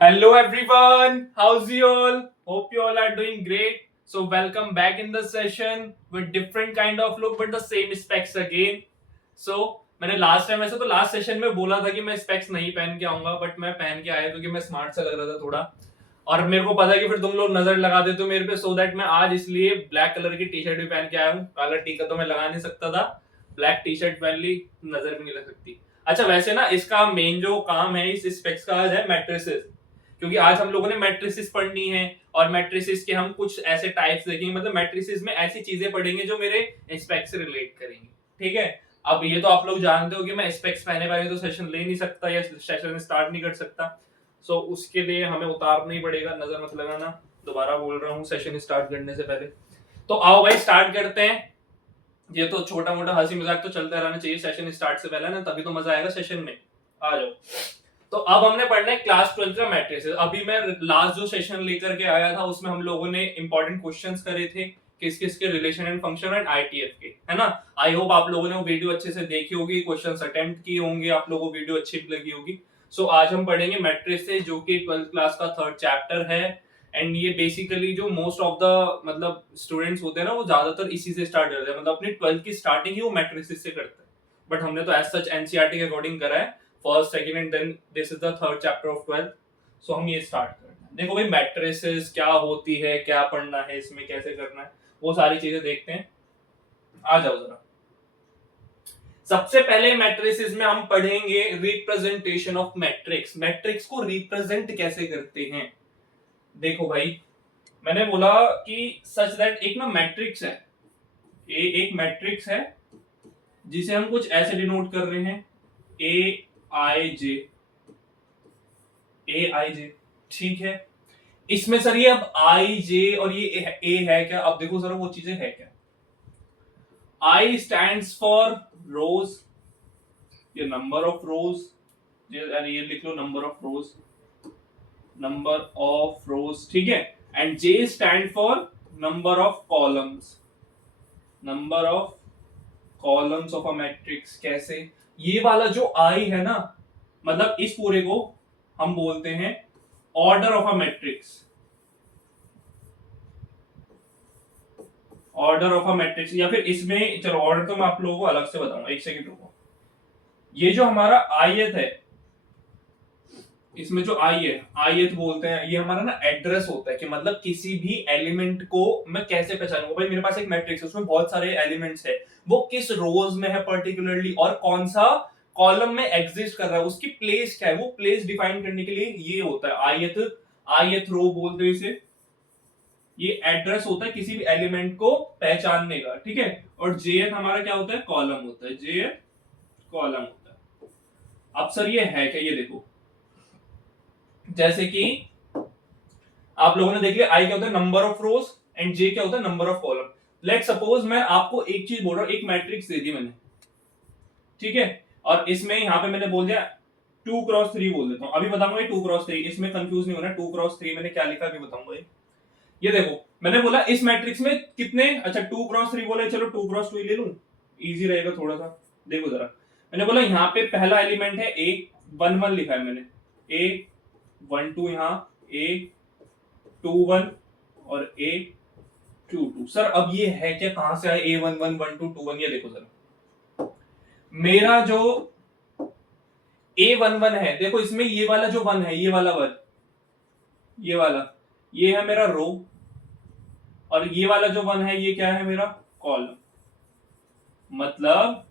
Hello everyone, how's you all? Hope you all are doing great. So welcome back in the session with different kind of look but the same specs again. So मैंने last time ऐसे तो last session में बोला था कि मैं specs नहीं पहन के आऊंगा बट मैं पहन के आया क्योंकि मैं स्मार्ट सा लग रहा था थोड़ा और मेरे को पता है कि फिर तुम लोग नजर लगा देते हो मेरे पे सो दैट मैं आज इसलिए ब्लैक कलर की टी शर्ट भी पहन के आया हूँ. काला टीका तो मैं लगा नहीं सकता था, ब्लैक टी शर्ट पहन ली, नजर भी नहीं लग सकती. अच्छा वैसे ना इसका मेन जो काम है इस स्पेक्स का है मैट्रिसेस, क्योंकि आज हम लोगों ने मैट्रिसेस पढ़नी है और मैट्रिसेस के हम कुछ ऐसे टाइप्स देखेंगे, मतलब मैट्रिसेस में ऐसी चीजें पढ़ेंगे जो मेरे स्पेक्स से रिलेट करेंगे. ठीक है. अब ये तो आप लोग जानते हो कि मैं स्पेक्स पहने पहने तो सेशन ले नहीं सकता या सेशन स्टार्ट नहीं कर सकता. सो उसके लिए हमें उतारना ही पड़ेगा, नजर मत लगाना. दोबारा बोल रहा हूँ सेशन स्टार्ट करने से पहले. तो आओ भाई स्टार्ट करते हैं. ये तो छोटा मोटा हंसी मजाक तो चलता रहना चाहिए सेशन स्टार्ट से पहले ना, तभी तो मजा आएगा सेशन में. आ जाओ. तो अब हमने पढ़ना है क्लास 12 का मैट्रिसेस. अभी मैं लास्ट जो सेशन लेकर के आया था उसमें हम लोगों ने इंपॉर्टेंट क्वेश्चंस करे थे किस किस के relation and function and ITF के, है ना. आई होप आप लोगों ने वो वीडियो अच्छे से देखी होगी, क्वेश्चंस अटेम्प्ट किए होंगे, आप लोगों को वीडियो अच्छी लगी होगी. सो आज हम पढ़ेंगे मैट्रिसेस जो कि 12th क्लास का थर्ड चैप्टर है. एंड ये बेसिकली जो मोस्ट ऑफ द मतलब स्टूडेंट्स होते हैं ना वो ज्यादातर इसी से स्टार्ट करते हैं, मतलब अपनी 12th की स्टार्टिंग ही वो मैट्रिसेस से करते हैं. बट हमने तो एज सच एनसीईआरटी के अकॉर्डिंग करा है first second and then this is the third chapter of 12th. सो हम ये स्टार्ट करते हैं. देखो भाई मैट्रिसेस क्या होती है, क्या पढ़ना है इसमें, कैसे करना है, वो सारी चीजें देखते हैं. आ जाओ जरा. सबसे पहले मैट्रिसेस में हम पढ़ेंगे रिप्रेजेंटेशन ऑफ मैट्रिक्स. मैट्रिक्स को रिप्रेजेंट कैसे करते हैं. देखो भाई मैंने बोला कि सच दैट एक ना मैट्रिक्स है, एक मैट्रिक्स है जिसे हम कुछ ऐसे डिनोट कर रहे हैं ए आई जे. ए आई जे ठीक है. इसमें सर ये अब आई जे और ये ए है क्या. अब देखो सर वो चीजें है क्या. आई स्टैंड्स फॉर रोज, ये नंबर ऑफ रोज, ये लिख लो number of rows, number of rows ठीक है. And J stand for number of columns, number of columns of a matrix. कैसे. ये वाला जो आई है ना, मतलब इस पूरे को हम बोलते हैं order of a matrix. Order of a matrix या फिर इसमें चलो ऑर्डर तो मैं आप लोगों को अलग से बताऊंगा, एक सेकंड रुको. ये जो हमारा आयत है, इसमें जो आई है आयत बोलते हैं, ये हमारा ना एड्रेस होता है कि मतलब किसी भी एलिमेंट को मैं कैसे पहचानूंगा. भाई मेरे पास एक मैट्रिक्स है उसमें बहुत सारे एलिमेंट्स है, वो किस रोज में है पर्टिकुलरली और कौन सा कॉलम में एग्जिस्ट कर रहा है, उसकी प्लेस क्या है, वो प्लेस डिफाइन करने के लिए ये होता है आयत. आयत रो बोलते हैं इसे. ये एड्रेस होता है किसी भी एलिमेंट को पहचानने का. ठीक है. और जेएथ हमारा क्या होता है, कॉलम होता है. जेएथ कॉलम होता है. अब सर ये है क्या, ये देखो जैसे कि आप लोगों ने देख लिया आई क्या होता है नंबर ऑफ रोज एंड जे क्या होता है number of column. Let suppose मैं आपको एक चीज बोल रहा हूं, एक मैट्रिक्स दे दी मैंने ठीक है, और इसमें यहां पे मैंने बोल दिया 2x3 बोल देता हूं. अभी बताऊंगा 2x3, इसमें कंफ्यूज नहीं होना. 2x3 मैंने क्या लिखा अभी बताऊंगा. ये देखो मैंने बोला इस मैट्रिक्स में कितने, अच्छा 2x3 बोले, चलो 2x2 ले लूं, इजी रहेगा थोड़ा सा. देखो जरा मैंने बोला यहाँ पे पहला एलिमेंट है ए, 1 1 लिखा है मैंने, ए 1 2, यहाँ ए 2 1 और ए 2 2. सर अब ये है क्या, कहां से आए ए 1 1 1 2 2 1. ये देखो जरा मेरा जो ए 1 1 है, देखो इसमें ये वाला जो 1 है, ये वाला 1, ये वाला, ये है मेरा रो, और ये वाला जो 1 है ये क्या है मेरा कॉलम. मतलब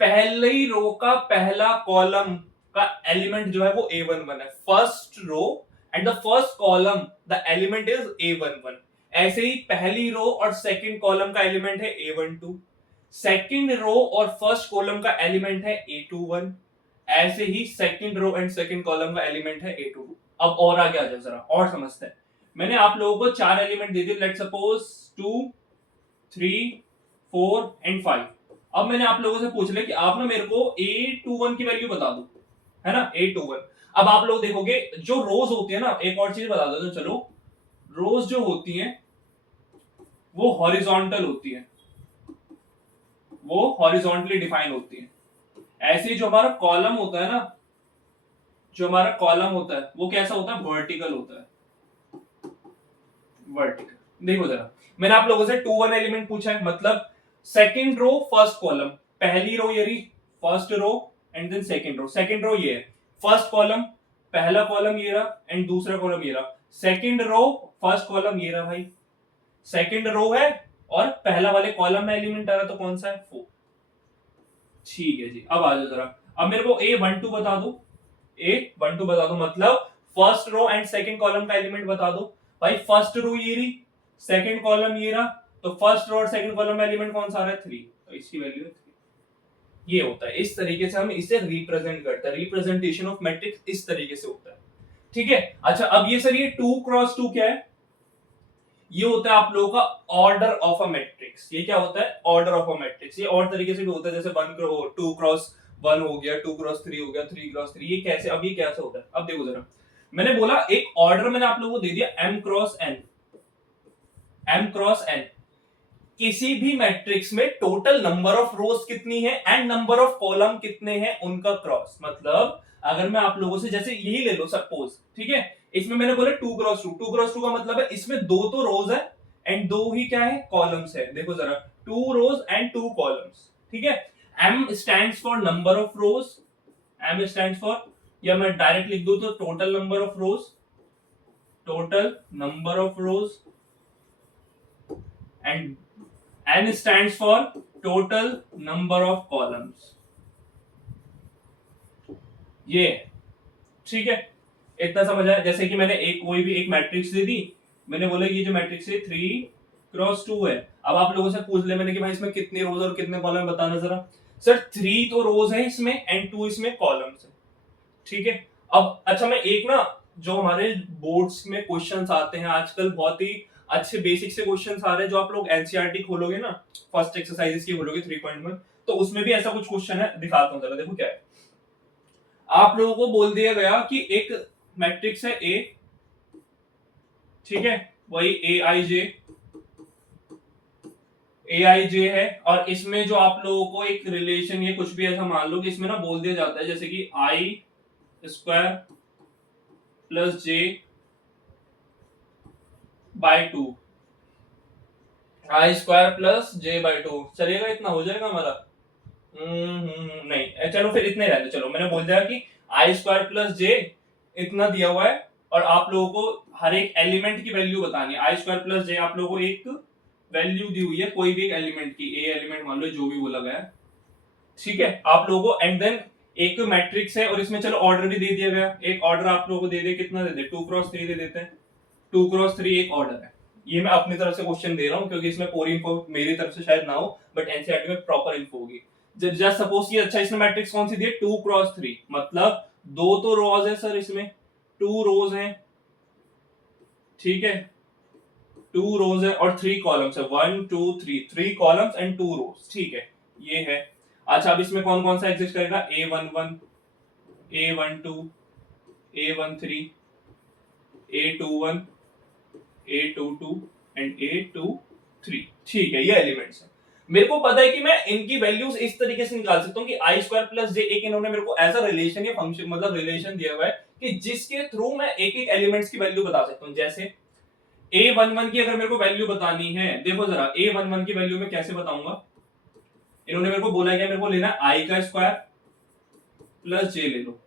पहली रो का पहला कॉलम का एलिमेंट जो है वो A11 है. First row and the first column the element is A11. ऐसे ही पहली रो और सेकंड कॉलम का एलिमेंट है A12. सेकंड रो और फर्स्ट कॉलम का एलिमेंट है A21. ऐसे ही second row and second column का एलिमेंट है A22. अब और आगे आ जाओ जरा और समझते हैं. मैंने आप लोगों को 4 एलिमेंट दे दिए, लेट सपोज 2 3 4 एंड 5. अब मैंने आप लोगों से पूछ लिया कि आप ना मेरे को A21 की वैल्यू बता दो, है ना A21. अब आप लोग देखोगे जो रोज होती है ना, एक और चीज बता दो चलो, रोज जो होती हैं वो हॉरिजॉन्टल होती है, वो हॉरिजॉन्टली डिफाइन होती है. ऐसे ही जो हमारा कॉलम होता है ना, जो हमारा कॉलम होता है वो कैसा होता है, वर्टिकल होता है, वर्टिकल। देखो जरा, मैंने आप लोगों से 2 1 एलिमेंट पूछा है, मतलब सेकंड रो फर्स्ट कॉलम, पहली रो ये रही first row and then second row ये है, फर्स्ट कॉलम पहला कॉलम ये रहा एंड दूसरा कॉलम ये रहा, सेकंड रो फर्स्ट कॉलम ये रहा भाई, सेकंड रो है और पहला वाले कॉलम में एलिमेंट आ रहा, तो कौन सा है, 4। ठीक है जी, अब आ जाओ जरा, अब मेरे को A12 बता दो, A12 बता दो, मतलब first row and second column का एलिमेंट बता दो। भाई फर्स्ट रो ये रही, सेकंड कॉलम ये रहा, तो फर्स्ट रो और सेकंड कॉलम में एलिमेंट कौन सा आ रहा है, 3, तो इसकी वैल्यू है 3। ये होता है, इस तरीके से हम इसे रिप्रेजेंट करते हैं, रिप्रेजेंटेशन ऑफ मैट्रिक्स इस तरीके से होता है। ठीक है, अच्छा अब ये सर ये 2x2 क्या है, ये होता है आप लोगों का ऑर्डर ऑफ अ मैट्रिक्स। ये क्या होता है, ऑर्डर ऑफ अ मैट्रिक्स। ये और तरीके से भी होता है, जैसे 2x1 हो गया, 2x3 हो गया, 3x3, ये कैसे, अब ये कैसे होता है, अब देखो जरा, मैंने बोला एक ऑर्डर मैंने आप लोगों को दे दिया m×n, किसी भी मैट्रिक्स में टोटल नंबर ऑफ रोज कितनी है एंड नंबर ऑफ कॉलम कितने हैं उनका क्रॉस, मतलब अगर मैं आप लोगों से जैसे यही ले लो सपोज, ठीक है, इसमें मैंने बोला 2x2 का मतलब है इसमें 2 तो रोज है एंड 2 ही क्या है, कॉलम्स है। देखो जरा, 2 रोज एंड 2 कॉलम्स, ठीक है। m stands for number of rose, m stands for, या मैं डायरेक्ट लिख दूं तो total number of rows, and n stands for total number of columns। ये ठीक है, इतना समझ आया। जैसे कि मैंने एक कोई भी एक मैट्रिक्स दे दी, मैंने बोला ये जो मैट्रिक्स है 3x2 है, अब आप लोगों से पूछ ले मैंने कि भाई इसमें कितने रोज और कितने कॉलम बताना जरा, सर 3 तो रोज है इसमें एंड 2 इसमें कॉलम्स है, ठीक है। अब अच्छा मैं एक ना, जो हमारे बोर्ड्स में क्वेश्चंस आते हैं आजकल, बहुत ही अच्छे बेसिक से क्वेश्चंस आ रहे हैं, जो आप लोग एनसीईआरटी खोलोगे ना, फर्स्ट एक्सरसाइजेस की खोलोगे 3.1, तो उसमें भी ऐसा कुछ क्वेश्चन है, दिखाता हूं जरा, देखो क्या है। आप लोगों को बोल दिया गया कि एक मैट्रिक्स है ए, ठीक है, वही ए आई जे है, और इसमें जो आप लोगों को एक रिलेशन, ये कुछ भी ऐसा मान लो कि इसमें ना बोल दिया जाता है जैसे कि आई स्क्वायर प्लस जे बाय 2, आई स्क्वायर प्लस जे बाय 2 चलेगा, इतना हो जाएगा हमारा, नहीं चलो फिर इतने रहने, चलो मैंने बोल दिया कि आई स्क्वायर प्लस जे इतना दिया हुआ है, और आप लोगों को हर एक एलिमेंट की वैल्यू बतानी है। आई स्क्वायर प्लस जे आप लोगों को एक वैल्यू दी हुई है कोई भी एक एलिमेंट की, ए एलिमेंट मान लो, जो भी बोला गया है, ठीक है, आप लोगों को, एंड देन एक मैट्रिक्स है और इसमें चलो ऑर्डर भी दे दिया गया, एक ऑर्डर आप लोगों को दे दे, कितना दे दे, 2x3 दे देते हैं, 2x3 एक ऑर्डर है। ये मैं अपनी तरफ से क्वेश्चन दे रहा हूं क्योंकि इसमें पूरी इन्फो मेरी तरफ से शायद ना हो, बट एनसीईआरटी में प्रॉपर इन्फो होगी। जस्ट सपोज कि अच्छा इसमें मैट्रिक्स कौन सी दी है, 2x3, मतलब 2 तो रोज है सर, इसमें 2 रोज हैं, ठीक है, 2 रोज है और 3 कॉलम्स है, 1 2 3, 3 कॉलम्स एंड 2 रोज, ठीक है, ये है। अच्छा अब इसमें कौन कौन सा एग्जिस्ट करेगा, A11, A12, A13, A21, A22 and A23, ठीक है, ये एलिमेंट्स है। मेरे को पता है कि मैं इनकी वैल्यूज इस तरीके से निकाल सकता हूं कि आई स्क्वायर प्लस जे, एक इन्होंने मेरे को ऐसा रिलेशन या फंक्शन, मतलब रिलेशन दिया हुआ है कि जिसके थ्रू मैं एक एक एलिमेंट्स की वैल्यू बता सकता हूं। जैसे A11 की अगर मेरे को वैल्यू बतानी है, देखो जरा A11 की वैल्यू मैं कैसे बताऊंगा, इन्होंने मेरे को बोला है कि मेरे को लेना है आई का स्क्वायर प्लस जे ले लो।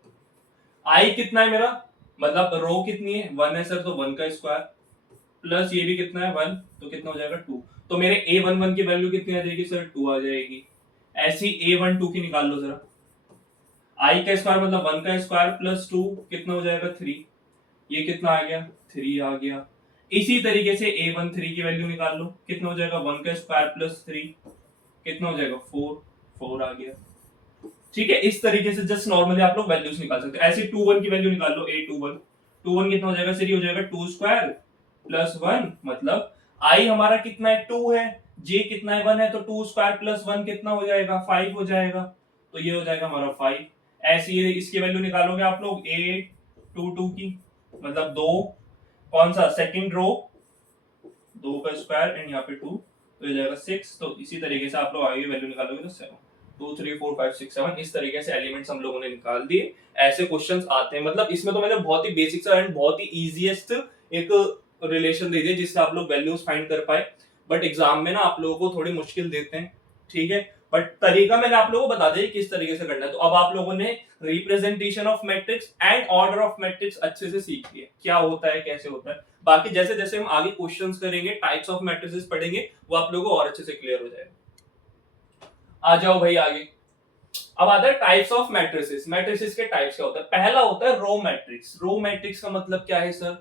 आई कितना है मेरा, मतलब रो कितनी है, 1 है सर, तो 1 का स्क्वायर प्लस ये भी कितना है 1, तो कितना हो जाएगा 2, तो मेरे A11 की वैल्यू कितनी आ जाएगी सर, 2 आ जाएगी। ऐसी A12 की निकाल लो जरा, आई का स्क्वायर मतलब 1 का स्क्वायर प्लस 2 कितना हो जाएगा 3, ये कितना आ गया 3 आ गया। इसी तरीके से A13 की वैल्यू निकाल लो, कितना हो जाएगा 1 का स्क्वायर प्लस 3 कितना हो जाएगा 4 आ गया, ठीक है। इस तरीके से जस्ट नॉर्मली आप लोग वैल्यूज निकाल सकते हैं। ऐसे 2 1 की वैल्यू निकाल लो, A21 कितना हो जाएगा सर, हो जाएगा 2 स्क्वायर प्लस 1, मतलब आई हमारा कितना है 2 है, जे कितना है 1 है, तो 2 स्क्वायर प्लस 1 कितना हो जाएगा 5 हो जाएगा, तो ये हो जाएगा हमारा 5। ऐसे ही इसकी वैल्यू निकालोगे आप लोग A22 की, मतलब 2, कौन सा सेकंड रो, 2 का स्क्वायर एंड यहाँ पे 2, तो ये जाएगा 6, तो इसी तरीके से आप लोग आगे वैल्यू निकालोगे तो 7। 2 3 4 5 6 7 इस तरीके से एलिमेंट्स हम लोगों ने निकाल दिए। ऐसे क्वेश्चंस आते हैं, मतलब इसमें तो मैंने बहुत ही बेसिक सा एंड बहुत ही इजीएस्ट एक रिलेशन दे दिया जिससे आप लोग वैल्यूज फाइंड कर पाए। बट एग्जाम में ना आप लोगों को थोड़ी मुश्किल देते हैं, ठीक है, बट तरीका मैंने आप लोगों को बता दिया किस तरीके से करना है। तो अब आप लोगों ने representation of matrix and order of matrix अच्छे से सीख लिया, क्या होता है कैसे होता है। बाकी जैसे जैसे हम आगे क्वेश्चंस करेंगे, टाइप्स ऑफ मैट्रिसेस पढ़ेंगे, वो आप लोगों को और अच्छे से क्लियर हो जाएगा। आ जाओ भाई आगे। अब आता है टाइप्स ऑफ मैट्रिसेस। मैट्रिसेस के टाइप्स क्या होता है? पहला होता है रो मैट्रिक्स। रो मैट्रिक्स का मतलब क्या है sir?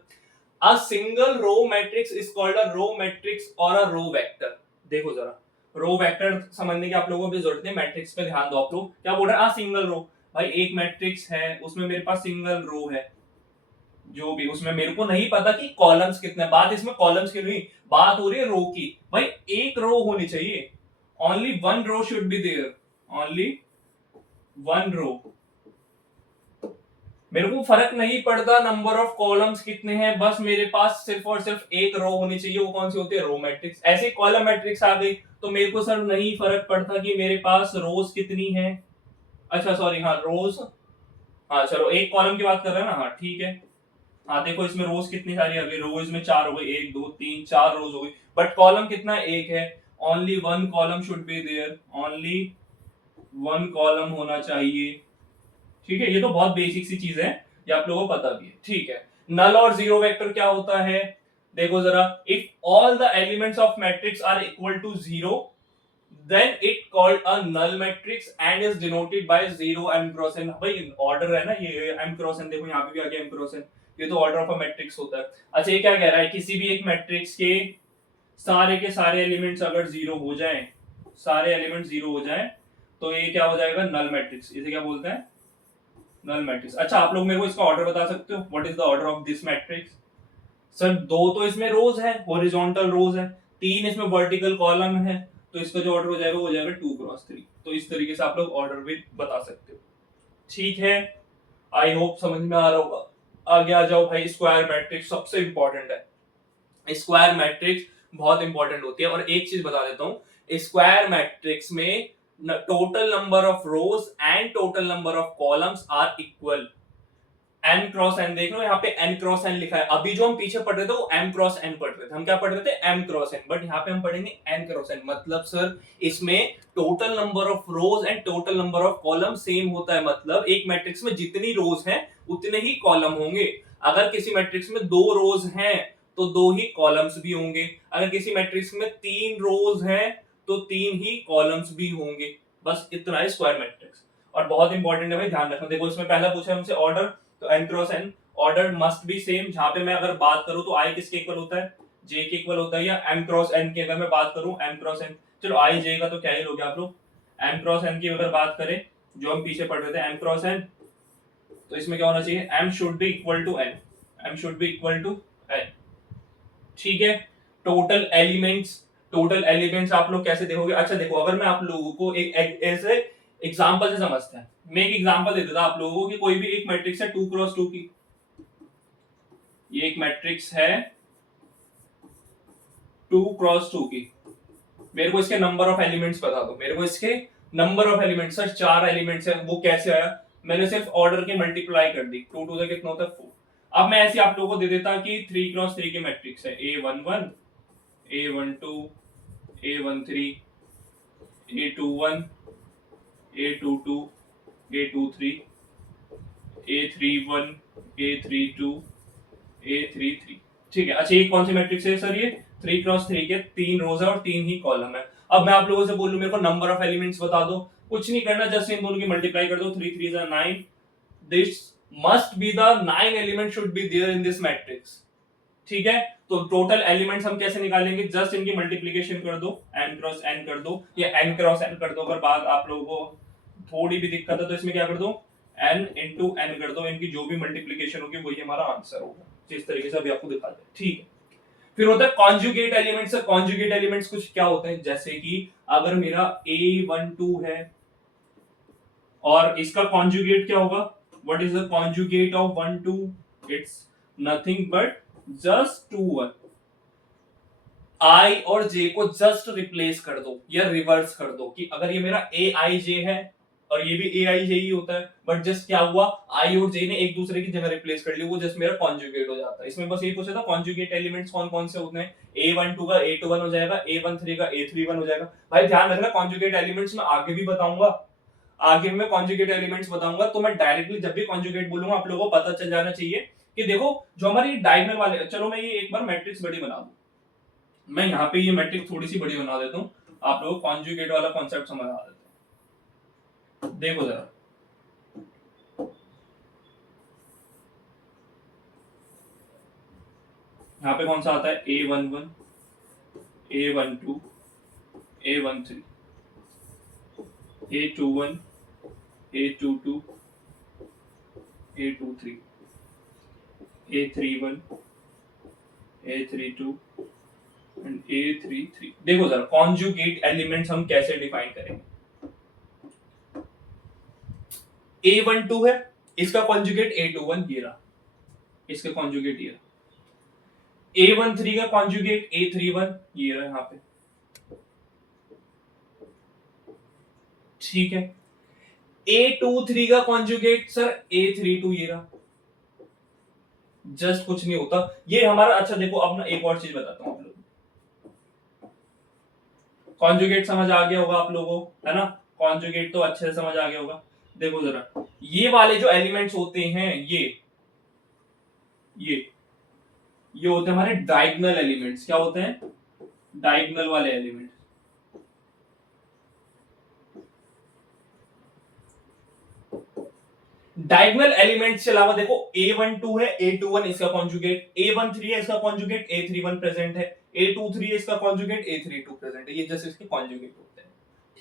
A single row matrix is called a row matrix और अ रो वेक्टर। देखो जरा, रो वेक्टर समझने की आप लोगों को जरूरत है, मैट्रिक्स पे ध्यान दो। आप लोग क्या बोल रहे हैं? Single row. भाई एक मैट्रिक्स है, उसमें मेरे पास सिंगल रो है, जो भी उसमें मेरे को नहीं पता कि कॉलम्स कितने। बात इसमें कॉलम्स की नहीं, बात हो रही है रो की। भाई एक रो होनी चाहिए, only one row should be there, only one row. मेरे को फर्क नहीं पड़ता नंबर ऑफ कॉलम्स कितने हैं, बस मेरे पास सिर्फ और सिर्फ एक रो होनी चाहिए। वो कौन सी होती है? Row matrix. ऐसे कॉलम मैट्रिक्स आ गई तो मेरे को सर नहीं फर्क पड़ता कि मेरे पास रोज कितनी है। अच्छा सॉरी, हाँ रोज, हाँ चलो एक कॉलम की बात कर रहे हैं ना, हाँ ठीक है। हाँ देखो इसमें रोज कितनी सारी आ गई, रोज में 4 हो गई, 1 2 3 4 रोज हो गई, बट कॉलम कितना है? एक है। Only one column should be there, only one column होना चाहिए, ठीक है। ये तो बहुत बेसिक सी चीज है, ये आप लोगों को पता भी है, ठीक है। नल और जीरो वेक्टर क्या होता है? देखो जरा, if all the elements of matrix are equal to zero then it called a null matrix and is denoted by 0 m cross n। भाई ऑर्डर है ना ये m cross n, देखो यहाँ पे भी आ गया m cross n, ये तो ऑर्डर ऑफ अ मैट्रिक्स होता है। अच्छा ये क्या कह रहा है? किसी भी एक मैट्रिक्स के सारे एलिमेंट्स अगर जीरो हो जाएं, सारे एलिमेंट्स जीरो हो जाएं, तो ये क्या हो जाएगा? Null matrix. इसे क्या बोलते हैं? Null matrix. अच्छा आप लोग मेरे को इसका ऑर्डर बता सकते हो? What is the order of this matrix? Sir दो तो इसमें रोज है, हॉरिजॉन्टल रोज है, 3 इसमें वर्टिकल कॉलम है, तो इसका जो ऑर्डर हो जाएगा वो हो जाएगा 2 क्रॉस 3। तो इस तरीके से आप लोग ऑर्डर भी बता सकते हो, ठीक है। आई होप समझ में आ रहा होगा। आगे आ जाओ भाई, स्क्वायर मैट्रिक्स सबसे इंपॉर्टेंट है। स्क्वायर मैट्रिक्स बहुत इंपॉर्टेंट होती है, और एक चीज बता देता हूं, स्क्वायर मैट्रिक्स में total number of rows and total number of columns are equal. n cross n देख लो, यहाँ पे n क्रॉस n लिखा है। अभी जो हम पीछे पढ़ रहे थे वो m क्रॉस n पढ़ रहे थे, हम क्या पढ़ रहे थे? m क्रॉस n, बट यहाँ पे हम पढ़ेंगे n क्रॉस n। मतलब सर इसमें total number of rows and total number of column same होता है, मतलब एक मैट्रिक्स में जितनी रोज हैं उतने ही कॉलम होंगे। अगर किसी मैट्रिक्स में 2 रोज हैं तो 2 ही कॉलम्स भी होंगे, अगर किसी मैट्रिक्स में 3 रोज हैं तो 3 ही कॉलम्स भी होंगे। बस इतना है स्क्वायर मैट्रिक्स, और बहुत इंपॉर्टेंट है भाई, ध्यान रखना। देखो इसमें पहला पूछा हमसे ऑर्डर, तो n cross n order must be same. जहां पे मैं अगर बात करूं तो i किसके इक्वल होता है? j के इक्वल होता है, या m क्रॉस n की अगर मैं बात करूं m क्रॉस n, चलो i j का तो क्या ही लोगे आप लोग। m क्रॉस n की अगर बात करें जो हम पीछे पढ़ रहे थे m क्रॉस n, तो इसमें क्या होना चाहिए? m should be equal to n, m should be equal to n, ठीक है। टोटल एलिमेंट्स आप लोग कैसे देखोगे? अच्छा देखो, अगर मैं आप लोगों को एक ऐसे एग्जांपल से समझते हैं, मैं एक एग्जांपल दे देता आप लोगों को कि कोई भी एक मैट्रिक्स है 2 क्रॉस 2 की, ये एक मैट्रिक्स है 2 क्रॉस 2 की। मेरे को इसके नंबर ऑफ एलिमेंट्स बता दो, मेरे को इसके number of elements. Sir 4 elements है, वो कैसे आया? मैंने सिर्फ ऑर्डर के मल्टीप्लाई कर दी, 2 2 से कितना होता है 4। अब मैं ऐसे आप लोगों को दे देता कि 3 क्रॉस 3 की मैट्रिक्स है, A11 A12 A13 A21 A22 A23 A31 A32 A33, ठीक है। अच्छा ये कौन सी मैट्रिक्स है सर? ये 3 क्रॉस 3 के 3 रोज है और 3 ही कॉलम है। अब मैं आप लोगों से बोलूं मेरे को नंबर ऑफ एलिमेंट्स बता दो, कुछ नहीं करना, जस्ट इन दोनों की मल्टीप्लाई कर दो, 3 3 9। This must be the 9 element should be there in this matrix, ठीक है। तो टोटल एलिमेंट्स हम कैसे निकालेंगे? जस्ट इनकी मल्टीप्लिकेशन कर दो, n क्रॉस n कर दो या n क्रॉस n कर दो। अगर बात आप लोगों को थोड़ी भी दिक्कत है तो इसमें क्या कर दो? n इंटू n कर दो, इनकी जो भी मल्टीप्लिकेशन होगी वही हमारा आंसर होगा। जिस तरीके से अभी आपको दिखा दे, ठीक है। फिर होता है कॉन्जुगेट एलिमेंट्स। कॉन्जुगेट एलिमेंट्स कुछ क्या होते हैं? जैसे कि अगर मेरा A12 है और इसका कॉन्जुगेट क्या होगा? What is the conjugate of 1 2? It's nothing but just 2 1। आई और जे को जस्ट रिप्लेस कर दो या रिवर्स कर दो, कि अगर ये मेरा ए आई जे है और ये भी ए आई जे ही होता है, बट जस्ट क्या हुआ, आई और जे ने एक दूसरे की जगह रिप्लेस कर ली, वो जस्ट मेरा कॉन्जुगेट हो जाता है। इसमें बस ये पूछा था कॉन्जुगेट एलिमेंट्स कौन कौन से होते हैं, A12 का A21 हो जाएगा, A13 का A31 हो जाएगा। भाई ध्यान रखना, कॉन्जुगेट एलिमेंट्स में आगे भी बताऊंगा, आगे मैं कॉन्जुगेट एलिमेंट्स बताऊंगा, तो मैं डायरेक्टली जब भी कॉन्जुगेट बोलूंगा आप लोगों को पता चल जाना चाहिए कि देखो जो हमारी डायगोनल वाले, चलो मैं ये एक बार मैट्रिक्स बड़ी बना दूं, मैं यहाँ पे ये मैट्रिक्स थोड़ी सी बड़ी बना देता हूँ, आप लोगों को कॉन्जुगेट वाला कॉन्सेप्ट समझ आ देता हूँ। देखो जरा, यहाँ पे कौन सा आता है, A11, A12, A13, A21, A22, A23, A31, A32 and A33। देखो जरा कॉन्जुगेट एलिमेंट्स हम कैसे डिफाइन करेंगे। A12 है, इसका कॉन्जुगेट A21 ये रहा, इसका कॉन्जुगेट ये रहा। A13 का कॉन्जुगेट A31 ये रहा यहाँ पे, ठीक है। A23 का कॉन्जुगेट सर A32 ये रहा, जस्ट कुछ नहीं होता ये हमारा। अच्छा देखो अब ना एक और चीज बताता हूँ आप लोगों को, कॉन्जुगेट समझ आ गया होगा आप लोगों को, है ना, कॉन्जुगेट तो अच्छे से समझ आ गया होगा। देखो जरा, ये वाले जो एलिमेंट्स होते हैं ये होते हैं हमारे डायगोनल एलिमेंट्स। क्या होते हैं, डायगोनल वाले एलिमेंट्स। डायगोनल एलिमेंट्स के अलावा देखो A12 है, A21 इसका कॉन्जुगेट, A13 है इसका कॉन्जुगेट, A31 प्रेजेंट है, A23 है इसका कॉन्जुगेट, A32 प्रेजेंट है, ये जैसे इसके कॉन्जुगेट होते हैं,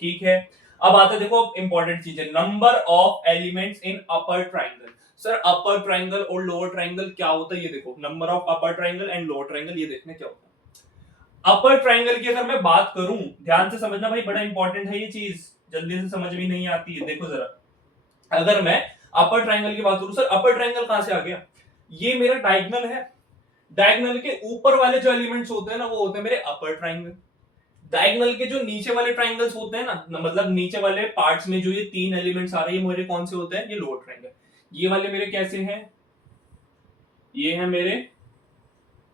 ठीक है। अब आता है देखो इंपॉर्टेंट चीज है, number of elements in upper triangle. Sir upper triangle और लोअर ट्राइंगल क्या होता है, ये देखो number of upper triangle and lower triangle, ये देखने क्या होता है। अपर ट्राइंगल की अगर मैं बात करूं, ध्यान से समझना भाई, बड़ा इंपॉर्टेंट है ये चीज, जल्दी से समझ में नहीं आती है। देखो जरा, अगर मैं अपर ट्राइंगल की बात करूं, सर अपर ट्राइंगल कहां से आ गया, ये मेरा डायगोनल है, डायगोनल के ऊपर वाले जो एलिमेंट्स होते हैं ना, वो होते हैं मेरे अपर ट्राइंगल। डायगोनल के जो नीचे वाले ट्राइंगल्स होते हैं ना, मतलब नीचे वाले पार्ट्स में जो ये तीन एलिमेंट्स आ रहे हैं, मेरे कौन से होते हैं, ये लोअर ट्राइंगल। ये वाले मेरे कैसे हैं, ये है मेरे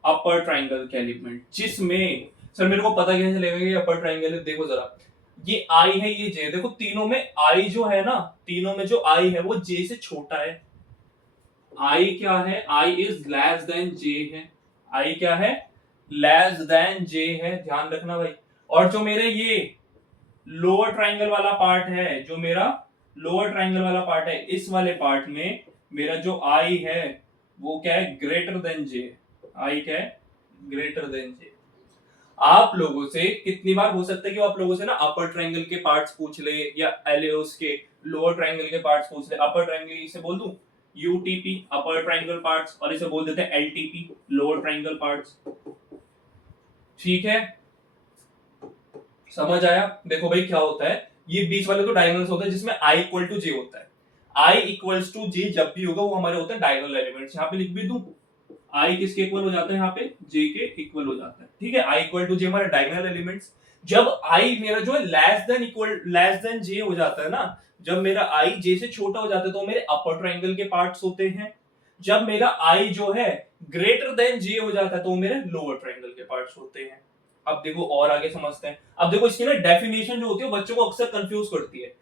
अपर ट्राइंगल के एलिमेंट, जिसमें सर मेरे को पता कैसे लगेगा ये अपर ट्राइंगल है। देखो जरा, ये आई है, ये जे, देखो तीनों में आई जो है ना, तीनों में जो आई है वो जे से छोटा है। आई क्या है, आई इज लेस देन जे है, आई क्या है, लेस देन जे है, ध्यान रखना भाई। और जो मेरे ये लोअर ट्राइंगल वाला पार्ट है, जो मेरा लोअर ट्राइंगल वाला पार्ट है, इस वाले पार्ट में मेरा जो आई है वो क्या है, ग्रेटर देन जे। आई क्या है, ग्रेटर देन जे। आप लोगों से कितनी बार हो सकता है कि आप लोगों से ना अपर ट्रायंगल के पार्ट्स पूछ ले, या एलियोस के लोअर ट्रायंगल के पार्ट्स पूछ ले। अपर ट्रायंगल इसे बोल दूं यूटीपी अपर ट्रायंगल पार्ट्स, और इसे बोल देते हैं एलटीपी लोअर ट्रायंगल पार्ट्स, ठीक है, समझ आया। देखो भाई क्या होता है, ये बीच वाले तो डायगोनल्स होते हैं जिसमें i इक्वल टू जे होता है। i इक्वल्स टू जे जब भी होगा वो हमारे होते हैं डायगोनल एलिमेंट्स। यहाँ पे लिख भी दूं, i किसके इक्वल हो जाता है, यहाँ पे j के इक्वल हो जाता है, ठीक है। i इक्वल टू जे हमारे डायगोनल एलिमेंट्स। जब i मेरा जो है लेस देन j हो जाता है ना, जब मेरा i j से छोटा हो जाता है तो मेरे अपर ट्रायंगल के पार्ट्स होते हैं। जब मेरा i जो है ग्रेटर देन j हो जाता है तो मेरे लोअर ट्रायंगल के पार्ट्स होते हैं। अब देखो और आगे समझते हैं। अब देखो इसकी ना डेफिनेशन जो होती है बच्चों को अक्सर कंफ्यूज करती है।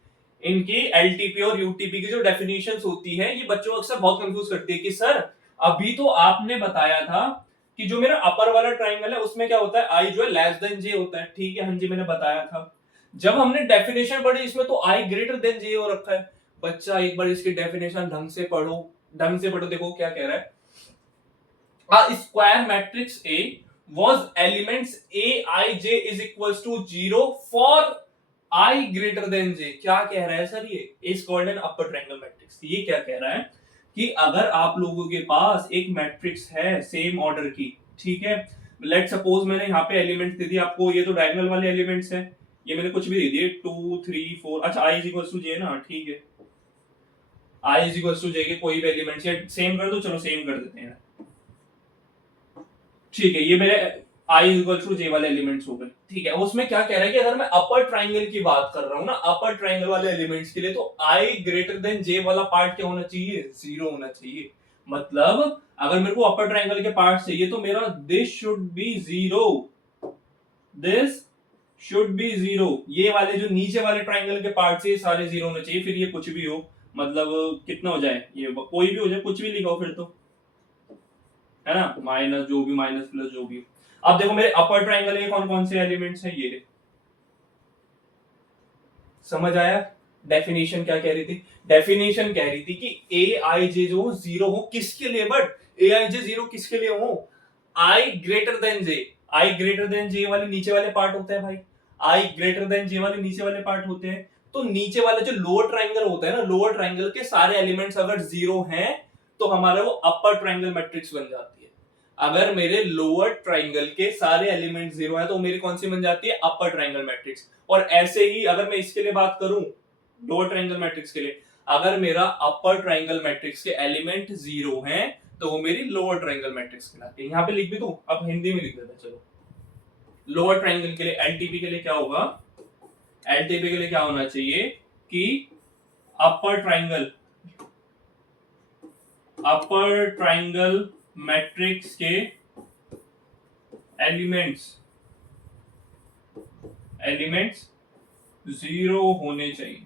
इनकी एलटीपी और यूटीपी की जो डेफिनेशंस होती है ये बच्चों को अक्सर बहुत कंफ्यूज करती है कि सर अभी तो आपने बताया था कि जो मेरा अपर वाला ट्राइंगल है उसमें क्या होता है, आई जो है लेस देन जे होता है, ठीक है, हाँ जी मैंने बताया था। जब हमने डेफिनेशन पढ़ी इसमें तो आई ग्रेटर देन जे हो रखा है। बच्चा एक बार इसकी डेफिनेशन ढंग से पढ़ो, ढंग से पढ़ो। देखो क्या कह रहा है, a square matrix A was elements A I J is equals to 0 for I greater than J। क्या कह रहा है सर, ये is called an upper triangle matrix। ये क्या कह रहा है कि अगर आप लोगों के पास एक मैट्रिक्स है सेम ऑर्डर की, ठीक है, लेट सपोज मैंने यहाँ पे एलिमेंट्स दे दिए आपको, ये तो डायगोनल वाले एलिमेंट्स हैं, ये मैंने कुछ भी दे दिए 2 3 4, अच्छा i is equals to j ना, ठीक है, i is equals to j के कोई भी एलिमेंट्स या सेम कर दो, चलो सेम कर देते हैं, ठीक है। ये मेरे i इक्वल टू j वाले एलिमेंट्स हो गए, ठीक है। उसमें क्या कह रहा है कि अगर मैं अपर ट्राइंगल की बात कर रहा हूँ ना, अपर ट्राइंगल वाले एलिमेंट्स के लिए, तो i ग्रेटर देन j वाला पार्ट क्या होना चाहिए, 0 होना चाहिए। मतलब अगर मेरे को अपर ट्राइंगल के पार्ट चाहिए तो मेरा this should be 0, this should be 0। ये वाले जो नीचे वाले ट्राइंगल के पार्ट से ये सारे 0 होने चाहिए, फिर ये कुछ भी हो, मतलब कितना हो जाए, ये कोई भी हो जाए, कुछ भी लिखो फिर तो, है ना, माइनस जो भी, माइनस प्लस जो भी। अब देखो मेरे अपर ट्राइंगल के कौन कौन से एलिमेंट्स हैं, ये समझ आया। डेफिनेशन क्या कह रही थी, डेफिनेशन कह रही थी कि ए आई जे जो 0 हो, किसके लिए, बट ए आई जे 0 किसके लिए हो, आई ग्रेटर देन जे। आई ग्रेटर देन जे वाले नीचे वाले पार्ट होते हैं भाई, आई ग्रेटर देन जे वाले नीचे वाले पार्ट होते हैं। तो नीचे वाला जो लोअर ट्राइंगल होता है ना, लोअर ट्राइंगल के सारे एलिमेंट्स अगर 0 हैं तो हमारा वो अपर ट्राइंगल मैट्रिक्स बन जाती है। अगर मेरे लोअर ट्राइंगल के सारे एलिमेंट 0 है तो मेरी कौन सी बन जाती है, अपर ट्राइंगल मैट्रिक्स। और ऐसे ही अगर मैं इसके लिए बात करूं, लोअर ट्राइंगल मैट्रिक्स के लिए, अगर मेरा अपर ट्राइंगल मैट्रिक्स के एलिमेंट 0 हैं तो वो मेरी लोअर ट्राइंगल मैट्रिक्स कहलाती है। यहां पे लिख भी दूं, अब हिंदी में लिख देता, चलो। लोअर ट्राइंगल के लिए, एलटीपी के लिए क्या होगा, एलटीपी के लिए क्या होना चाहिए कि अपर ट्राइंगल मैट्रिक्स के एलिमेंट्स 0 होने चाहिए,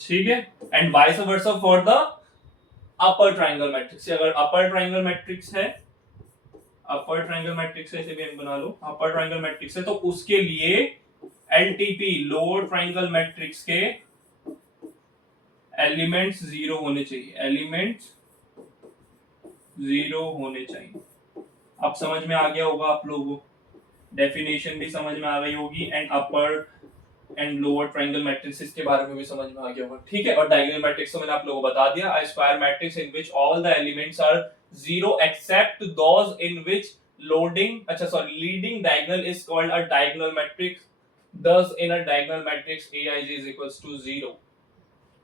ठीक है। And vice versa for the upper triangle matrix. अगर अपर ट्राइंगल मैट्रिक्स है, अपर ट्राइंगल मैट्रिक्स है, इसे भी हम बना लो, अपर ट्राइंगल मैट्रिक्स है, तो उसके लिए एलटीपी लोअर ट्राइंगल मैट्रिक्स के एलिमेंट्स 0 होने चाहिए, एलिमेंट्स 0 होने चाहिए। अब समझ में आ गया होगा आप लोगों को, डेफिनेशन भी समझ में आ गई होगी, and upper and lower triangle matrix के बारे में भी समझ में आ गया होगा, ठीक है। और डायगोनल मैट्रिक्स तो मैंने आप लोगों को बता दिया, a square matrix in which all the elements are 0 except those in which leading diagonal is called a diagonal matrix. thus in a diagonal matrix aij is equals to 0।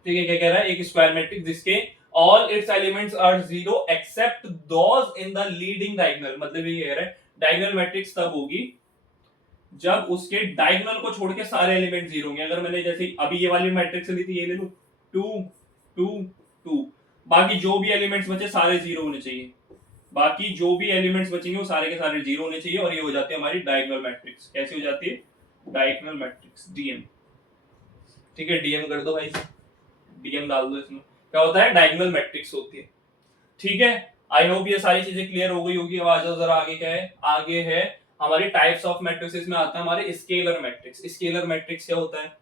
ठीक है, क्या कह रहा है, एक स्क्वायर मैट्रिक्स जिसके all its elements are 0 except those in the leading diagonal, मतलब ये कह रहा है डायगोनल मैट्रिक्स तब होगी जब उसके डायगोनल को छोड़ के सारे एलिमेंट 0 होंगे। अगर मैंने जैसे अभी ये वाली मैट्रिक्स ली थी, ये ले लूं 2 2 2, बाकी जो भी एलिमेंट्स बचे सारे 0 होने चाहिए, बाकी जो भी एलिमेंट्स बचेंगे वो सारे के सारे 0 होने चाहिए, और ये हो जाती है हमारी डायगोनल मैट्रिक्स। कैसी हो जाती है, डायगोनल मैट्रिक्स, डीएम। ठीक है, डीएम कर दो भाई, डीएम डाल दो इसमें। क्या होता है, डायगोनल मैट्रिक्स होती है, ठीक है। आई होप ये सारी चीजें क्लियर हो गई होगी। अब आ जाओ जरा आगे, क्या है, आगे है हमारे टाइप्स ऑफ मैट्रिक्सेस में आता है हमारे स्केलर मैट्रिक्स। स्केलर मैट्रिक्स क्या होता है,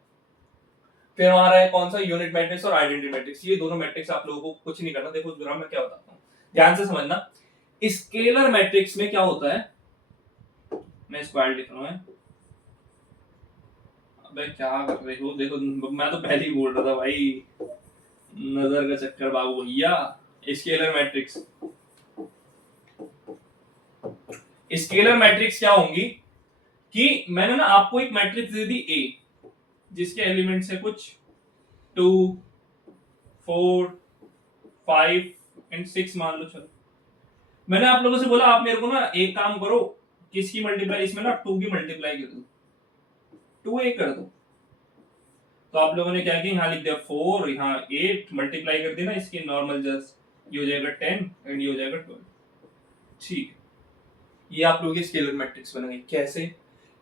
फिर हमारा है कौन सा, यूनिट मैट्रिक्स और आइडेंटिटी मैट्रिक्स। ये दोनों मैट्रिक्स आप लोगों को कुछ नहीं करना, देखो जरा मैं क्या बताता हूँ, ध्यान से समझना। स्केलर मैट्रिक्स में क्या होता है, मैं स्क्वायर लिख रहा हूँ, अबे क्या कर रहे हो, देखो मैं तो पहले ही बोल रहा था भाई, नजर का चक्कर बाबू भैया। स्केलर मैट्रिक्स, स्केलर मैट्रिक्स क्या होंगी कि मैंने ना आपको एक मैट्रिक्स दे दी ए, जिसके एलिमेंट्स है कुछ 2 4 5 एंड 6 मान लो, चलो। मैंने आप लोगों से बोला आप मेरे को ना एक काम करो, किसकी मल्टीप्लाई, इसमें ना 2 की मल्टीप्लाई कर दो, 2 एक कर दो। तो आप लोगों ने क्या किया, यहाँ लिख दिया 4, यहाँ 8, मल्टीप्लाई कर देना इसकी नॉर्मल, जस्ट ये हो जाएगा 10 एंड ये हो जाएगा 12, ठीक। ये आप लोगों की स्केलर मैट्रिक्स बन गई। कैसे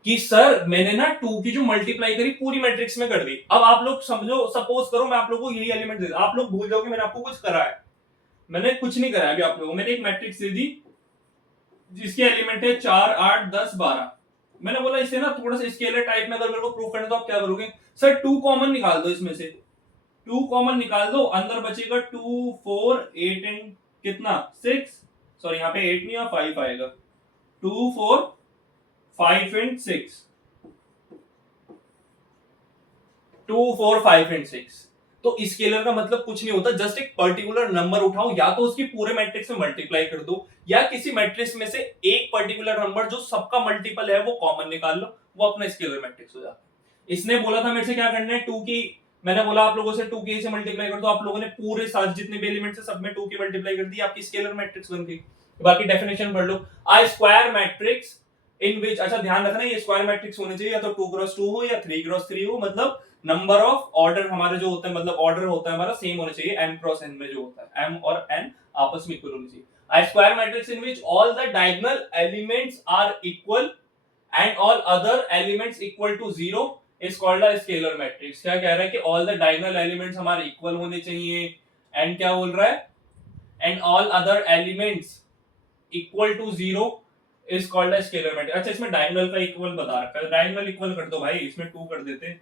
कि सर मैंने ना 2 की जो मल्टीप्लाई करी पूरी मैट्रिक्स में कर दी। अब आप लोग समझो, सपोज करो मैं आप लोगों को यही एलिमेंट दे, आप लोग भूल जाओगे मैंने आपको कुछ करा है। मैंने कुछ नहीं करा है अभी आप लोगों को, मैंने एक मैट्रिक्स दे दी जिसके एलिमेंट है 4 8 10 12। मैंने बोला इसे ना थोड़ा सा स्केलर टाइप में अगर मेरे को प्रूफ करना, तो आप क्या करोगे, सर 2 कॉमन निकाल दो, इसमें से 2 कॉमन निकाल दो, अंदर बचेगा 2 4 8 एंड कितना 6, सॉरी यहाँ पे 8 नहीं आ 5 आएगा, 2 4 5 एंड 6, 2 4 5 एंड 6। तो स्केलर का मतलब कुछ नहीं होता, जस्ट एक पर्टिकुलर नंबर उठाओ, या तो उसकी पूरे मैट्रिक्स में मल्टीप्लाई कर दो, या किसी मैट्रिक्स में से एक पर्टिकुलर नंबर जो सबका मल्टीपल है वो कॉमन निकाल लो, वो अपना स्केलर मैट्रिक्स हो जाता है। इसने बोला था मेरे से क्या करना है, 2 की मैंने बोला आप लोगों से 2k से मल्टीप्लाई कर दो, आप लोगों ने पूरे साथ जितने भी एलिमेंट्स है सब में 2k मल्टीप्लाई कर दी, आपकी स्केलर मैट्रिक्स बन गई। बाकी डेफिनेशन पढ़ लो। अ स्क्वायर मैट्रिक्स इन विच, अच्छा ध्यान रखना ये स्क्वायर मैट्रिक्स होने चाहिए या तो 2x2 हो या 3x3 हो, मतलब नंबर ऑफ ऑर्डर हमारे जो होता है, मतलब ऑर्डर होता है हमारा सेम होना चाहिए m क्रॉस n में, जो होता है m और n आपस में इक्वल होनी चाहिए। A square matrix in which all the diagonal elements are equal and all other elements equal to 0 is called a scalar matrix। क्या कह रहा है कि all the diagonal elements हमारे equal होने चाहिए, and क्या बोल रहा है, and all other elements equal to 0 is called a scalar matrix। अच्छा इसमें diagonal का equal बता रखा है, diagonal equal कर दो भाई, इसमें 2 कर देते,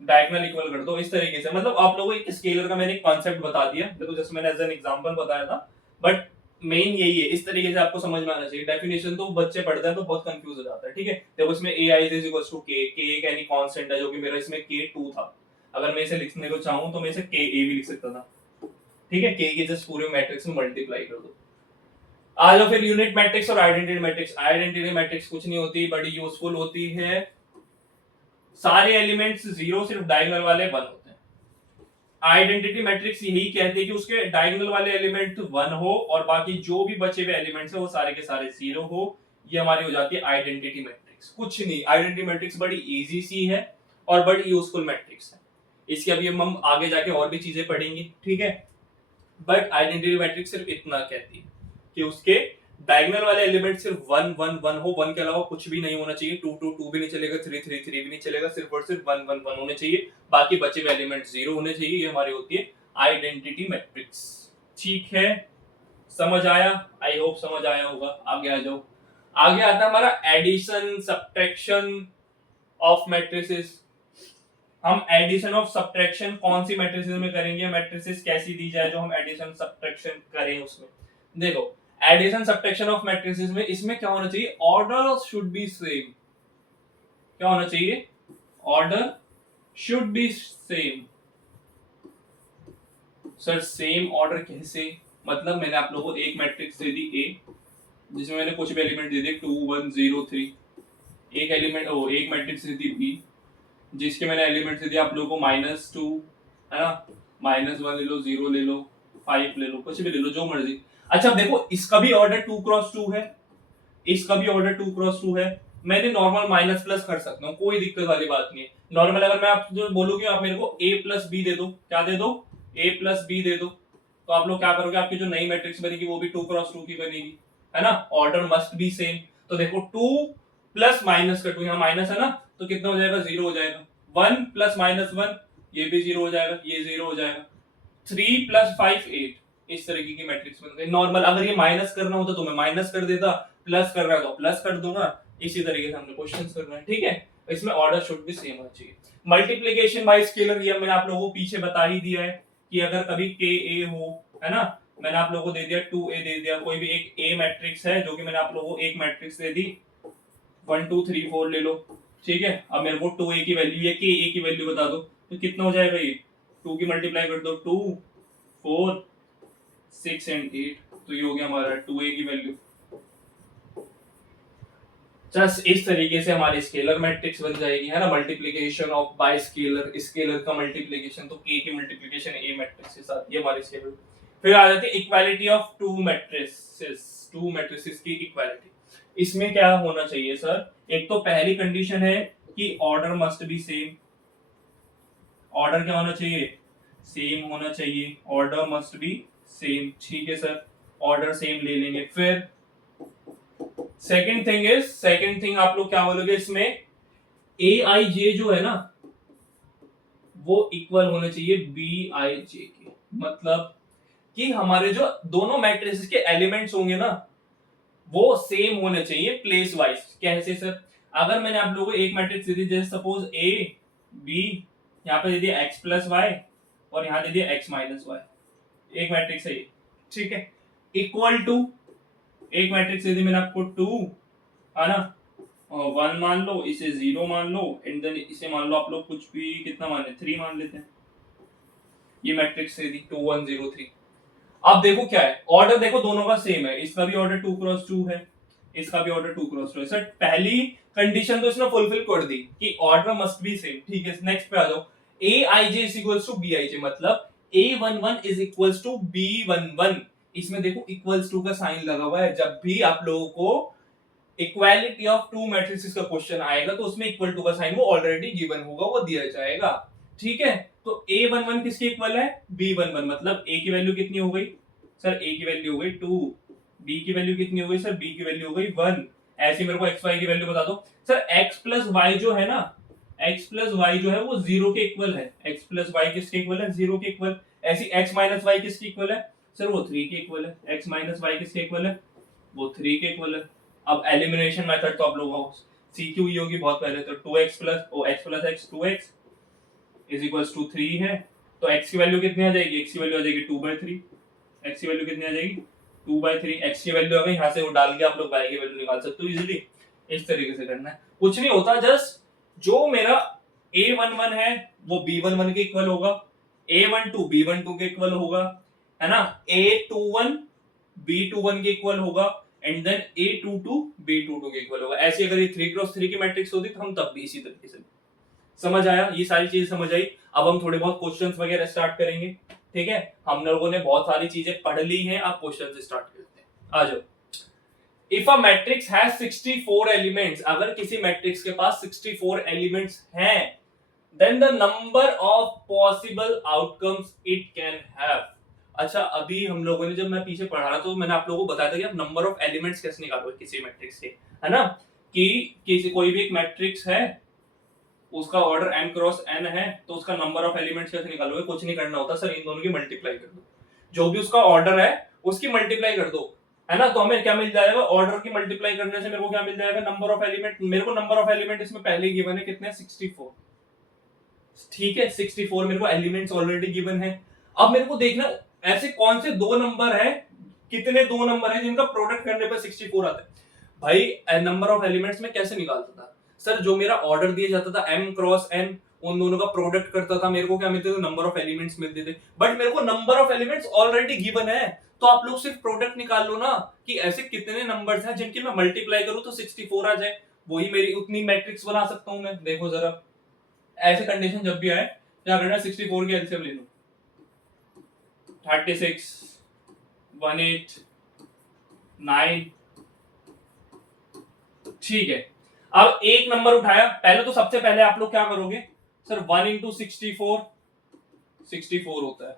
डायगोनल इक्वल कर दो इस तरीके से। मतलब आप लोगों को एक स्केलर का मैंने एक कॉन्सेप्ट बता दिया, देखो जैसे मैंने एज एन एग्जांपल बताया था, बट मेन यही है, इस तरीके से आपको समझ में आना चाहिए। डेफिनेशन तो बच्चे पढ़ते हैं तो बहुत कंफ्यूज हो जाता है, ठीक है। देखो इसमें ai is equals to k, k एक यानी कांस्टेंट है, जो कि मेरा इसमें k2 था, अगर मैं इसे लिखने को चाहूं तो मैं इसे ka भी लिख सकता था, ठीक है। k के जस्ट पूरे मैट्रिक्स में मल्टीप्लाई कर दो। आ जाओ फिर यूनिट मैट्रिक्स और आइडेंटिटी मैट्रिक्स। आइडेंटिटी मैट्रिक्स कुछ नहीं होती, बड़ी यूजफुल होती है, सारे एलिमेंट्स जीरो, सिर्फ डायगोनल वाले वन होते हैं। आइडेंटिटी मैट्रिक्स यही कहते हैं कि उसके डायगोनल वाले एलिमेंट वन हो और बाकी जो भी बचे हुए एलिमेंट्स है वो सारे के सारे जीरो हो, ये हमारी हो जाती है आइडेंटिटी मैट्रिक्स। कुछ नहीं, आइडेंटिटी मैट्रिक्स बड़ी इजी सी है और बड़ी यूजफुल मैट्रिक्स है। इसके अभी हम आगे जाके और भी चीजें पढ़ेंगे, ठीक है। बट आइडेंटिटी मैट्रिक्स सिर्फ इतना कहती है कि उसके डायगोनल वाले एलिमेंट सिर्फ 1 1 1 हो, 1 के अलावा कुछ भी नहीं होना चाहिए, 2 2 2 भी नहीं चलेगा, 3 3 3 भी नहीं चलेगा, सिर्फ और सिर्फ 1 1 1 होने चाहिए, बाकी बचे हुए एलिमेंट 0 होने चाहिए। ये हमारी होती है आइडेंटिटी मैट्रिक्स, ठीक है। समझ आया? आई होप समझ आया होगा। आगे आ जाओ। आगे आता है हमारा एडिशन सब्ट्रैक्शन ऑफ मैट्रिसेस। हम एडिशन ऑफ सब्ट्रैक्शन कौन सी मैट्रिसेस में करेंगे, मैट्रिसेस कैसी दी जाए जो हम एडिशन सब्ट्रैक्शन करें उसमें। देखो एडिशन सब्ट्रैक्शन ऑफ मैट्रिसेस में इसमें क्या होना चाहिए, ऑर्डर शुड बी सेम। क्या होना चाहिए, order should be same. Sir same order कैसे, मतलब मैंने आप लोगों को एक मैट्रिक्स दे दी A, जिसमें मैंने कुछ भी एलिमेंट दे दिए 2 1 0 3, एक एलिमेंट एक मैट्रिक्स दे दी B, जिसके मैंने एलिमेंट दे दिया आप लोगों को -2, है ना, -1 ले लो, 0 ले लो, 5 ले लो, कुछ भी ले लो, जो मर्जी। अच्छा देखो इसका भी ऑर्डर 2x2 है, इसका भी ऑर्डर 2x2 है, मैंने नॉर्मल माइनस प्लस कर सकता हूँ, कोई दिक्कत वाली बात नहीं है। नॉर्मल अगर मैं आप जो बोलूंगी आप मेरे को a प्लस बी दे दो, क्या दे दो, a प्लस बी दे दो, तो आप लोग क्या करोगे, आपकी जो नई मैट्रिक्स बनेगी वो भी 2x2 की बनेगी, है ना। Order must be same. तो देखो 2 प्लस माइनस का 2, यहाँ माइनस है ना, तो कितना हो जाएगा, 0 हो जाएगा। 1 प्लस -1 ये भी 0 हो जाएगा, ये 0 हो जाएगा। 3 प्लस 5 8, इस तरीके की मैट्रिक्स बन गई। नॉर्मल अगर ये माइनस करना होता तो मैं माइनस कर देता, प्लस कर रहा है तो प्लस कर दूंगा, इसी तरीके से हमने क्वेश्चंस करना है, ठीक है। इसमें ऑर्डर शुड भी सेम होना चाहिए। मल्टीप्लिकेशन बाय स्केलर ये मैंने आप लोगों को पीछे बता ही दिया है कि अगर कभी ka हो, है ना, मैंने आप लोगों को दे दिया 2a दे दिया, कोई भी एक a मैट्रिक्स है जो कि मैंने आप लोगों को एक मैट्रिक्स दे दी 1 2 3 4 ले लो, ठीक है। अब मेरे को 2a की वैल्यू या ka की वैल्यू बता दो, तो कितना हो जाएगा, ये 2 की मल्टीप्लाई कर दो, 2 4 6 एंड 8, तो ये हो गया हमारा 2a की वैल्यू। जस्ट इस तरीके से हमारी स्केलर मैट्रिक्स बन जाएगी, है ना। Multiplication of bye scalar, scalar का मल्टीप्लिकेशन तो k की मल्टीप्लिकेशन a मैट्रिक्स के साथ, ये हमारी स्केलर। फिर आ जाती है इक्वालिटी ऑफ टू मैट्रिसेस की इक्वालिटी। इसमें क्या होना चाहिए सर, एक तो पहली कंडीशन है कि order must be same. Order क्या होना चाहिए, सेम होना चाहिए, ऑर्डर मस्ट बी सेम, ठीक है सर, ऑर्डर सेम ले लेंगे। फिर सेकंड थिंग आप लोग क्या बोलोगे इसमें, ए आई जे जो है ना वो इक्वल होना चाहिए बी आई जे के, मतलब कि हमारे जो दोनों मैट्रिसेस के एलिमेंट्स होंगे ना वो सेम होने चाहिए प्लेस वाइज। कैसे सर, अगर मैंने आप लोगों को एक मैट्रिक्स दे दी, जैसे सपोज ए बी, यहाँ पे दे दिया x प्लस वाई और यहाँ दे दिया x माइनस वाई, एक मैट्रिक्स है ये, ठीक है। इक्वल टू एक मैट्रिक्स दे दी मैंने आपको 2, है ना, 1 मान लो, इसे 0 मान लो, एंड देन इसे मान लो आप लोग कुछ भी, कितना मान ले, 3 मान लेते हैं। ये मैट्रिक्स दे दी 2 1 0 3। अब देखो क्या है, ऑर्डर देखो दोनों का सेम है, इसका भी ऑर्डर 2x2 है, इसका भी ऑर्डर 2x2 है। सर पहली कंडीशन तो इसने फुलफिल कर दी कि ऑर्डर मस्ट बी सेम, ठीक है। नेक्स्ट पे आ जाओ, aij is equals to bij, मतलब a11 is equals to b11। इसमें देखो इक्वल्स टू का साइन लगा हुआ है। जब भी आप लोगों को इक्वालिटी ऑफ टू मैट्रिसेस का क्वेश्चन आएगा तो उसमें इक्वल टू का साइन वो ऑलरेडी गिवन होगा, वो दिया जाएगा। ठीक है, तो a11 किसके इक्वल है? b11, मतलब a की वैल्यू कितनी हो गई सर? a की वैल्यू हो गई 2, b की वैल्यू कितनी हो गई सर? b की वैल्यू हो गई 1। ऐसे मेरे को x y की वैल्यू बता दो सर। x प्लस वाई जो है ना, x प्लस वाई जो है वो 0 के इक्वल है। x प्लस वाई किसके इक्वल है? 0 के इक्वल। ऐसी x माइनस वाई किसके इक्वल है सर? वो 3 के इक्वल है। x माइनस वाई किसके इक्वल है? वो 3 के इक्वल है। अब एलिमिनेशन मेथड तो आप लोगों को सीखी हुई होगी बहुत पहले, तो 2x plus x plus x 2x is equals to 3 है। तो x की वैल्यू कितनी आ जाएगी? x की वैल्यू आ जाएगी 2/3। x की वैल्यू कितनी आ जाएगी? 2/3। x की वैल्यू आ गई, यहाँ से वो डाल के आप लोग y की वैल्यू निकाल सकते हो इजीली। इस तरीके से करना है, कुछ नहीं होता, जस्ट जो मेरा a11 है वो b11 के इक्वल होगा, a12 b12 के इक्वल होगा, है ना, a21 b21 के इक्वल होगा, एंड देन a22 b22 के इक्वल होगा। ऐसे अगर ये 3x3 की मैट्रिक्स होती तो हम तब भी इसी तरीके से। समझ आया? ये सारी चीजें समझ आई। अब हम थोड़े बहुत क्वेश्चंस वगैरह स्टार्ट करेंगे। ठीक है, हम लोगों ने बहुत सारी चीजें पढ़ ली हैं, अब क्वेश्चन से स्टार्ट करते हैं। आ जाओ। If a matrix has 64 elements, अगर किसी मैट्रिक्स के पास 64 एलिमेंट्स हैं, then the number of possible outcomes it can have. अच्छा, अभी हम लोगों ने, जब मैं पीछे पढ़ा रहा तो मैंने आप लोगों को बताया था कि आप नंबर ऑफ एलिमेंट्स कैसे निकालोगे किसी मैट्रिक्स के, है ना, कि किसी कोई भी एक मैट्रिक्स है, उसका ऑर्डर m क्रॉस n है, तो उसका नंबर ऑफ एलिमेंट्स कैसे निकालोगे? कुछ नहीं करना होता सर, इन दोनों की मल्टीप्लाई कर दो। जो भी उसका ऑर्डर है उसकी मल्टीप्लाई कर दो, है ना, तो हमें क्या मिल जाएगा? ऑर्डर की मल्टीप्लाई करने से मेरे को क्या मिल जाएगा? Number of element. मेरे को नंबर ऑफ एलिमेंट इसमें पहले ही गिवन है, कितने? 64। ठीक है, 64 मेरे को एलिमेंट्स ऑलरेडी गिवन है। अब मेरे को देखना ऐसे कौन से दो नंबर है, कितने दो नंबर है जिनका प्रोडक्ट करने पर 64 आता है। भाई नंबर ऑफ एलिमेंट्स में कैसे निकालता था सर? जो मेरा ऑर्डर दिया जाता था m क्रॉस n, उन दोनों का प्रोडक्ट करता था, मेरे को क्या मिलते थे? नंबर ऑफ एलिमेंट्स मिलते थे। बट मेरे को number of elements already given है, तो आप लोग सिर्फ प्रोडक्ट निकाल लो ना, कि ऐसे कितने नंबर्स हैं जिनकी मैं मल्टीप्लाई करूं तो 64 आ जाए। वही मेरी उतनी मैट्रिक्स बना सकता हूं मैं। देखो जरा, ऐसे कंडीशन जब भी आए, क्या करना? 64 की एलसीएम ले लो, 36, 18, 9। ठीक है, अब एक नंबर उठाया, पहले तो सबसे पहले आप लोग क्या करोगे सर? 1 इंटू 64, 64 होता है।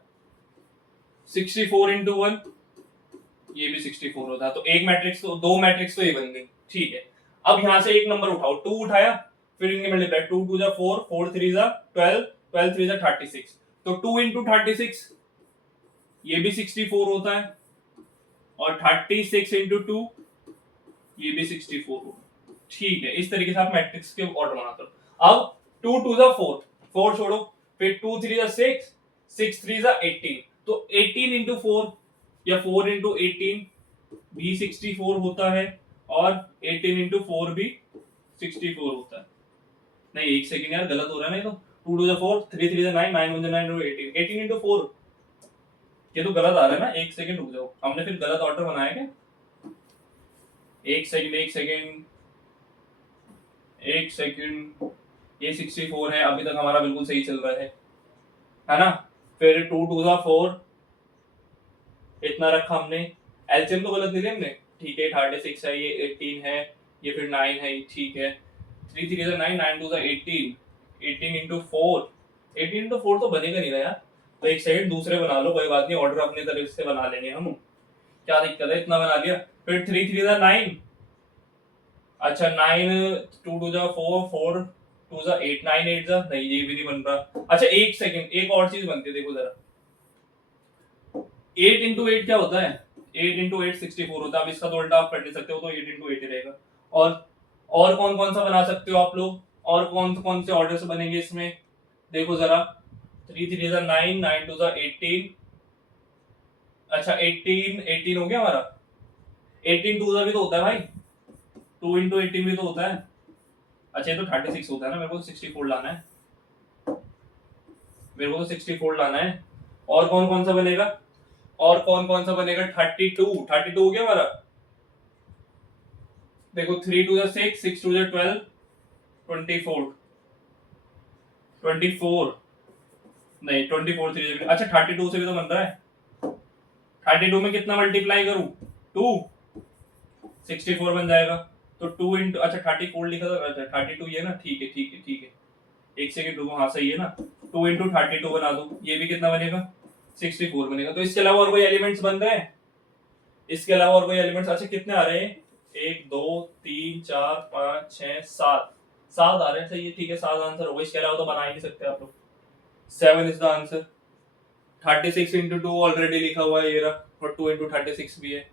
64 इंटू 1, ये भी 64 होता है। तो एक मैट्रिक्स, तो दो मैट्रिक्स तो ये बन गई। ठीक है, अब यहां से एक नंबर उठाओ, 2 उठाया, फिर इनके मल्टीप्लाई, 2 2 जा 4, 4 3 जा 12, 12 3 जा 36। तो 2 इंटू 36, ये भी 64 होता है, और 36 इंटू 2, ये भी 64 होगा। ठीक है, इस तरीके से आप मैट्रिक्स के ऑर्डर बनाते हो। अब 2 2 जा 4, 4 छोड़ो, फिर 2 3 जा 6, 6 3 जा 18। तो 18 इंटू 4 या 4 इंटू 18 भी 64 होता है, और 18 इंटू 4 भी 64 होता है। नहीं, एक सेकंड यार, गलत हो रहा है ना, तो 2 2 जा 4, 3 3 जा 9, 9 1 जा 9, 18, 18 इंटू 4, ये तो गलत आ रहा है ना। एक सेकंड रुक जाओ, हमने फिर गलत ऑर्डर बनाया क्या? एक सेकंड, एक सेकंड, एक सेकंड, ये 64 है, अभी तक हमारा बिल्कुल सही चल रहा है ना। फिर 2 2 जा 4, इतना रखा हमने, एलसीएम तो गलत नहीं लिया हमने। ठीक है, 36 है, ये 18 है, ये फिर 9 है, ठीक है, 3 3 जा 9, 9 2 जा 18, 18 इंटू 4, 18 इंटू 4 तो बनेगा नहीं ना यार। तो एक सेकंड दूसरे बना लो, कोई बात नहीं, ऑर्डर अपनी तरफ से बना लेंगे हम, क्या दिक्कत है, इतना बना लिया। फिर 3 3 जा 9, अच्छा 9, 2 2 जा 4, 4 2 जा 8, 9 8 जा, नहीं ये भी नहीं बन रहा। अच्छा एक सेकंड, एक और चीज बनती है, देखो जरा, 8 इंटू 8 क्या होता है? 8 इंटू 8 64 होता है। अब इसका तो उल्टा आप कर नहीं सकते हो, तो 8 इंटू 8 ही रहेगा। और कौन कौन सा बना सकते हो आप लोग? और कौन कौन से ऑर्डर से बनेंगे इसमें? देखो जरा, 3 3 जा 9, 9 2 जा 18, अच्छा 18 18 हो गया हमारा। 18 2 जा भी तो होता है भाई, 2 इंटू 18 भी तो होता है। अच्छा ये तो 36 होता है ना, मेरे को तो 64 लाना है, मेरे को तो 64 लाना है। और कौन कौन सा बनेगा? और कौन कौन सा बनेगा? 32, 32 हो गया हमारा। देखो 3 2 जा 6, 6 2 जा 12, 24, 24, नहीं 24 3 अच्छा 32 से भी तो बन रहा है। 32 में कितना मल्टीप्लाई करूं, 2, 64 बन जाएगा। तो 2 इंटू अच्छा 34 लिखा था, अच्छा 32 ये ना, ठीक है ठीक है ठीक है, एक सेकंड रुको, हाँ सही है ना। 2 इंटू 32 बना दो, ये भी कितना बनेगा, 64 बनेगा। तो इसके अलावा और कोई एलिमेंट्स बन रहे हैं, इसके अलावा और कोई एलिमेंट्स, अच्छा कितने आ रहे हैं, 1 2 3 4 5 6 7, 7 आ रहे हैं, सही है ठीक है, 7 आंसर होगा, इसके अलावा तो बना ही नहीं सकते आप लोग। 7 is the answer. 36 into 2 already लिखा हुआ है ये रहा, और 2 इंटू 36 भी है।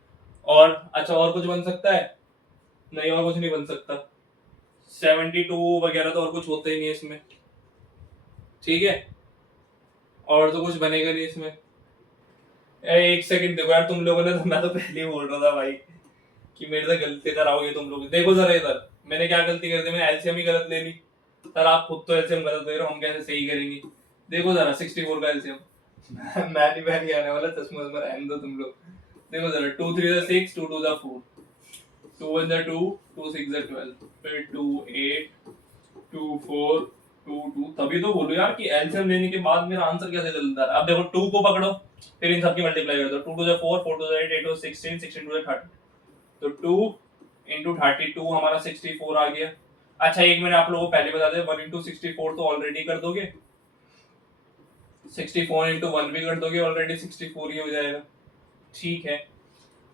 और अच्छा और कुछ बन सकता है, नहीं और कुछ नहीं बन सकता। 72 वगैरह तो और कुछ होता ही नहीं है इसमें, ठीक है, और तो कुछ बनेगा नहीं इसमें। एक सेकंड देखो यार, तुम लोगों ने तो, मैं तो पहले ही बोल रहा था भाई कि मेरे से गलती कराओगे तुम लोग। देखो जरा इधर, मैंने क्या गलती कर दी, मैंने एलसीएम ही गलत ले ली। सर आप खुद तो एलसीएम गलत दे रहे हो, हम कैसे सही करेंगे। देखो जरा 64 का एलसीएम मैं नहीं आने वाला, चश्मा में रहने दो तुम लोग। देखो जरा 2 3 जा 6, 2 2 जा 4, 2 1 जा 2, 2 6 जा 12, फिर 2 8, 2 4, 2 2, तभी तो बोलो यार कि एलसीएम लेने के बाद मेरा आंसर कैसे चलता है। अब देखो 2 को पकड़ो, फिर इन सब की मल्टीप्लाई कर दो, 2 2 जा 4, 4 2 जा 8, 8 2 16, 16 2 जा 30, तो 2 इंटू 32 हमारा 64 आ गया। अच्छा एक मैंने आप लोगों को पहले बता दिया, 1 इंटू 64 तो ऑलरेडी कर दोगे, 64 इंटू 1 भी कर दोगे, ऑलरेडी 64 ही हो जाएगा, ठीक है।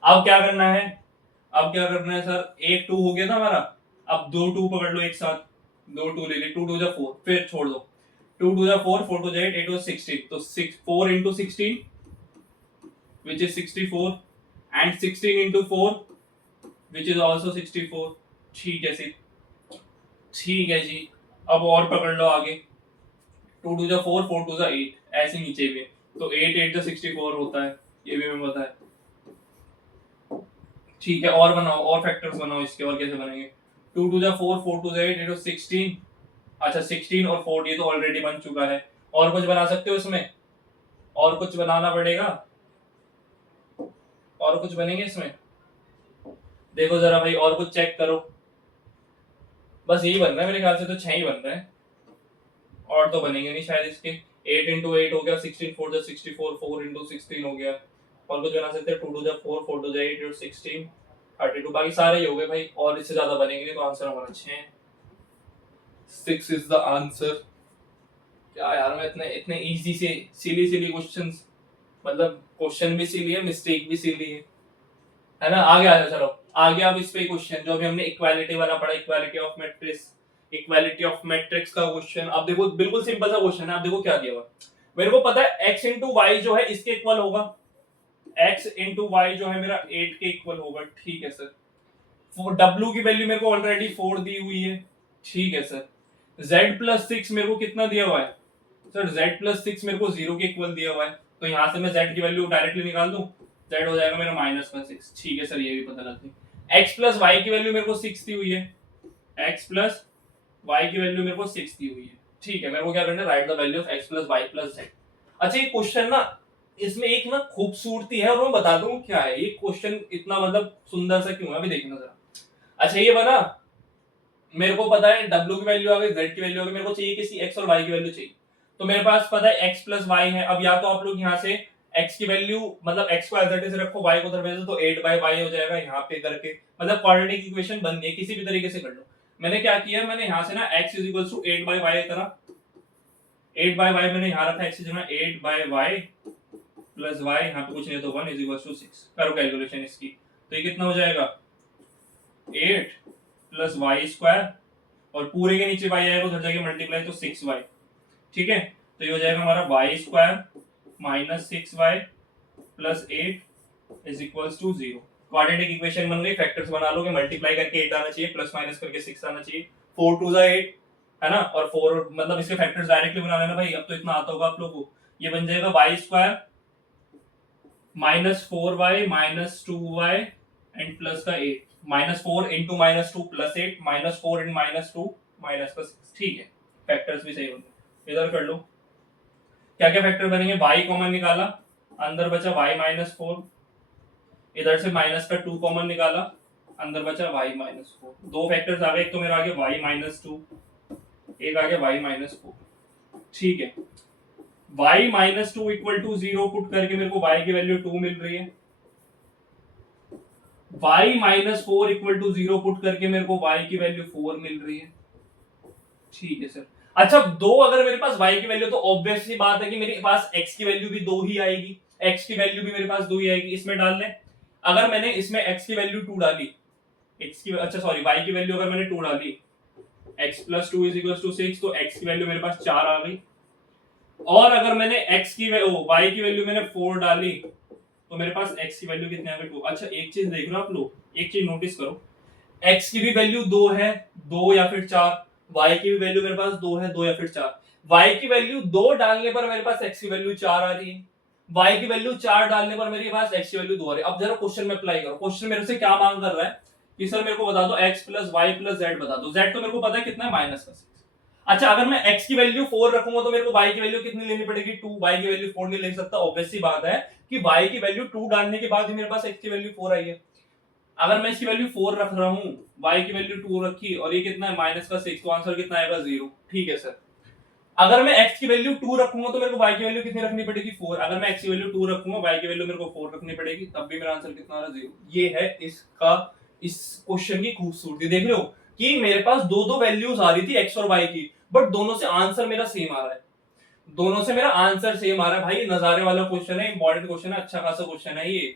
अब क्या करना है, अब क्या करना है सर, एक 2 हो गया था हमारा, अब दो 2 पकड़ लो एक साथ, दो 2 ले ली, 2 2 जा 4, फिर छोड़ दो, 2 2 जा 4, 4 2 जा 8, 8 2 16, तो 6 4 into 16 which is 64 and 16 into 4 which is also 64, ठीक है सी, ठीक है जी। अब और पकड़ लो आगे, 2 2 जा 4, 4 2 जा 8, ऐसे नीचे भी, तो 8 8 जा 64 होता है, ये भी हमें पता है, ठीक है। और बनाओ, और फैक्टर्स बनाओ इसके, और कैसे बनेंगे, 2 2 जा 4, 4 2 जा 8, 8 16, अच्छा 16 और 4 ये तो ऑलरेडी बन चुका है, और कुछ बना सकते हो इसमें, और कुछ बनाना पड़ेगा, और कुछ बनेंगे इसमें, देखो जरा भाई और कुछ चेक करो, बस यही बन रहा है मेरे ख्याल से, तो 6 ही बन रहा है, और तो बनेंगे नहीं शायद इसके। 8 इंटू 8 हो गया, 16 4 जा 64, 4 इंटू 16 हो गया, और कुछ बना सकते हैं, 2 2 जा 4, 4 2 जा 8 और 16 32, बाकी सारे ही हो गए भाई, और इससे ज्यादा बनेंगे नहीं, तो आंसर हमारा 6, 6 इज द आंसर। क्या यार मैं इतने इतने इजी से सिली सिली क्वेश्चंस, मतलब क्वेश्चन भी सिली है, मिस्टेक भी सिली है ना। आगे आ जाओ, चलो आगे। अब इस पे क्वेश्चन जो अभी हमने इक्वालिटी वाला पढ़ा, equality of matrix, equality of matrix का क्वेश्चन, अब देखो बिल्कुल सिंपल सा क्वेश्चन है। अब देखो क्या दिया हुआ, मेरे को पता है x इंटू वाई जो है इसके इक्वल होगा, x इंटू वाई जो है मेरा 8 के इक्वल होगा, ठीक है सर। w की वैल्यू मेरे को ऑलरेडी 4 दी हुई है, ठीक है सर। z प्लस 6 मेरे को कितना दिया हुआ है सर, z प्लस 6 मेरे को 0 के इक्वल दिया हुआ है, तो यहाँ से मैं z की वैल्यू डायरेक्टली निकाल दूं, z हो जाएगा मेरा माइनस का 6, ठीक है सर, ये भी पता लग गई। x प्लस वाई की वैल्यू मेरे को 6 दी हुई है, x प्लस वाई की वैल्यू मेरे को 6 दी हुई है, ठीक है। मेरे को क्या करना है, write the value of x plus y plus z। अच्छा ये क्वेश्चन ना, इसमें एक ना खूबसूरती है, और मैं बता दूं क्या है ये क्वेश्चन, इतना मतलब सुंदर सा क्यों है, अभी देखना जरा। अच्छा ये बना, मेरे को पता है w की वैल्यू आ गई, z की वैल्यू आ गई, मेरे को चाहिए किसी x और y की वैल्यू चाहिए, तो मेरे पास पता है x प्लस वाई है। अब या तो आप लोग यहाँ से x की वैल्यू, मतलब x को एज इट इज रखो, y को उधर भेज दो, तो 8 बाई वाई हो जाएगा यहाँ पे करके, मतलब क्वाड्रेटिक इक्वेशन बन गई, किसी भी तरीके से कर लो। मैंने क्या किया, मैंने यहाँ से ना x is equal to 8 by y करा, 8 बाई वाई मैंने यहाँ रखा, x की जगह 8 बाई वाई प्लस y, यहाँ पे कुछ नहीं तो 1 इज इक्वल टू 6, करो कैलकुलेशन इसकी, तो ये कितना हो जाएगा, 8 प्लस वाई स्क्वायर, और पूरे के नीचे y आएगा, उधर जाके मल्टीप्लाई, तो 6y, ठीक है। तो ये हो जाएगा हमारा y square minus 6y plus 8 is equals to 0। Quadratic equation बन गई, फैक्टर्स बना लोगे, मल्टीप्लाई करके 8 आना चाहिए, प्लस माइनस करके 6 आना चाहिए, 4 2 जा 8 है ना, और 4 मतलब इसके फैक्टर्स डायरेक्टली बना लेना भाई, अब तो इतना आता होगा आप लोगों को। ये बन जाएगा y square minus 4y minus 2y and plus का 8, minus 4 into minus 2 plus 8, minus 4 in minus 2 minus का 6, ठीक है। फैक्टर्स भी सही होंगे, इधर कर लो। क्या क्या फैक्टर बनेंगे, y कॉमन निकाला, अंदर बचा y माइनस 4, इधर से माइनस का 2 कॉमन निकाला, अंदर बचा y माइनस 4, दो फैक्टर्स आ गए, एक तो मेरा आ गया y माइनस 2, एक आ गया y माइनस 4, ठीक है। y minus two equal to 0 put करके मेरे को y की वैल्यू 2 मिल रही है। y minus 4 equal to 0 put करके मेरे को y की वैल्यू 4 मिल रही है। ठीक है सर। अच्छा, दो अगर मेरे पास y की वैल्यू, तो ऑब्वियस सी बात है कि मेरे पास x की वैल्यू भी 2 ही आएगी, x की वैल्यू भी मेरे पास 2 ही आएगी। इसमें डाल लें, अगर मैंने इसमें x की वैल्यू 2 डाली, x की अच्छा सॉरी y की वैल्यू अगर मैंने 2 डाली, x plus 2 is equal to 6, तो x की वैल्यू मेरे पास 4 आ गई। और अगर मैंने x की y की वैल्यू मैंने 4 डाली, तो मेरे पास x की वैल्यू कितने आ गई 2। अच्छा, एक चीज देख लो आप लोग, एक चीज नोटिस करो, x की भी वैल्यू 2 है, 2 या फिर 4, y की भी वैल्यू मेरे पास 2 है, 2 या फिर 4। y की वैल्यू 2 डालने पर मेरे पास x की वैल्यू 4 आ रही है, y की वैल्यू 4 डालने पर मेरे पास x की वैल्यू 2 आ रही है। अब जरा क्वेश्चन में अप्लाई करो। क्वेश्चन मेरे से क्या मांग कर रहा है कि सर मेरे को बता दो x plus y plus z बता दो। z तो मेरे को पता है कितना है, माइनस का 6। अच्छा, अगर मैं x की वैल्यू 4 रखूंगा तो मेरे को y की वैल्यू कितनी लेनी पड़ेगी, 2। y की वैल्यू 4 नहीं ले सकता, ऑब्वियस सी बात है कि y की वैल्यू 2 डालने के बाद ही मेरे पास x की वैल्यू 4 आई है। अगर मैं इसकी वैल्यू 4 रख रहा हूं, y की वैल्यू 2 रखी और ये कितना है, माइनस का 6, तो आंसर कितना आएगा, 0। ठीक है सर। अगर मैं x की वैल्यू 2 रखूंगा तो मेरे को y की वैल्यू कितनी रखनी पड़ेगी, 4। अगर मैं x की वैल्यू 2 रखूंगा, y की वैल्यू मेरे को 4 रखनी पड़ेगी, तब भी मेरा आंसर कितना आ रहा है, 0। ये है इसका, इस क्वेश्चन की खूबसूरती। देख रहे हो कि मेरे पास दो दो वैल्यूज आ रही थी x और y की, बट दोनों से आंसर मेरा सेम आ रहा है, दोनों से मेरा आंसर सेम आ रहा है। भाई ये नजारे वाला क्वेश्चन है, इंपॉर्टेंट क्वेश्चन है, अच्छा खासा क्वेश्चन है ये,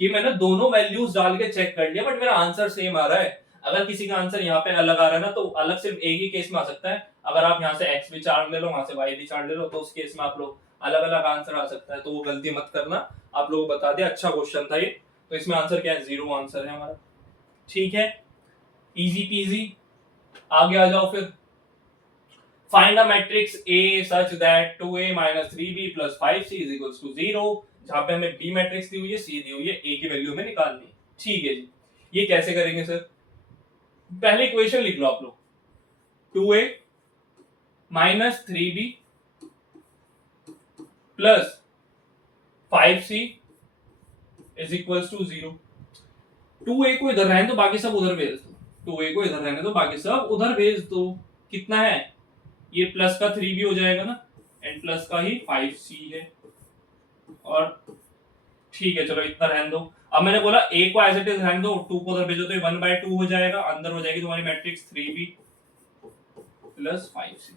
कि मैंने दोनों वैल्यूज डाल के चेक कर लिया बट मेरा आंसर सेम आ रहा है। अगर किसी का आंसर यहाँ पे अलग आ रहा है ना, तो अलग सिर्फ एक ही केस में आ सकता है, अगर आप यहाँ से x भी चार्ट ले लो, वहां से y भी चार्ट ले लो, तो उस केस में आप लोग अलग अलग आंसर आ सकता है, तो वो गलती मत करना। आप लोगों को बता दिया, अच्छा क्वेश्चन था ये। तो इसमें आंसर क्या है, 0 आंसर है हमारा। ठीक है, इजी पीजी। आगे आ जाओ फिर। Find a matrix A such that 2A minus 3B plus 5C is equals to 0। जहां पे हमें B मैट्रिक्स दी हुई है, C दी हुई है, A की वैल्यू में निकालनी है। ठीक है जी, ये कैसे करेंगे सर? पहले इक्वेशन लिख लो आप लोग, 2A minus 3B plus 5C is equals to 0। 2A को इधर रहने दो, बाकी सब उधर भेज दो। 2A को इधर रहने दो, बाकी सब उधर भेज दो। कितना है ये, प्लस का 3B हो जाएगा ना, एंड प्लस का ही 5C है। और ठीक है, चलो इतना रहने दो। अब मैंने बोला ए को एज इट इज रहने दो, 2 को उधर भेजो, तो ये 1/2 हो जाएगा, अंदर हो जाएगी तुम्हारी मैट्रिक्स 3B प्लस 5C।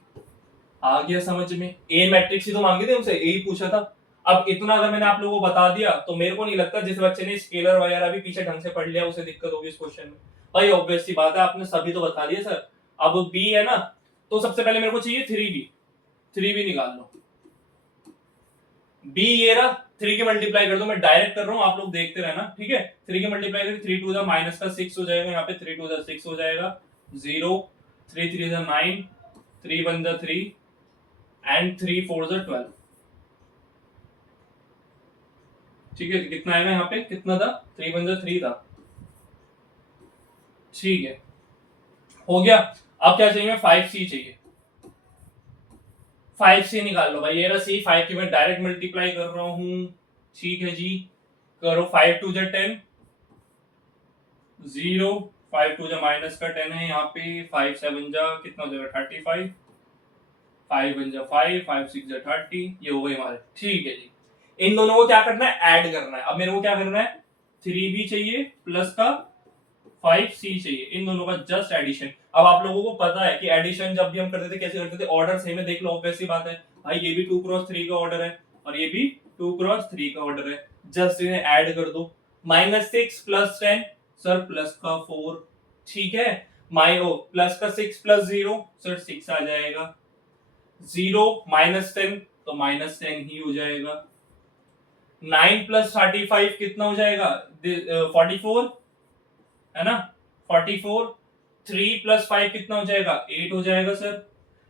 आ गया समझ में? ए मैट्रिक्स ही तो मांगी थी हमसे, ए ही पूछा था। अब इतना अगर मैंने आप लोगों को बता दिया, तो मेरे को नहीं लगता जिस बच्चे ने स्केलर वगैरह भी पीछे ढंग से पढ़ लिया उसे दिक्कत होगी इस क्वेश्चन में। भाई ऑब्वियस सी बात है, आपने सभी तो बता दिए सर। अब बी है ना, तो सबसे पहले मेरे को चाहिए 3B। 3B निकाल लो। बी ये रहा, 3 की मल्टीप्लाई कर दो, मैं डायरेक्ट कर रहा हूं, आप लोग देखते रहना। ठीक है, 3 की मल्टीप्लाई करके 3 टू द माइनस का 6 हो जाएगा, यहाँ पे 3 टू द 6 हो जाएगा, 0, 3 3 द 9, 3 1 द 3 एंड 3 4 द 12। ठीक है, कितना आएगा यहाँ पे, कितना था, 3 1 द 3 था। ठीक है, हो गया। अब क्या चाहिए, 5C चाहिए। 5C निकाल लो भाई, ये रहा C। 5 की मैं डायरेक्ट मल्टीप्लाई कर रहा हूं। ठीक है जी, करो, 5 टू ज 10, 0, 5 टू ज माइनस का 10 है यहाँ पे, 5 7 जा कितना हो जाएगा, 35, 5 1 जा 5, 5 6 जा 30, ये हो गए हमारे। ठीक है जी, इन दोनों को क्या करना है, ऐड करना है। अब मेरे को क्या करना है, 3B चाहिए प्लस का 5C चाहिए, इन दोनों का जस्ट एडिशन। अब आप लोगों को पता है कि एडिशन जब भी हम करते थे कैसे करते थे, ऑर्डर सेम है, देख लो, ऑब्वियस सी बात है भाई, ये भी 2x3 का ऑर्डर है और ये भी 2x3 का ऑर्डर है, जस्ट इन्हें ऐड कर दो। -6 प्लस 10 सर प्लस का 4। ठीक है, प्लस का 6 प्लस 0 सर 6 आ जाएगा, 0 -10 तो -10 ही हो जाएगा, 9 प्लस 35 कितना हो जाएगा, 44 है ना, 44, 3 प्लस 5 कितना हो जाएगा, 8 हो जाएगा सर,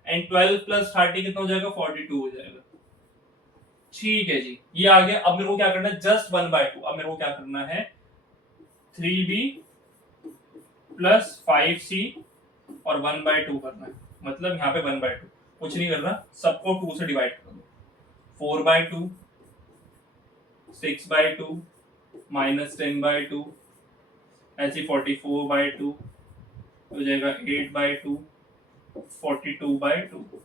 एंड 12 प्लस 30 कितना हो जाएगा, 42 हो जाएगा। ठीक है जी, ये आ गया। अब मेरे को क्या करना है, जस्ट 1/2। अब मेरे को क्या करना है, 3B प्लस 5C और 1/2 करना है, मतलब यहाँ पे 1/2, कुछ नहीं करना, सबको 2 से डिवाइड कर दो, 4/2, 6/2 -10/2, ऐसे 44/2 हो जाएगा, 8/2, 42/2।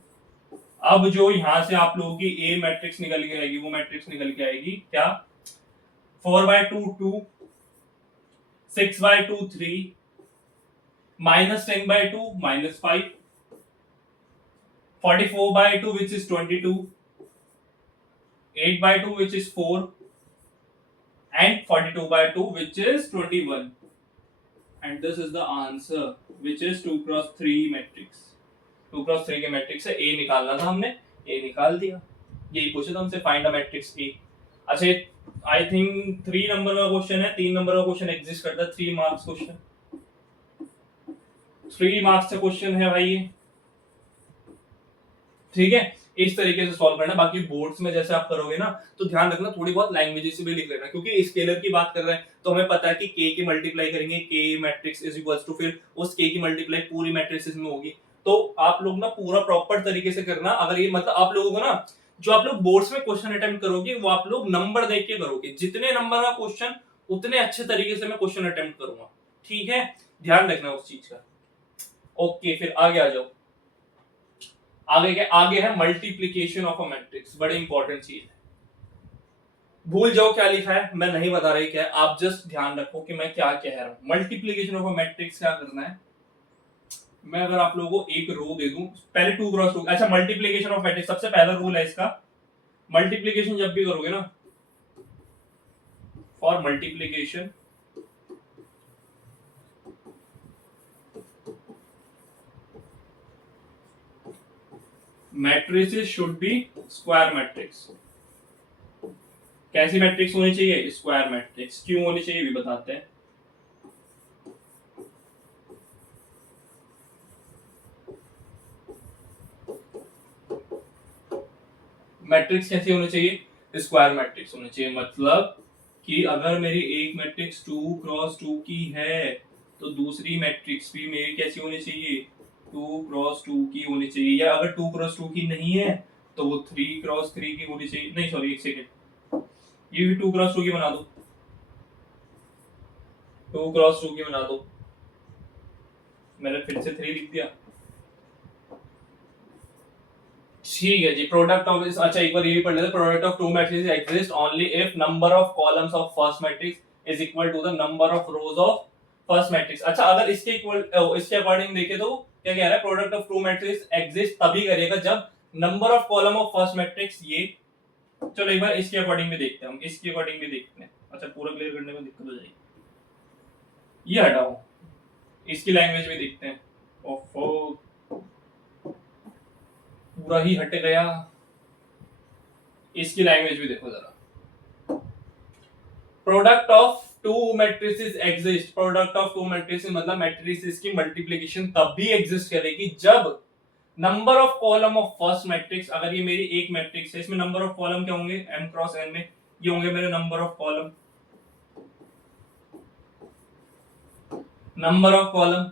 अब जो यहां से आप लोगों की ए मैट्रिक्स निकल के आएगी, वो मैट्रिक्स निकल के आएगी क्या, 4/2 2, 6/2 3, -10/2 -5, 44/2 which is 22, 8/2 which is 4, and 42/2 which is 21. And this is the answer which is 2x3 matrix. 2x3 के मैट्रिक्स से ए निकालना था हमने, ए निकाल दिया। यही पूछा था हमसे, फाइंड अ मैट्रिक्स ए। अच्छा, आई थिंक 3 नंबर का क्वेश्चन है, 3 नंबर का क्वेश्चन एग्जिस्ट करता है, 3 मार्क्स क्वेश्चन, 3 मार्क्स का क्वेश्चन है भाई ये। ठीक है, इस तरीके से सॉल्व करना। बाकी बोर्ड्स में जैसे आप करोगे ना, तो ध्यान रखना थोड़ी बहुत लैंग्वेजेस से भी लिख लेना, क्योंकि स्केलर की बात कर रहे हैं तो हमें पता है कि के की मल्टीप्लाई करेंगे, के मैट्रिक्स इज इक्वल्स टू, फिर उस के की मल्टीप्लाई पूरी मैट्रिक्स में होगी। तो आप लोग ना पूरा प्रॉपर तरीके से करना। अगर ये मतलब आप लोगों को ना, जो आप लोग बोर्ड्स में क्वेश्चन अटेम्प्ट करोगे वो आप लोग नंबर देख के करोगे, जितने नंबर का क्वेश्चन उतने अच्छे तरीके से मैं क्वेश्चन अटेम्प्ट करूंगा। ठीक है, ध्यान रखना उस चीज का। ओके, फिर आगे आ जाओ। आगे है मल्टीप्लीकेशन ऑफ अ मैट्रिक्स, बड़ी इंपॉर्टेंट चीज है। भूल जाओ क्या लिखा है, मैं नहीं बता रही क्या है, आप जस्ट ध्यान रखो कि मैं क्या कह रहा हूं। मल्टीप्लीकेशन ऑफ अ मैट्रिक्स क्या करना है, मैं अगर आप लोगों को एक रो दे दूं, पहले 2x2, अच्छा मल्टीप्लीकेशन ऑफ मैट्रिक्स सबसे पहला रूल है इसका, मल्टीप्लीकेशन जब भी करोगे ना, for multiplication matrices should be square matrix. कैसी मैट्रिक्स होनी चाहिए, स्क्वायर मैट्रिक्स। क्यों होनी चाहिए भी बताते हैं। मैट्रिक्स कैसी होनी चाहिए, स्क्वायर मैट्रिक्स होनी चाहिए। मतलब कि अगर मेरी एक मैट्रिक्स 2x2 की है, तो दूसरी मैट्रिक्स भी मेरी कैसी होनी चाहिए, 2x2 की होनी चाहिए। या अगर 2x2 की नहीं है तो वो 3x3 की होनी चाहिए। नहीं सॉरी, एक सेकेंड, ये भी 2x2 की बना दो, 2x2 की बना दो। मैंने फिर से 3 लिख दिया। ठीक है जी, प्रोडक्ट ऑफ, अच्छा एक बार ये भी पढ़ लेते हैं। Product of two matrices exist only if number of columns of first matrix is equal to the number of rows of first matrix. अच्छा, अगर इसके इक्वल, इसके अकॉर्डिंग देखें तो क्या कह रहा है, product of two matrix exist तभी करेगा जब number of column of first matrix ये। चलो एक बार इसके अकॉर्डिंग भी देखते हैं, हम इसके अकॉर्डिंग भी देखते हैं। अच्छा, पूरा क्लियर करने में दिक्कत हो जाएगी, ये हटाओ, इसकी लैंग्वेज भी देखते हैं। ओफो, पूरा ही हट गया, इसकी लैंग्वेज भी देखो जरा। Product of two matrices exist, product of two matrices मतलब मैट्रिसेस की मल्टीप्लिकेशन तब भी एग्जिस्ट करेगी जब number of column of first matrix, अगर ये मेरी एक मैट्रिक्स है, इसमें नंबर ऑफ कॉलम क्या होंगे, m क्रॉस n में ये होंगे मेरे number of column, number of column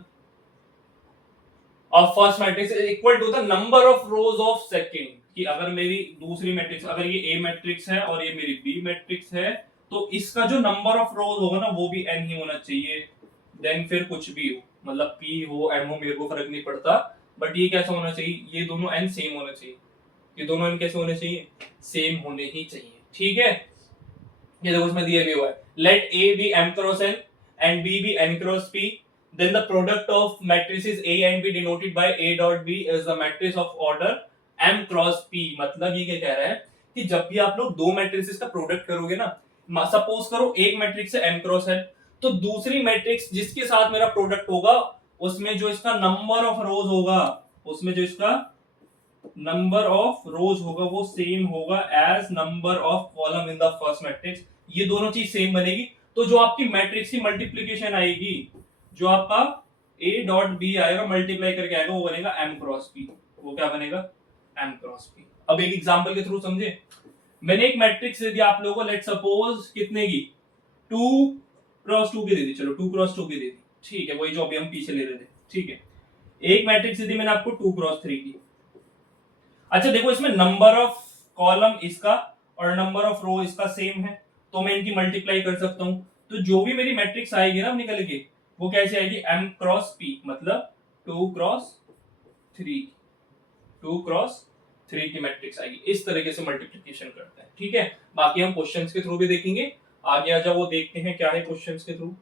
of first matrix is equal to the number of rows of second. कि अगर मेरी दूसरी मैट्रिक्स, अगर ये ए मैट्रिक्स है और ये मेरी बी मैट्रिक्स है, तो इसका जो नंबर ऑफ रोज होगा ना वो भी n ही होना चाहिए। देन फिर कुछ भी हो, मतलब p हो m हो, मेरे को फर्क नहीं पड़ता, बट ये कैसा होना चाहिए, ये दोनों n सेम होना चाहिए। ये दोनों n कैसे होने चाहिए, सेम होने ही चाहिए। ठीक है, ये देखो इसमें दिया भी हुआ है, late a be m cross n and b be n cross p, then the product of matrices A and B denoted by A dot B is the matrix of order m cross p। मतलब ये क्या कह रहा है कि जब भी आप लोग दो मैट्रिसेस का प्रोडक्ट करोगे ना, सपोज करो एक मैट्रिक्स है m क्रॉस n, तो दूसरी मैट्रिक्स जिसके साथ मेरा प्रोडक्ट होगा उसमें जो इसका नंबर ऑफ रोज होगा, उसमें जो इसका नंबर ऑफ रोज होगा वो सेम होगा as number of column in the first matrix. ये दोनों चीज सेम बनेगी, तो जो आपकी मैट्रिक्स की मल्टीप्लीकेशन आएगी, जो आपका a डॉट b आएगा मल्टीप्लाई करके आएगा, वो बनेगा m क्रॉस p। वो क्या बनेगा, m क्रॉस p। अब एक एग्जांपल के थ्रू समझे, मैंने एक मैट्रिक्स दे दिया आप लोगों को, लेट सपोज कितने की, 2 क्रॉस 2 की दे दी, चलो 2 क्रॉस 2 की दे दी, ठीक है, वही जो अभी हम पीछे ले रहे थे। ठीक है, एक मैट्रिक्स दे दी मैंने आपको 2 क्रॉस 3 की। अच्छा देखो, इसमें नंबर ऑफ कॉलम इसका और नंबर ऑफ रो इसका सेम है, तो मैं इनकी मल्टीप्लाई कर सकता हूं। तो जो भी मेरी मैट्रिक्स आएगी ना निकल के, वो कैसे आएगी, m क्रॉस p, मतलब 2 क्रॉस 3, 2 क्रॉस 3 की मैट्रिक्स आएगी। इस तरीके से मल्टीप्लिकेशन करते हैं, ठीक है। बाकी हम क्वेश्चंस के थ्रू भी देखेंगे। आगे आ जाओ, वो देखते हैं क्या है क्वेश्चंस के through.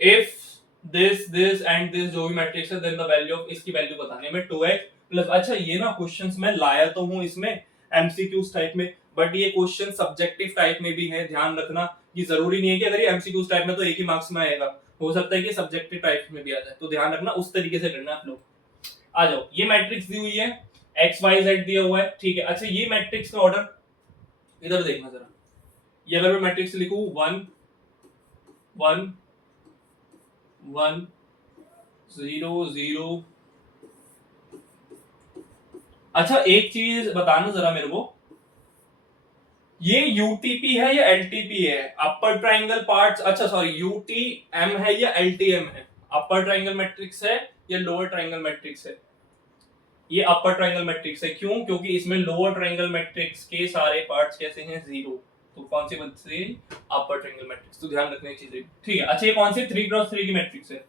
If this and this जो भी मैट्रिक्स है, देन द वैल्यू ऑफ, इसकी वैल्यू बताने में 2x प्लस, अच्छा ये ना क्वेश्चंस मैं लाया तो हूं इसमें एमसीक्यूज टाइप में, बट ये क्वेश्चन सब्जेक्टिव टाइप में भी है, ध्यान रखना। ये जरूरी नहीं है कि अगर ये एमसीक्यूज टाइप में तो एक ही मार्क्स में आएगा, हो सकता है कि सब्जेक्टिव टाइप में भी आ जाए, तो ध्यान रखना, उस तरीके से करना आप लोग। आ जाओ, ये मैट्रिक्स दी हुई है, एक्स वाई जेड दिया हुआ है, ठीक है। अच्छा ये मैट्रिक्स का ऑर्डर इधर देखना जरा, ये अगर मैं मैट्रिक्स लिखूं 1 1 1 0 0, अच्छा एक चीज बताना जरा मेरे को, ये यूटीपी है या एलटीपी है? अपर ट्राइंगल पार्ट्स, अच्छा सॉरी, यूटीएम है या एलटीएम है? अपर ट्राइंगल मैट्रिक्स है या लोअर ट्राइंगल मैट्रिक्स है? ये अपर ट्राइंगल मैट्रिक्स है, क्यों? क्योंकि इसमें लोअर ट्राइंगल मैट्रिक्स के सारे पार्ट्स कैसे हैं? 0। तो कौन सी बनती है? अपर ट्राइंगल मैट्रिक्स। तो ध्यान रखने की चीजें, ठीक है। अच्छा ये कौन सी 3x3 की मैट्रिक्स है?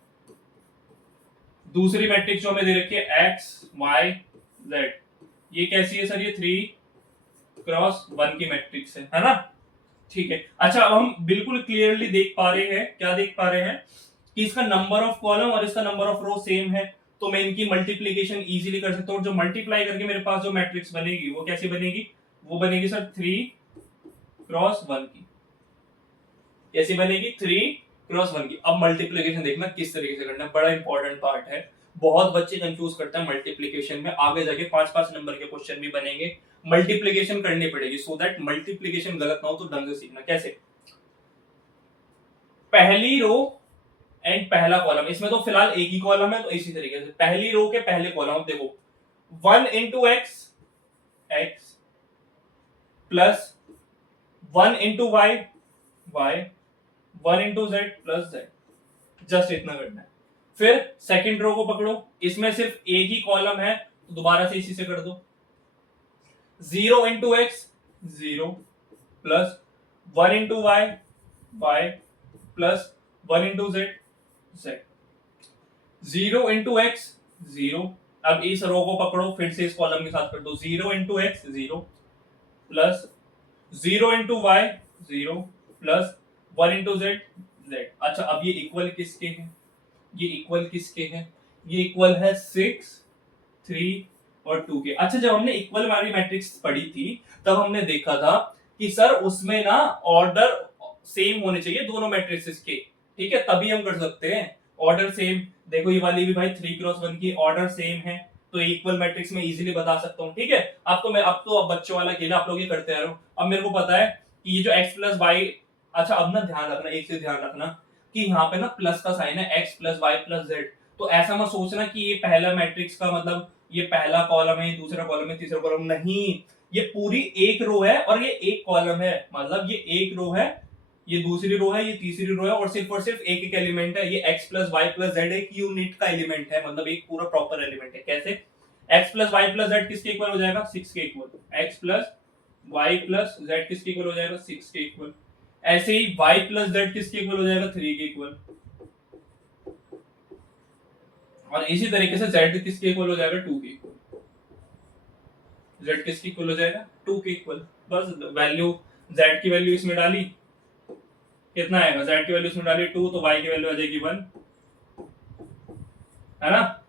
दूसरी मैट्रिक्स जो हमें दे रखी है x y z, ये कैसी है सर? ये 3x1 की मैट्रिक्स है ना? ठीक है। अच्छा अब हम बिल्कुल क्लियरली देख पा रहे हैं, क्या देख पा रहे हैं कि इसका नंबर ऑफ कॉलम और इसका नंबर ऑफ रो सेम है, तो मैं इनकी मल्टीप्लीकेशन इजीली कर सकता हूँ। जो मल्टीप्लाई करके मेरे पास जो मैट्रिक्स बनेगी वो कैसी बनेगी? वो बनेगी सर 3x1 की। कैसी बनेगी? 3x1 की। अब मल्टीप्लीकेशन देखना किस तरीके से करना है, बड़ा इंपॉर्टेंट पार्ट है। बहुत बच्चे कंफ्यूज करते हैं मल्टीप्लीकेशन में, आगे जाके 5-5 नंबर के क्वेश्चन भी बनेंगे। मल्टीप्लीकेशन करनी पड़ेगी, सो दैट मल्टीप्लीकेशन गलत ना हो, तो ढंग से सीखना। कैसे? पहली रो एंड पहला कॉलम, इसमें तो फिलहाल एक ही कॉलम है, तो इसी तरीके से पहली रो के पहले कॉलम देखो, 1 into x x plus 1 into y y, 1 into z plus z, just इतना करना है। फिर सेकंड रो को पकड़ो, इसमें सिर्फ एक ही कॉलम है, तो दोबारा से इसी से कर दो, 0 into x 0 plus 1 into y y plus 1 into z z, 0 into x 0। अब इस रो को पकड़ो, फिर से इस कॉलम के साथ कर दो, 0 into x 0 plus 0 into y 0 plus 1 into z z. अच्छा अब ये इक्वल किसके हैं? ये इक्वल किसके हैं? ये इक्वल है 6 3 और 2 के। अच्छा जब हमने इक्वल वाली मैट्रिक्स पढ़ी थी, तब हमने देखा था कि सर उसमें ना ऑर्डर सेम होने चाहिए दोनों मैट्रिक्सेस के, ठीक है, तभी हम कर सकते हैं। ऑर्डर सेम, देखो ये वाली भी भाई 3x1 की ऑर्डर सेम है, तो इक्वल मैट्रिक्स में इजीली बता सकता हूँ, ठीक है। अब तो बच्चों वाला खेल, आप लोग ये करते आ रहे हो। अब मेरे को पता है कि ये जो x प्लस वाई, अच्छा अब ना ध्यान रखना, एक चीज ध्यान रखना कि यहाँ पे ना प्लस का साइन है, x plus y plus z, तो ऐसा मत सोचना कि ये पहला मैट्रिक्स का मतलब ये पहला कॉलम है, दूसरा कॉलम है, तीसरा कॉलम, नहीं, ये पूरी एक रो है और ये एक कॉलम है, मतलब ये एक रो है, ये दूसरी रो है, ये तीसरी रो है, और सिर्फ एक एक एलिमेंट है। ये x plus y plus z एक यूनिट का एलिमेंट है, मतलब एक पूरा प्रॉपर एलिमेंट है। कैसे? x plus y plus z किसके इक्वल हो जाएगा? 6 के इक्वल। x plus y plus z किसके इक्वल हो जाएगा? 6 के इक्वल। ऐसे ही y प्लस जेड किसके इक्वल हो जाएगा? 3 के इक्वल। और इसी तरीके से z किसके इक्वल हो जाएगा? 2 के इक्वल। z किसके इक्वल हो जाएगा? 2 के इक्वल। बस वैल्यू, z की वैल्यू इसमें डाली, कितना आएगा? z की वैल्यू इसमें डाली 2, तो y की वैल्यू आ जाएगी 1, है ना?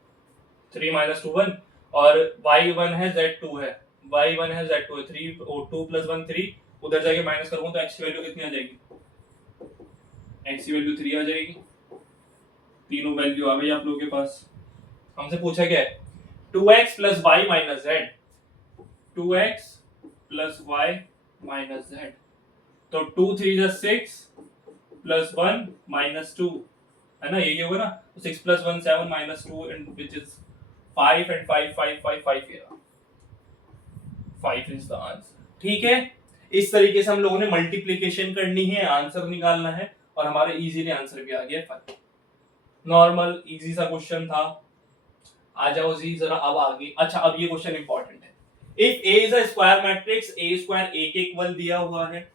3 माइनस 2 1, और y1 है z2 है, y1 है z2 है, 3 और 2 प्लस 1 3, उधर जाके माइनस करूंगा तो x की वैल्यू कितनी आ जाएगी? x की वैल्यू 3 आ जाएगी। तीनों वैल्यू आ गई आप लोगों के पास। हमसे पूछा क्या है? 2x plus y minus z, 2x plus y minus z, तो 2 3 6 प्लस 1 माइनस 2, है ना? यही होगा ना? तो 6 plus 1 7 minus 2, and which is 5, and 5 5 5 5 here, 5 is the answer, ठीक है। इस तरीके से हम लोगों ने मल्टीप्लीकेशन करनी है, आंसर निकालना है, और हमारे इजीली आंसर भी आ गया 5। नॉर्मल इजी सा क्वेश्चन था। आ जाओ जी जरा अब आगे। अच्छा अब ये क्वेश्चन इंपॉर्टेंट है। If A is a square matrix, A square A के इक्वल दिया हुआ है,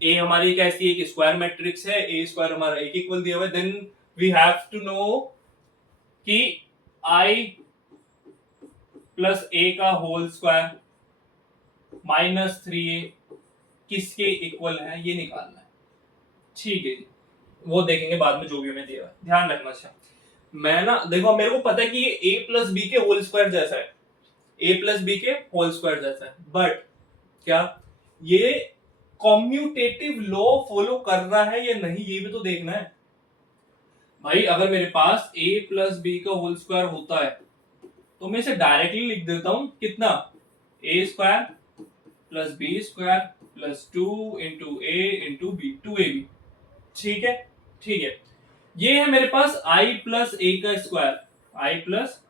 ए हमारी कैसी एक स्क्वायर मैट्रिक्स है, ए स्क्वायर हमारा ए के इक्वल दिया हुआ है, then we have to know कि आई प्लस ए का होल स्क्वायर माइनस 3a किसके इक्वल है ये निकालना है। ठीक है जी, वो देखेंगे बाद में जो भी हमें दिया है, ध्यान रखना। अच्छा मैं ना देखो मेरे को पता है कि ये a प्लस बी के होल स्क्वायर जैसा है, a प्लस बी के होल स्क्वायर जैसा है, बट क्या ये कॉम्यूटेटिव लॉ फॉलो कर रहा है या नहीं ये भी तो देखना है भाई। अगर मेरे पास a प्लस बी का होल स्क्वायर होता है तो मैं इसे डायरेक्टली लिख देता हूं कितना, a square plus b square plus 2 into a into b, 2ab। ठीक है, ठीक है, ये है मेरे पास i प्लस ए का स्क्वायर, i प्लस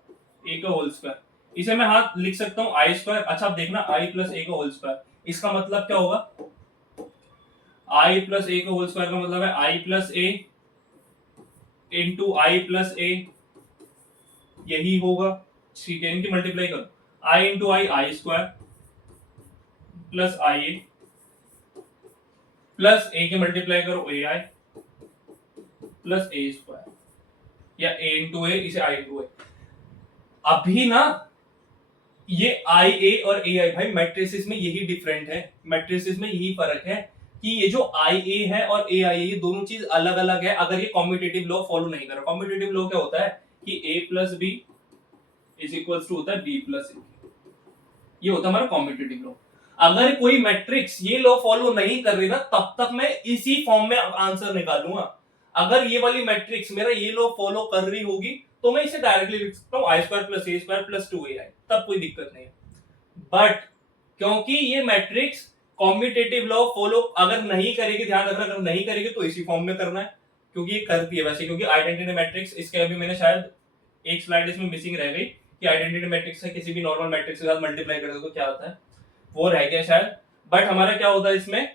ए का होल स्क्वायर, इसे मैं हाथ लिख सकता हूं i स्क्वायर। अच्छा आप देखना i प्लस ए का होल स्क्वायर, इसका मतलब क्या होगा, i प्लस ए का होल स्क्वायर का मतलब है i plus A into I plus A, यही होगा। ठीक है, इनकी मल्टीप्लाई करो, i into I I square plus I A plus A की मल्टीप्लाई करो A I plus A square, या a इंटू ए, इसे i इंटू ए। अभी ना ये आई ए और ए आई भाई मैट्रिसेस में यही डिफरेंट है, मैट्रिसेस में यही फर्क है कि ये जो आई ए है और ए आई ए ये दोनों चीज अलग अलग है अगर ये कॉम्यूटेटिव लॉ फॉलो नहीं कर रहा। कॉम्यूटेटिव लॉ क्या होता है कि A plus B is equal to होता है बी प्लस ए, ये होता है हमारा कॉम्यूटेटिव लॉ। अगर कोई मैट्रिक्स ये लॉ फॉलो नहीं कर रही ना तब तक मैं इसी फॉर्म में आंसर निकालूंगा। अगर ये वाली मैट्रिक्स मेरा ये लॉ फॉलो कर रही होगी तो मैं इसे डायरेक्टली लिख सकता हूँ आई square plus A square plus 2ai, तब कोई दिक्कत नहीं है। बट क्योंकि ये मैट्रिक्स कॉम्यूटेटिव लॉ फॉलो अगर नहीं करेगी, ध्यान रखना अगर नहीं करेगी तो इसी फॉर्म में करना है, क्योंकि ये करती है वैसे, क्योंकि आइडेंटिटी मैट्रिक्स इसके अभी मैंने शायद एक स्लाइड इसमें मिसिंग रह गई कि आइडेंटिटी मैट्रिक्स से किसी भी नॉर्मल मैट्रिक्स के साथ मल्टीप्लाई कर दो तो क्या होता है, वो रह गया शायद। बट हमारा क्या होता है इसमें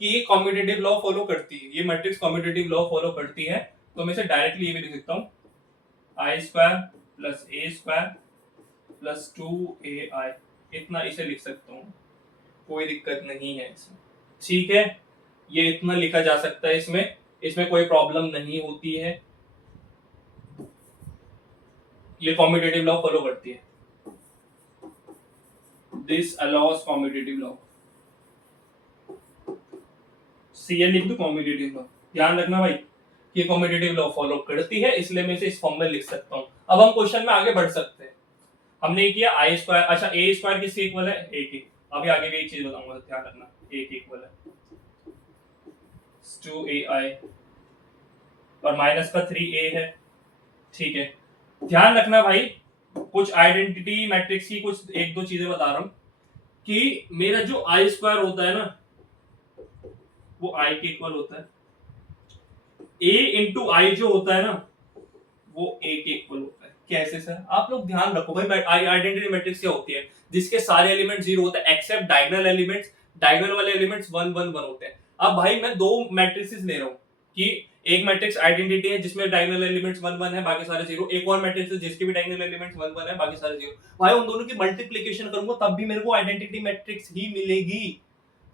कि ये कॉम्यूटेटिव लॉ फॉलो करती है, ये मैट्रिक्स कॉम्यूटेटिव लॉ फॉलो करती है, तो मैं इसे डायरेक्टली ये भी लिख सकता हूँ आई square plus A square plus 2ai, इतना इसे लिख सकता हूँ, कोई दिक्कत नहीं है इसमें। ठीक है, ये इतना लिखा जा सकता है, इसमें इसमें कोई प्रॉब्लम नहीं होती है, ये कॉम्यूटेटिव लॉ फॉलो करती है, this allows commutative law, CL लिख दो कॉम्यूटेटिव लॉ। ध्यान रखना भाई ये कॉम्यूटेटिव लॉ फॉलो करती है, इसलिए मैं इसे इस फॉर्म में लिख सकता हूँ। अब हम क्वेश्चन में आगे बढ़ सकते हैं। हमने किया आई स्क्वायर, अच्छा ए स्क्वायर किसके इक्वल है, ए के। अभी आगे भी एक चीज बताऊंगा, ध्यान रखना, ए के इक्वल है 2ai और माइनस का 3a है। ठीक है, ध्यान रखना भाई कुछ आइडेंटिटी मैट्रिक्स की कुछ एक दो चीजें बता रहा हूं कि मेरा जो आई स्क्वायर होता है ना वो आई के इक्वल होता है, ए इंटू आई जो होता है ना वो ए के इक्वल होता है। कैसे सर, आप लोग ध्यान रखो भाई, आइडेंटिटी मैट्रिक्स क्या होती है, जिसके सारे एलिमेंट जीरो होते हैं एक्सेप्ट डायगोनल एलिमेंट्स, डायगोनल वाले एलिमेंट्स 1 1 1 होते हैं। अब भाई मैं दो मैट्रिसेस ले रहा हूँ कि एक मैट्रिक्स आइडेंटिटी है जिसमें डायगोनल एलिमेंट्स 1 1 है बाकी सारे जीरो, एक और मैट्रिक्स है जिसके भी डायगोनल एलिमेंट्स 1 1 है बाकी सारे जीरो। भाई उन दोनों की मल्टीप्लिकेशन करूंगा तब भी मेरे को आइडेंटिटी मैट्रिक्स ही मिलेगी,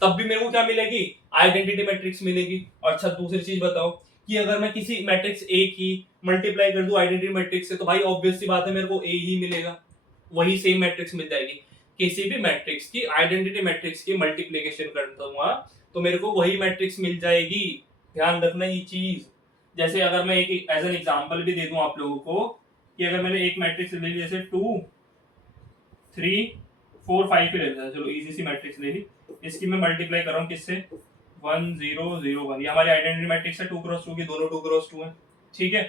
तब भी मेरे को क्या मिलेगी, आइडेंटिटी मैट्रिक्स मिलेगी। अच्छा दूसरी चीज बताओ कि अगर मैं किसी मैट्रिक्स ए की मल्टीप्लाई कर दूं आइडेंटिटी मैट्रिक्स से तो भाई ऑब्वियस सी बात है मेरे को ए ही मिलेगा, वही सेम मैट्रिक्स मिल जाएगी। किसी भी मैट्रिक्स की आइडेंटिटी मैट्रिक्स की मल्टीप्लिकेशन करता हूँ तो मेरे को वही मैट्रिक्स मिल जाएगी, ध्यान रखना ये चीज। जैसे अगर मैं एक एज एन एग्जांपल भी दे दूं आप लोगों को कि अगर मैंने एक मैट्रिक्स ले ली जैसे 2 3 4 5 ही रहता है, चलो इजी सी मैट्रिक्स ले ली, इसकी मैं मल्टीप्लाई कर रहा हूँ किससे 1 0 0 1, ये हमारी आइडेंटिटी मैट्रिक्स है 2 क्रॉस 2 की, दोनों 2 क्रॉस 2 है। ठीक है,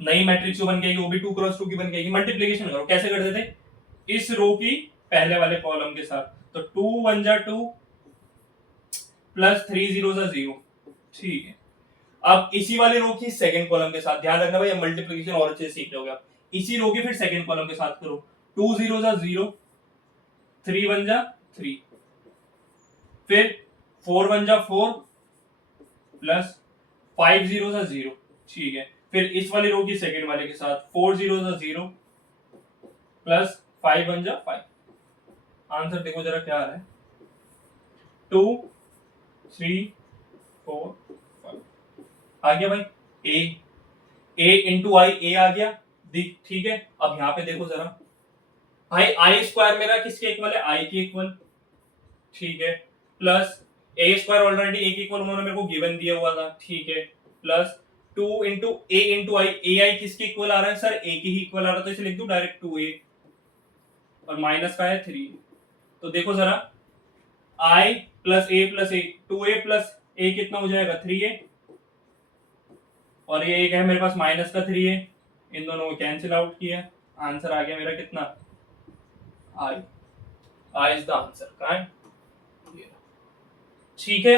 नई मैट्रिक्स जो बन जाएगी वो भी 2 क्रॉस 2 की बन जाएगी। मल्टीप्लिकेशन करो, कैसे करते थे, इस रो की पहले वाले कॉलम के साथ, तो 2 1 जा 2 प्लस 3 0 जा 0। ठीक है, अब इसी वाले रो की सेकंड कॉलम के साथ, ध्यान रखना भाई मल्टीप्लिकेशन और अच्छे से सीख लोगे आप, इसी रो की फिर सेकंड कॉलम के साथ करो, 2 0 जा 0 3 1 जा 3, फिर 4 1 जा 4 प्लस 5 0 जा 0। ठीक है, फिर इस वाले रो की सेकंड वाले के साथ 4 0 जा 0 प्लस 5 1 जा 5। आंसर देखो जरा क्या आ रहा है, 2 3 4 5 आ गया भाई, ए इंटू आई ए आ गया। ठीक है, अब यहाँ पे देखो जरा भाई आई स्क्वायर मेरा किसके इक्वल है, आई के इक्वल, ठीक है, प्लस ए स्क्वायर ऑलरेडी ए के इक्वल उन्होंने मेरे को गिवन दिया हुआ था, ठीक है, प्लस 2 इंटू आई, ए आई किसके इक्वल आ रहा है सर, ए के ही इक्वल आ रहा है, तो इसे लिख दूं डायरेक्ट 2a, और माइनस का है 3, तो देखो जरा आई प्लस ए 2a प्लस ए कितना हो जाएगा 3a, और ये एक है मेरे पास माइनस का 3a, इन दोनों को कैंसिल आउट किया, आंसर आ गया मेरा कितना, आई, आई इज द आंसर, कहाँ है, ठीक है,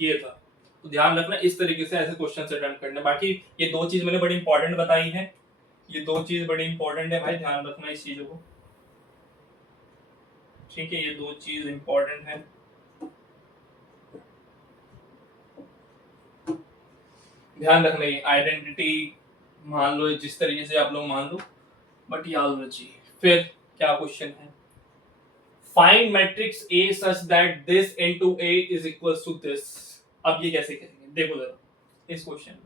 ये था। तो ध्यान रखना इस तरीके से ऐसे क्वेश्चन अटेम्प्ट करना। बाकी ये दो चीज मैंने बड़ी इंपॉर्टेंट बताई है, ये दो चीज बड़ी इंपॉर्टेंट है भाई, ध्यान रखना इस चीजों को, ठीक है, ये दो चीज इंपॉर्टेंट है। ध्यान रखना, ये आइडेंटिटी मान लो जिस तरीके से आप लोग मान लो, बट याद रखिए। फिर क्या क्वेश्चन है, find matrix A such that this into A is equals to this. अब ये कैसे करेंगे, देखो जरा इस क्वेश्चन में,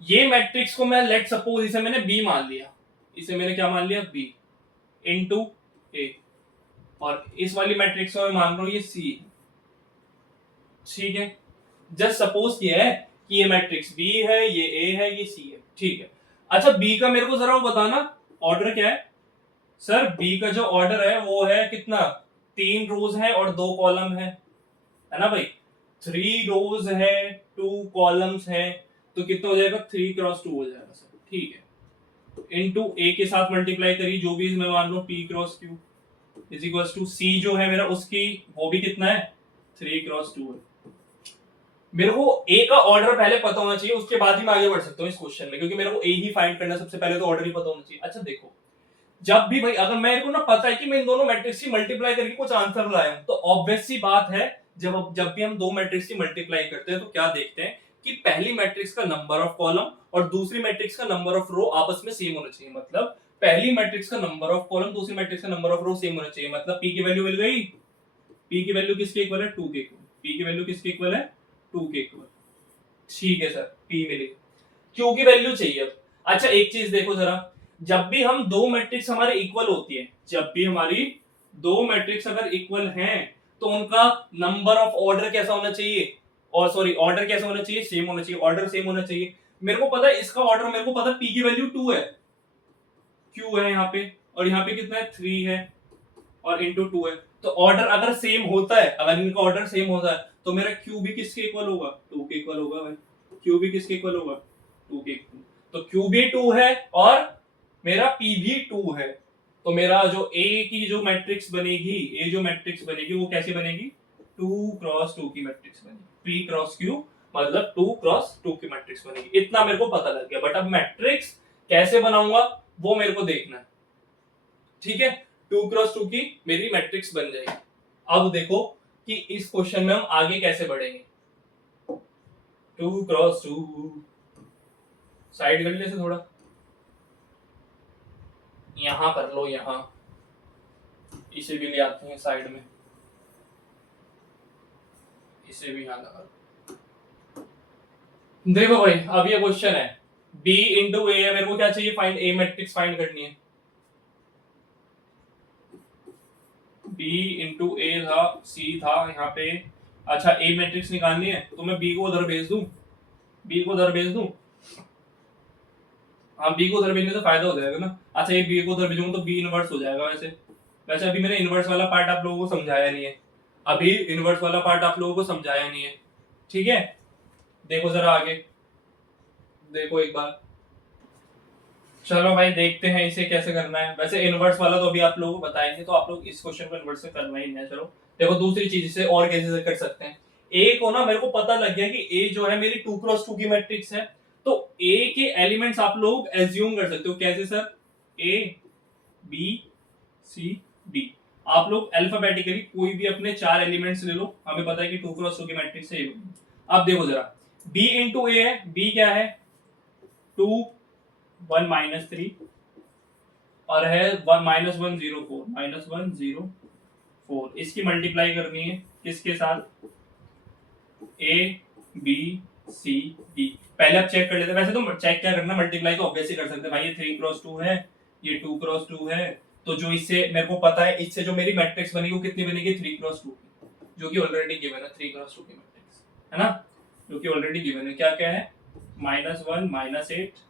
ये मैट्रिक्स को मैं लेट सपोज इसे मैंने बी मान लिया, इसे मैंने क्या मान लिया, बी इनटू ए, और इस वाली मैट्रिक्स को मैं मान रहा हूं ये सी, ठीक है, जस्ट सपोज किया है कि ये मैट्रिक्स बी है, ये ए है, ये सी है, ठीक है। अच्छा बी का मेरे को जरा वो बताना ऑर्डर क्या है सर, बी का जो ऑर्डर है वो है कितना, 3 रोज है और 2 कॉलम है ना भाई, 3 रोज है 2 कॉलम्स है, तो कितना हो जाएगा 3 क्रॉस 2 हो जाएगा सर, ठीक है, इनटू ए के साथ मल्टीप्लाई करी जो भी मैं मान लो P cross Q is equals to C जो है मेरा उसकी वो भी कितना है 3 क्रॉस 2 है। मेरे को ए का ऑर्डर पहले पता होना चाहिए, उसके बाद ही मैं आगे बढ़ सकता हूँ इस क्वेश्चन में, क्योंकि मेरे को ए ही फाइंड करना, सबसे पहले तो ऑर्डर ही पता होना चाहिए। अच्छा देखो, जब भी भाई अगर मेरे को ना पता है कि मैं इन दोनों मैट्रिक्स की मल्टीप्लाई करके कुछ आंसर लाया हूं, तो ऑब्वियस सी बात है जब भी हम दो मैट्रिक्स की मल्टीप्लाई करते हैं तो क्या देखते हैं कि पहली मैट्रिक्स का नंबर ऑफ कॉलम और दूसरी मैट्रिक्स का नंबर ऑफ रो आपस में सेम होना चाहिए, मतलब पहली मैट्रिक्स का नंबर ऑफ कॉलम दूसरी मैट्रिक्स का नंबर ऑफ रो सेम होना चाहिए, मतलब पी की वैल्यू मिल गई, पी की वैल्यू किसके इक्वल है 2 के इक्वल, पी की वैल्यू किसके इक्वल है 2 के इक्वल, ठीक है सर, पी मिली, क्यू की वैल्यू चाहिए अब। अच्छा एक चीज देखो जरा, जब भी हम दो मैट्रिक्स हमारे इक्वल होती है, जब भी हमारी दो मैट्रिक्स अगर इक्वल हैं तो उनका नंबर ऑफ ऑर्डर कैसा होना चाहिए, और सॉरी ऑर्डर कैसा होना चाहिए, सेम होना चाहिए, ऑर्डर सेम होना चाहिए। मेरे को पता है इसका ऑर्डर, मेरे को पता है पी की वैल्यू 2 है, क्यू है यहाँ पे, और यहाँ पे कितना है 3 है, और इंटू 2 है, तो ऑर्डर अगर सेम होता है, अगर इनका ऑर्डर सेम होता है तो मेरा क्यू भी किसके इक्वल होगा 2 के इक्वल होगा भाई, क्यू भी किसके इक्वल होगा 2 के इक्वल, तो क्यू भी 2 है और मेरा पी भी 2 है, तो मेरा जो ए की जो मैट्रिक्स बनेगी, ए जो मैट्रिक्स बनेगी वो कैसे बनेगी 2 क्रॉस 2 की मैट्रिक्स बनेगी, पी क्रॉस क्यू मतलब 2 क्रॉस 2 की मैट्रिक्स बनेगी, इतना मेरे को पता लग गया। बट अब मैट्रिक्स कैसे बनाऊंगा वो मेरे को देखना है, ठीक है, 2 क्रॉस 2 की मेरी मैट्रिक्स बन जाएगी। अब देखो कि इस क्वेश्चन में हम आगे कैसे बढ़ेंगे, 2 क्रॉस 2 साइड कर ले थोड़ा, यहां कर लो, यहां इसे भी ले आते हैं साइड में, इसे भी यहां लगा। देखो भाई अब ये क्वेश्चन है b इंटू ए, मेरे को क्या चाहिए फाइंड ए मैट्रिक्स फाइंड करनी है, b इंटू ए था, c था यहाँ पे, अच्छा ए मैट्रिक्स निकालनी है तो मैं b को उधर भेज दूं, b को उधर भेज दूं, हाँ b को उधर भेजने से फायदा हो जाएगा ना। अच्छा ये b को उधर भेजूंगा तो b इनवर्स हो जाएगा, वैसे वैसे अभी मैंने इनवर्स वाला पार्ट आप लोगों को समझाया नहीं है, अभी इनवर्स वाला पार्ट आप लोगों को समझाया नहीं है, ठीक है। देखो जरा आगे देखो एक बार, चलो भाई देखते हैं इसे कैसे करना है। वैसे इनवर्स वाला तो अभी आप लोगों को बताएंगे, तो आप लोग इस क्वेश्चन को इनवर्स से करना ही है। चलो देखो दूसरी चीज से और कैसे कर सकते हैं, ए को ना मेरे को पता लग गया कि ए जो है मेरी 2 क्रॉस 2 की मैट्रिक्स है, तो ए के एलिमेंट्स आप लोग एज्यूम कर सकते हो, कैसे sir, A B C D, आप लोग अल्फाबेटिकली कोई भी अपने 4 एलिमेंट्स ले लो, हमें पता है कि 2 क्रॉस 2 की मैट्रिक्स है। अब देखो जरा b इंटू ए है, b क्या है 2 1 माइनस 3 और है 1 माइनस 104 माइनस 104, इसकी मल्टीप्लाई करनी है किसके साथ, ए बी सी डी। पहले आप चेक कर लेते हैं, वैसे तो चेक क्या करना, मल्टीप्लाई तो ऑब्वियसली कर सकते हैं भाई, ये 3 क्रॉस 2 है, ये 2 क्रॉस 2 है, तो जो इससे मेरे को पता है, इससे जो मेरी मैट्रिक्स बनेगी वो कितनी बनेगी, 3x2 की, जो कि ऑलरेडी गिवन है, 3x2 की मैट्रिक्स है ना, जो कि ऑलरेडी गिवन है। क्या क्या है, -1 -8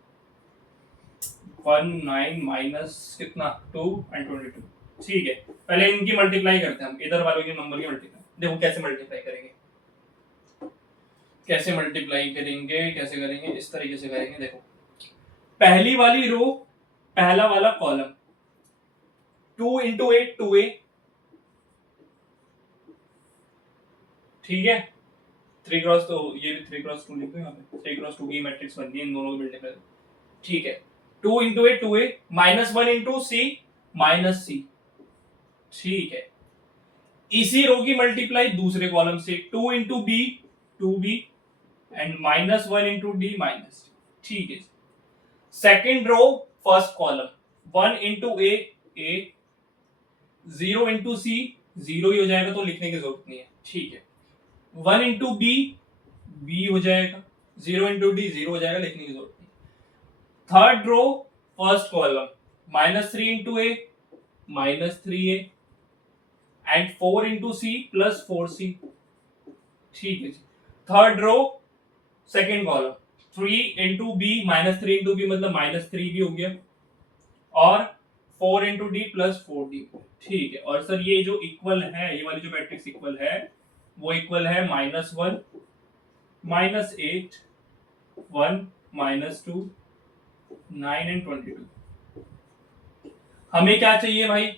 1 9 माइनस कितना 2 एंड 22। ठीक है, पहले इनकी मल्टीप्लाई करते हैं हम, इधर वालों के नंबर की मल्टीप्लाई। देखो कैसे मल्टीप्लाई करेंगे, कैसे मल्टीप्लाई करेंगे, कैसे करेंगे, इस तरीके से करेंगे। देखो पहली वाली रो, पहला वाला कॉलम, 2 इंटू 8 2a, ठीक है। 3 क्रॉस, तो ये भी 3x2 लिख दो यहाँ पे, 3x2 की मैट्रिक्स बनती है इन दोनों को मल्टीप्लाई, ठीक है। 2 into 8 2a, -1 into c -c, ठीक है। इसी रो की मल्टीप्लाई दूसरे कॉलम से, 2 into b 2b and -1 into d minus, ठीक है। Second row first column, 1 into a 0 into c 0 ही हो जाएगा तो लिखने की जरूरत नहीं है, ठीक है। 1 इंटू b हो जाएगा, 0 इंटू d 0 हो जाएगा, लिखने की जरूरत नहीं। Third row first column, -3 into a -3a and 4 into c +4c, ठीक है। Third row second column, 3 into b -3 into b मतलब -3b हो गया, और 4 इंटू डी +4d, ठीक है। और सर ये जो इक्वल है, ये वाली जो मैट्रिक्स इक्वल है, वो इक्वल है -1 -8 1 -2 9 एंड 22। हमें क्या चाहिए भाई,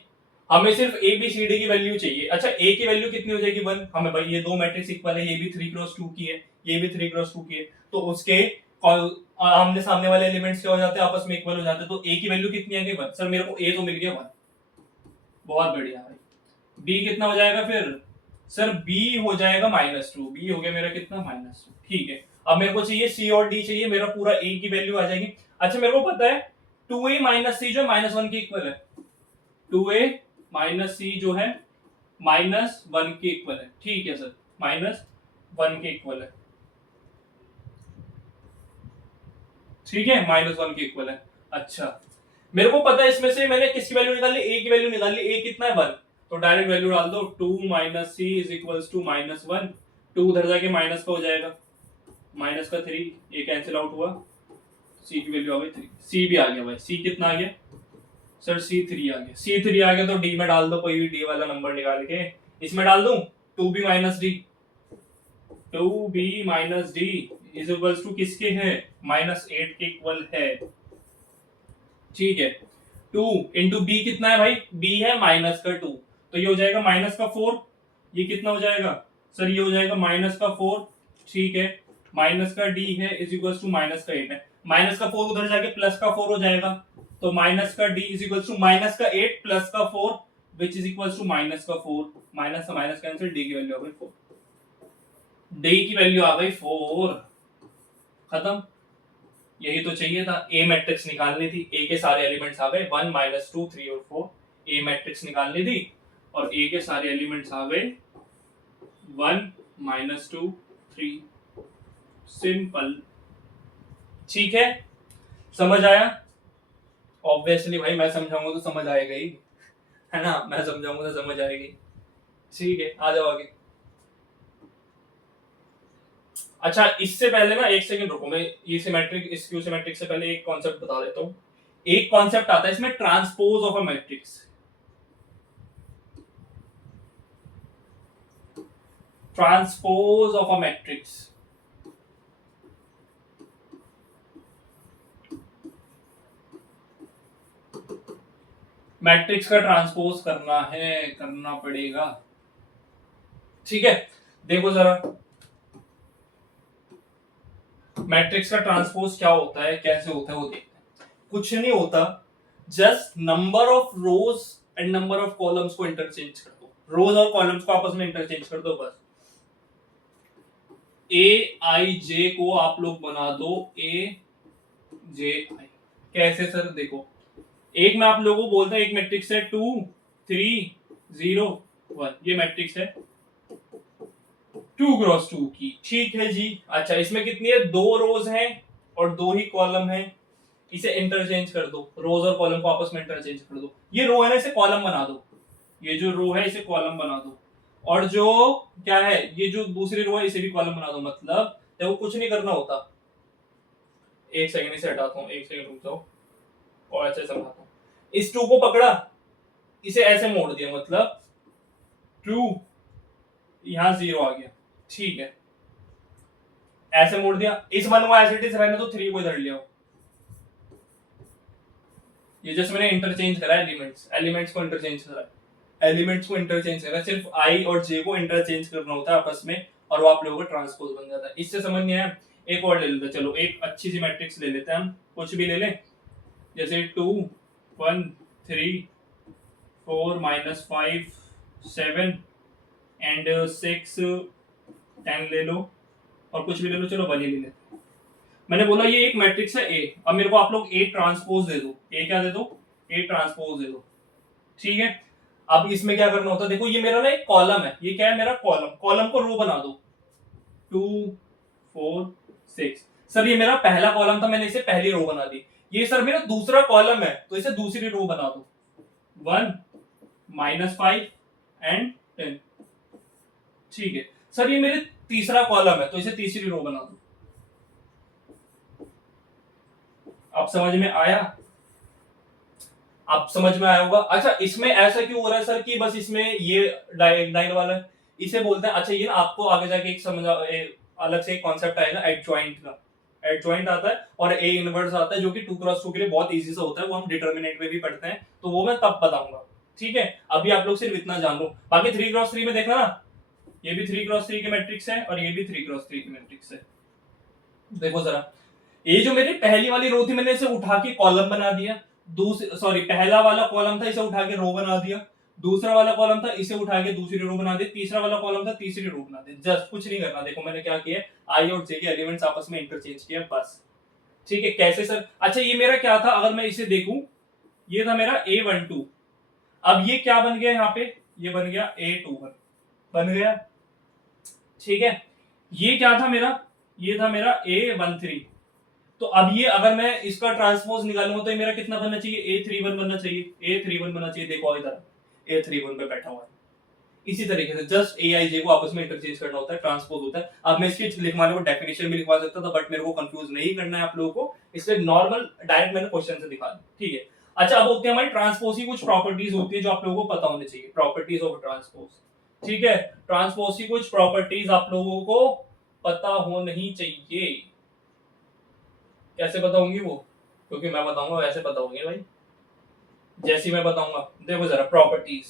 हमें सिर्फ ए बी सी डी की वैल्यू चाहिए। अच्छा ए की वैल्यू कितनी हो जाएगी 1, हमें भाई ये दो मैट्रिक्स इक्वल है, ये भी 3x2 की है, ये भी 3x2 की है, तो उसके आमने सामने वाले एलिमेंट्स क्या हो जाते हैं, आपस में इक्वल हो जाते हैं। तो ए की वैल्यू कितनी आ गई 1, सर मेरे को ए तो मिल गया 1, बहुत बढ़िया भाई। बी कितना हो जाएगा फिर, सर बी हो जाएगा -2, बी हो गया मेरा कितना -2, ठीक है। अब मेरे को चाहिए सी और डी चाहिए, मेरा पूरा ए की वैल्यू आ जाएगी। अच्छा मेरे को पता है 2a - c जो -1 के इक्वल है, 2a - c जो है -1 के इक्वल है, ठीक है सर, -1 के इक्वल है, ठीक है, -1 के इक्वल है। अच्छा मेरे को पता है इसमें से मैंने किसकी वैल्यू निकाली, ए की वैल्यू निकाली, ए कितना है 1, तो डायरेक्ट वैल्यू डाल दो, 2 - c = -1, 2 उधर जाके माइनस का हो जाएगा, माइनस का 3, ये कैंसिल आउट हुआ, c की वैल्यू आ गई 3, c भी आ गया भाई, c कितना आ गया सर, C3 आ गया, C3 आ गया तो d में डाल दो, कोई भी d वाला नंबर निकाल के इसमें डाल दूं, 2b - d, 2b - d = किसके है, -8 के इक्वल है, ठीक है। 2 इंटू बी कितना है भाई, b है -2, तो ये हो जाएगा -4, ये कितना हो जाएगा सर, ये हो जाएगा -4, ठीक है। -d है = -8 है, -4 उधर जाके +4 हो जाएगा, तो -d = -8 +4 which is equals to -4, minus का माइनस कैंसिल, d की वैल्यू आ गई 4, d की वैल्यू आ गई 4, खत्म। यही तो चाहिए था, ए मैट्रिक्स निकालनी थी, ए के सारे एलिमेंट्स आ गए 1 -2 3 और 4, ए मैट्रिक्स निकालनी थी और ए के सारे एलिमेंट्स आ गए 1 -2 3, सिंपल, ठीक है। समझ आया, ऑब्वियसली भाई मैं समझाऊंगा तो समझ आएगा ही, है ना, मैं समझाऊंगा तो समझ आएगी, ठीक है। आ जाओ आगे। अच्छा इससे पहले ना एक सेकंड रुको, मैं ये सिमेट्रिक, इस क्यू सिमेट्रिक से पहले एक कॉन्सेप्ट बता देता हूँ। एक कॉन्सेप्ट आता है इसमें, transpose of a matrix. Transpose of a matrix, matrix का ट्रांसपोज करना है, करना पड़ेगा, ठीक है। देखो जरा मैट्रिक्स का ट्रांसपोज क्या होता है, कैसे होता है वो देखते हैं। कुछ नहीं होता, just number of rows and number of columns को इंटरचेंज कर दो, रोज और कॉलम्स को आपस में इंटरचेंज कर दो बस। ए आई जे को आप लोग बना दो ए जे आई, कैसे सर, देखो एक मैं आप लोगों को बोलता हूं, एक मैट्रिक्स है 2 3 0 1, ये मैट्रिक्स है 2x2 की, ठीक है जी। अच्छा इसमें कितनी है, 2 रोज हैं और 2 ही कॉलम है, इसे इंटरचेंज कर दो, रोज और कॉलम को आपस में इंटरचेंज कर दो। ये रो है ना, इसे कॉलम बना दो, ये जो रो है इसे कॉलम बना दो, और जो क्या है ये जो दूसरी रो है इसे भी कॉलम बना दो। मतलब देखो कुछ नहीं करना होता, एक सेकंड इसे हटाता हूँ, एक सेकंड रुक जाओ और ऐसे समझाता हूँ। इस टू को पकड़ा, इसे ऐसे मोड़ दिया, मतलब टू, यहां जीरो आ गया, ठीक है, ऐसे मोड़ दिया। इस वन को एज इट इज रहने तो थ्री को इधर ले आओ। ये जस्ट मैंने इंटरचेंज करा एलिमेंट्स, एलिमेंट्स को इंटरचेंज करा, एलिमेंट्स को इंटरचेंज करा। सिर्फ आई और जे को इंटरचेंज करना होता है आपस में, और वो आप लोगों का ट्रांसपोज बन जाता है। इससे समझ नहीं आया, एक और ले लेते हैं। चलो एक अच्छी सी मैट्रिक्स ले लेते हैं हम, कुछ भी ले लें, जैसे 2 1 3 4 -5 7 एंड 6 10 ले लो, और कुछ भी ले लो, चलो वन ही ले लेते हैं। मैंने बोला ये एक मैट्रिक्स है ए, अब मेरे को आप लोग ए ट्रांसपोज दे दो, ए क्या दे दो, ए ट्रांसपोज दे दो, ठीक है। अब इसमें क्या करना होता है, देखो ये मेरा ना एक कॉलम है, ये क्या है मेरा कॉलम, कॉलम को रो बना दो, 2 4 6। सर ये मेरा पहला कॉलम था, मैंने इसे पहली रो बना दी। ये सर मेरा दूसरा कॉलम है, तो इसे दूसरी रो बना दो, 1 -5 एंड 10, ठीक है। सर ये मेरे तीसरा कॉलम है, तो इसे तीसरी रो बना दो। अब समझ में आया, आप समझ में आया होगा। अच्छा इसमें ऐसा क्यों हो रहा है सर कि बस इसमें ये लाइन वाला है, इसे बोलते हैं, अच्छा ये ना आपको आगे जाके एक समझ अलग से एक कॉन्सेप्ट आएगा एडजॉइंट का, एडजॉइंट आता है और ए इनवर्स आता है, जो कि 2x2 के लिए बहुत इजी सा होता है, वो हम डिटर्मिनेंट में भी पढ़ते हैं, तो वो मैं तब बताऊंगा, ठीक है। अभी आप लोग सिर्फ इतना जान लो, बाकी 3x3 में देखना ना, ये भी 3x3 की मैट्रिक्स है और ये भी 3x3 की मैट्रिक्स है। देखो जरा, ये जो मेरी पहली वाली रो थी मैंने इसे उठा के कॉलम बना दिया, दूसरी सॉरी पहला वाला कॉलम था इसे उठा के रो बना दिया, दूसरा वाला कॉलम था इसे उठा के दूसरी रो बना दी, तीसरा वाला कॉलम था तीसरी रो बना दी। जस्ट कुछ नहीं करना, देखो मैंने क्या किया, आई और जे के एलिमेंट्स आपस में इंटरचेंज किया बस, ठीक है। कैसे सर, अच्छा ये मेरा क्या था, अगर मैं इसे देखूं, ये था मेरा A12, अब ये क्या बन गया यहाँ पे, ये बन गया A21 बन गया, ठीक है। ये क्या था मेरा, ये था मेरा A13, तो अब ये अगर मैं इसका ट्रांसपोज निकालूंगा तो ये मेरा कितना बनना चाहिए, A31 बनना चाहिए, A31 बनना चाहिए। देखो इधर A31 पे बैठा हुआ है। इसी तरीके से जस्ट ए आई जे को आपस में इंटरचेंज करना होता है, ट्रांसपोज होता है। अब मैं इसकी लिखवाने को डेफिनेशन भी लिखवा सकता था, बट मेरे को कंफ्यूज नहीं करना है आप लोगों को, इसलिए नॉर्मल डायरेक्ट मैंने क्वेश्चन से दिखा दी, ठीक है। अच्छा अब होती है हमारी ट्रांसपोज की कुछ प्रॉपर्टीज होती है जो आप लोगों को पता होनी चाहिए, प्रॉपर्टीज ऑफ ट्रांसपोज, ठीक है। ट्रांसपोज की कुछ प्रॉपर्टीज आप लोगों को पता होनी चाहिए। कैसे पता होंगी वो, क्योंकि मैं बताऊंगा वैसे पता होंगे भाई, जैसी मैं बताऊंगा। देखो जरा प्रॉपर्टीज,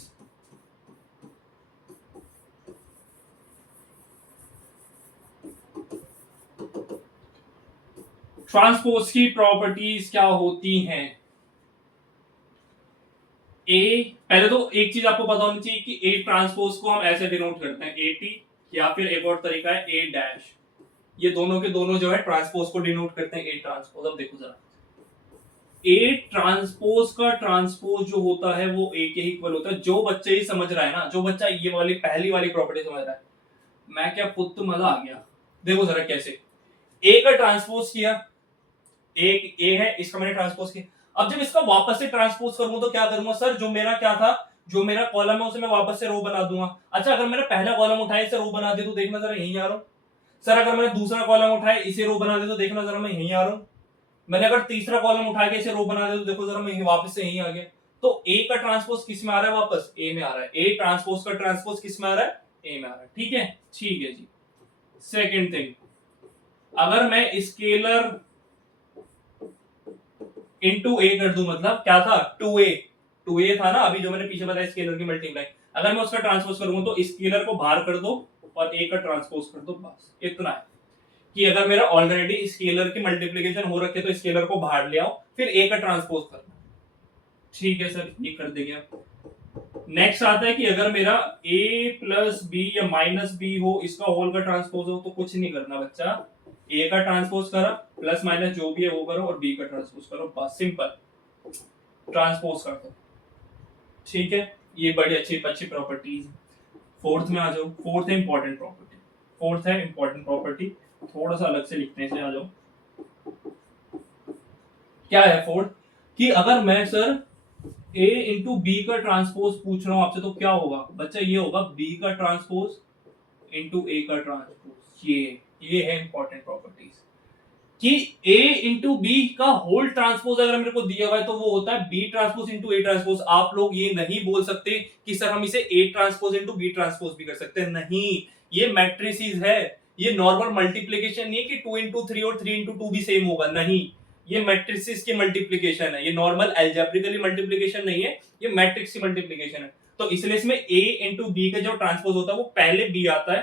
ट्रांसपोज की प्रॉपर्टीज क्या होती हैं। ए, पहले तो एक चीज आपको पता होनी चाहिए कि ए ट्रांसपोज को हम ऐसे डिनोट करते हैं एटी, या फिर एक और तरीका है ए डैश, ये दोनों के दोनों जो है ट्रांसपोज को डिनोट करते हैं ए ट्रांसपोज। अब देखो जरा, ए ट्रांसपोज का ट्रांसपोज जो होता है वो ए के इक्वल होता है। जो बच्चा ही समझ रहा है ना, जो बच्चा ये वाली पहली वाली प्रॉपर्टी समझ रहा है, मैं क्या पुत्र मजा आ गया। देखो जरा कैसे, ए का ट्रांसपोज किया, एक ए है इसका मैंने ट्रांसपोज किया, अब जब इसका वापस से ट्रांसपोज करूंगा तो क्या करूंगा सर, जो मेरा क्या था, जो मेरा कॉलम है उसे मैं वापस से रो बना दूंगा। अच्छा अगर मैंने पहला कॉलम उठाया इसे रो बना दे तो देखना जरा यहीं आ रहा हूं। सर अगर मैंने दूसरा कॉलम उठाया इसे रो बना दे तो देखना जरा मैं यहीं आ रहा हूं। मैंने अगर तीसरा कॉलम उठा के इसे रो बना दे तो देखो जरा मैं वापस से यहीं आ गया। तो ए का ट्रांसपोज किस में आ रहा है, वापस ए में आ रहा है। ए ट्रांसपोज का ट्रांसपोज किस में आ रहा है, ए में आ रहा है, ठीक है, ठीक है जी। सेकेंड थिंग, अगर मैं स्केलर इनटू ए कर दूं, मतलब क्या था 2a था ना अभी जो मैंने पीछे बताया स्केलर की मल्टीप्लाई, अगर मैं उसका ट्रांसपोज करूंगा तो स्केलर को बाहर कर दो और ए का ट्रांसपोज कर दो, बस इतना है। कि अगर मेरा ऑलरेडी स्केलर की मल्टीप्लिकेशन हो रखे तो स्केलर को बाहर ले आओ, फिर ए का ट्रांसपोज करना, ठीक है सर, ये कर देंगे आप। नेक्स्ट आता है कि अगर मेरा a प्लस बी या माइनस बी हो, इसका होल का ट्रांसपोज हो, तो कुछ नहीं करना बच्चा, a का ट्रांसपोज करा, प्लस माइनस जो भी है वो करो और b का ट्रांसपोज करो, बस सिंपल ट्रांसपोज कर दो, ठीक है। ये बड़ी अच्छी अच्छी प्रॉपर्टीज। फोर्थ में आ जाओ, फोर्थ है इंपॉर्टेंट प्रॉपर्टी, फोर्थ है इंपॉर्टेंट प्रॉपर्टी, थोड़ा सा अलग से लिखते हैं इसे, आ जाओ। क्या है फोर्थ, कि अगर मैं सर ए इंटू बी का ट्रांसपोज पूछ रहा हूं आपसे, तो क्या होगा बच्चा, ये होगा बी का ट्रांसपोज इंटू ए का ट्रांसपोज। ये है इंपॉर्टेंट प्रॉपर्टीज, कि ए इंटू बी का होल ट्रांसपोज अगर मेरे को दिया हुआ है तो वो होता है B transpose into A transpose. आप लोग ये नहीं बोल सकते कि सर हम इसे A transpose into B transpose भी कर सकते हैं, नहीं, ये मैट्रिसेस है, ये नॉर्मल मल्टीप्लीकेशन नहीं है कि 2 into 3 और 3 into 2 भी सेम होगा, नहीं, ये मैट्रिसेस की मल्टीप्लीकेशन है, ये नॉर्मल एल्जेब्रिकली मल्टीप्लीकेशन नहीं है, ये मैट्रिक्स की मल्टीप्लीकेशन है। तो इसलिए इसमें ए इंटू बी का जो ट्रांसपोज होता है वो पहले बी आता है,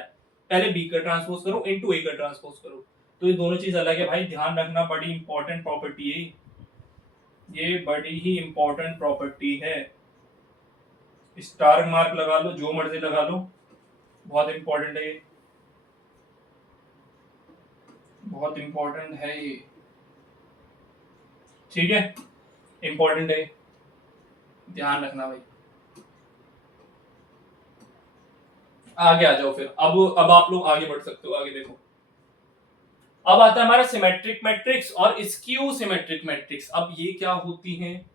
पहले बी का ट्रांसपोज करो इंटू ए का ट्रांसपोज करो। तो ये दोनों चीज अलग है भाई, ध्यान रखना, बड़ी इंपॉर्टेंट प्रॉपर्टी है ये, बड़ी ही इंपॉर्टेंट प्रॉपर्टी है। स्टार मार्क लगा लो, जो मर्जी लगा लो, बहुत इंपॉर्टेंट है ये, बहुत इंपॉर्टेंट है ये, ठीक है, इंपॉर्टेंट है, ध्यान रखना भाई। आगे आ जाओ फिर, अब आप लोग आगे बढ़ सकते हो, आगे देखो। अब आता है हमारा सिमेट्रिक मैट्रिक्स और स्क्यू सिमेट्रिक मैट्रिक्स। अब ये क्या होती हैं,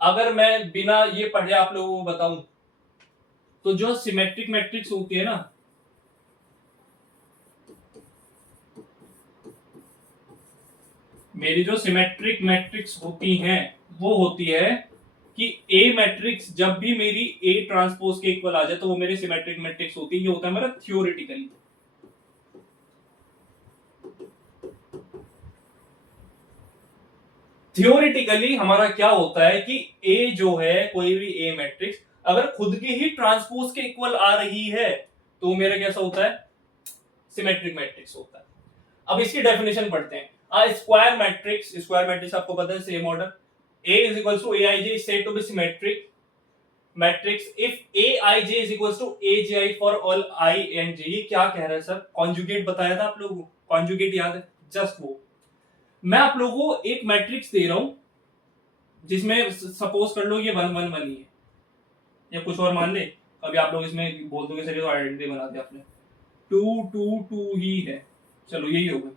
अगर मैं बिना ये पढ़े आप लोगों को बताऊं, तो जो सिमेट्रिक मैट्रिक्स होती है ना, मेरी जो सिमेट्रिक मैट्रिक्स होती हैं वो होती है कि ए मैट्रिक्स जब भी मेरी ए ट्रांसपोज के इक्वल आ जाए तो वो मेरी सिमेट्रिक मैट्रिक्स होती है। ये होता है मेरा थ्योरेटिकली। थियोरिटिकली हमारा क्या होता है कि ए जो है, कोई भी ए मैट्रिक्स अगर खुद की ही ट्रांसपोज के इक्वल आ रही है तो मेरा कैसा होता है, सिमेट्रिक मैट्रिक्स होता है। अब इसकी डेफिनेशन पढ़ते हैं। स्क्वायर मैट्रिक्स आपको पता है, same order, A is equals to Aij is said to be symmetric matrix if Aij is equals to Aj for all I and j। ये क्या कह रहा है सर, कॉन्जुगेट बताया था आप लोगों को, कॉन्जुगेट याद है, जस्ट वो। मैं आप लोगों को एक मैट्रिक्स दे रहा हूं जिसमें सपोज कर लो ये 1 1 1 ही है, या कुछ और मान ले, अभी आप लोग इसमें बोल दोगे सर ये तो आइडेंटिटी बना दिया आपने, 2 2 2 ही है, चलो यही होगा,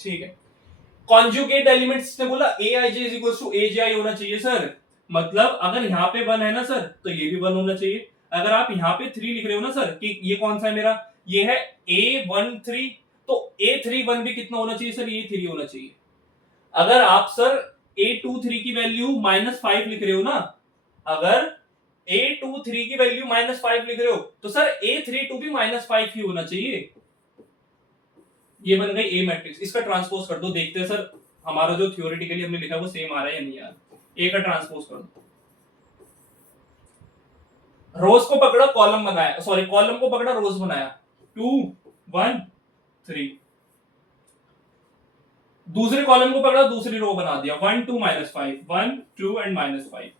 ठीक है। कॉन्जुगेट एलिमेंट्स ने बोला Aij is equals to Aj होना चाहिए सर, मतलब अगर यहाँ पे 1 है ना सर तो ये भी 1 होना चाहिए। अगर आप यहाँ पे 3 लिख रहे हो ना सर, कि ये कौन सा है मेरा, ये है A13, तो A31 भी कितना होना चाहिए सर, ये 3 होना चाहिए। अगर आप सर A23 की वैल्यू -5 लिख रहे हो ना, अगर A23 की वैल्यू -5 लिख रहे हो तो सर A32 भी -5 ही होना चाहिए। ये बन गई ए मैट्रिक्स, इसका ट्रांसपोज कर दो, देखते हैं सर हमारा जो थ्योरेटिकली हमने लिखा है वो सेम आ रहा है या नहीं आ रहा। ए का ट्रांसपोज कर दो, रोज को पकड़ा कॉलम बनाया, सॉरी कॉलम को पकड़ा रोज बनाया, 2 1 3, दूसरे कॉलम को पकड़ा दूसरी रो बना दिया, 1 2 -5 1 2 एंड -5,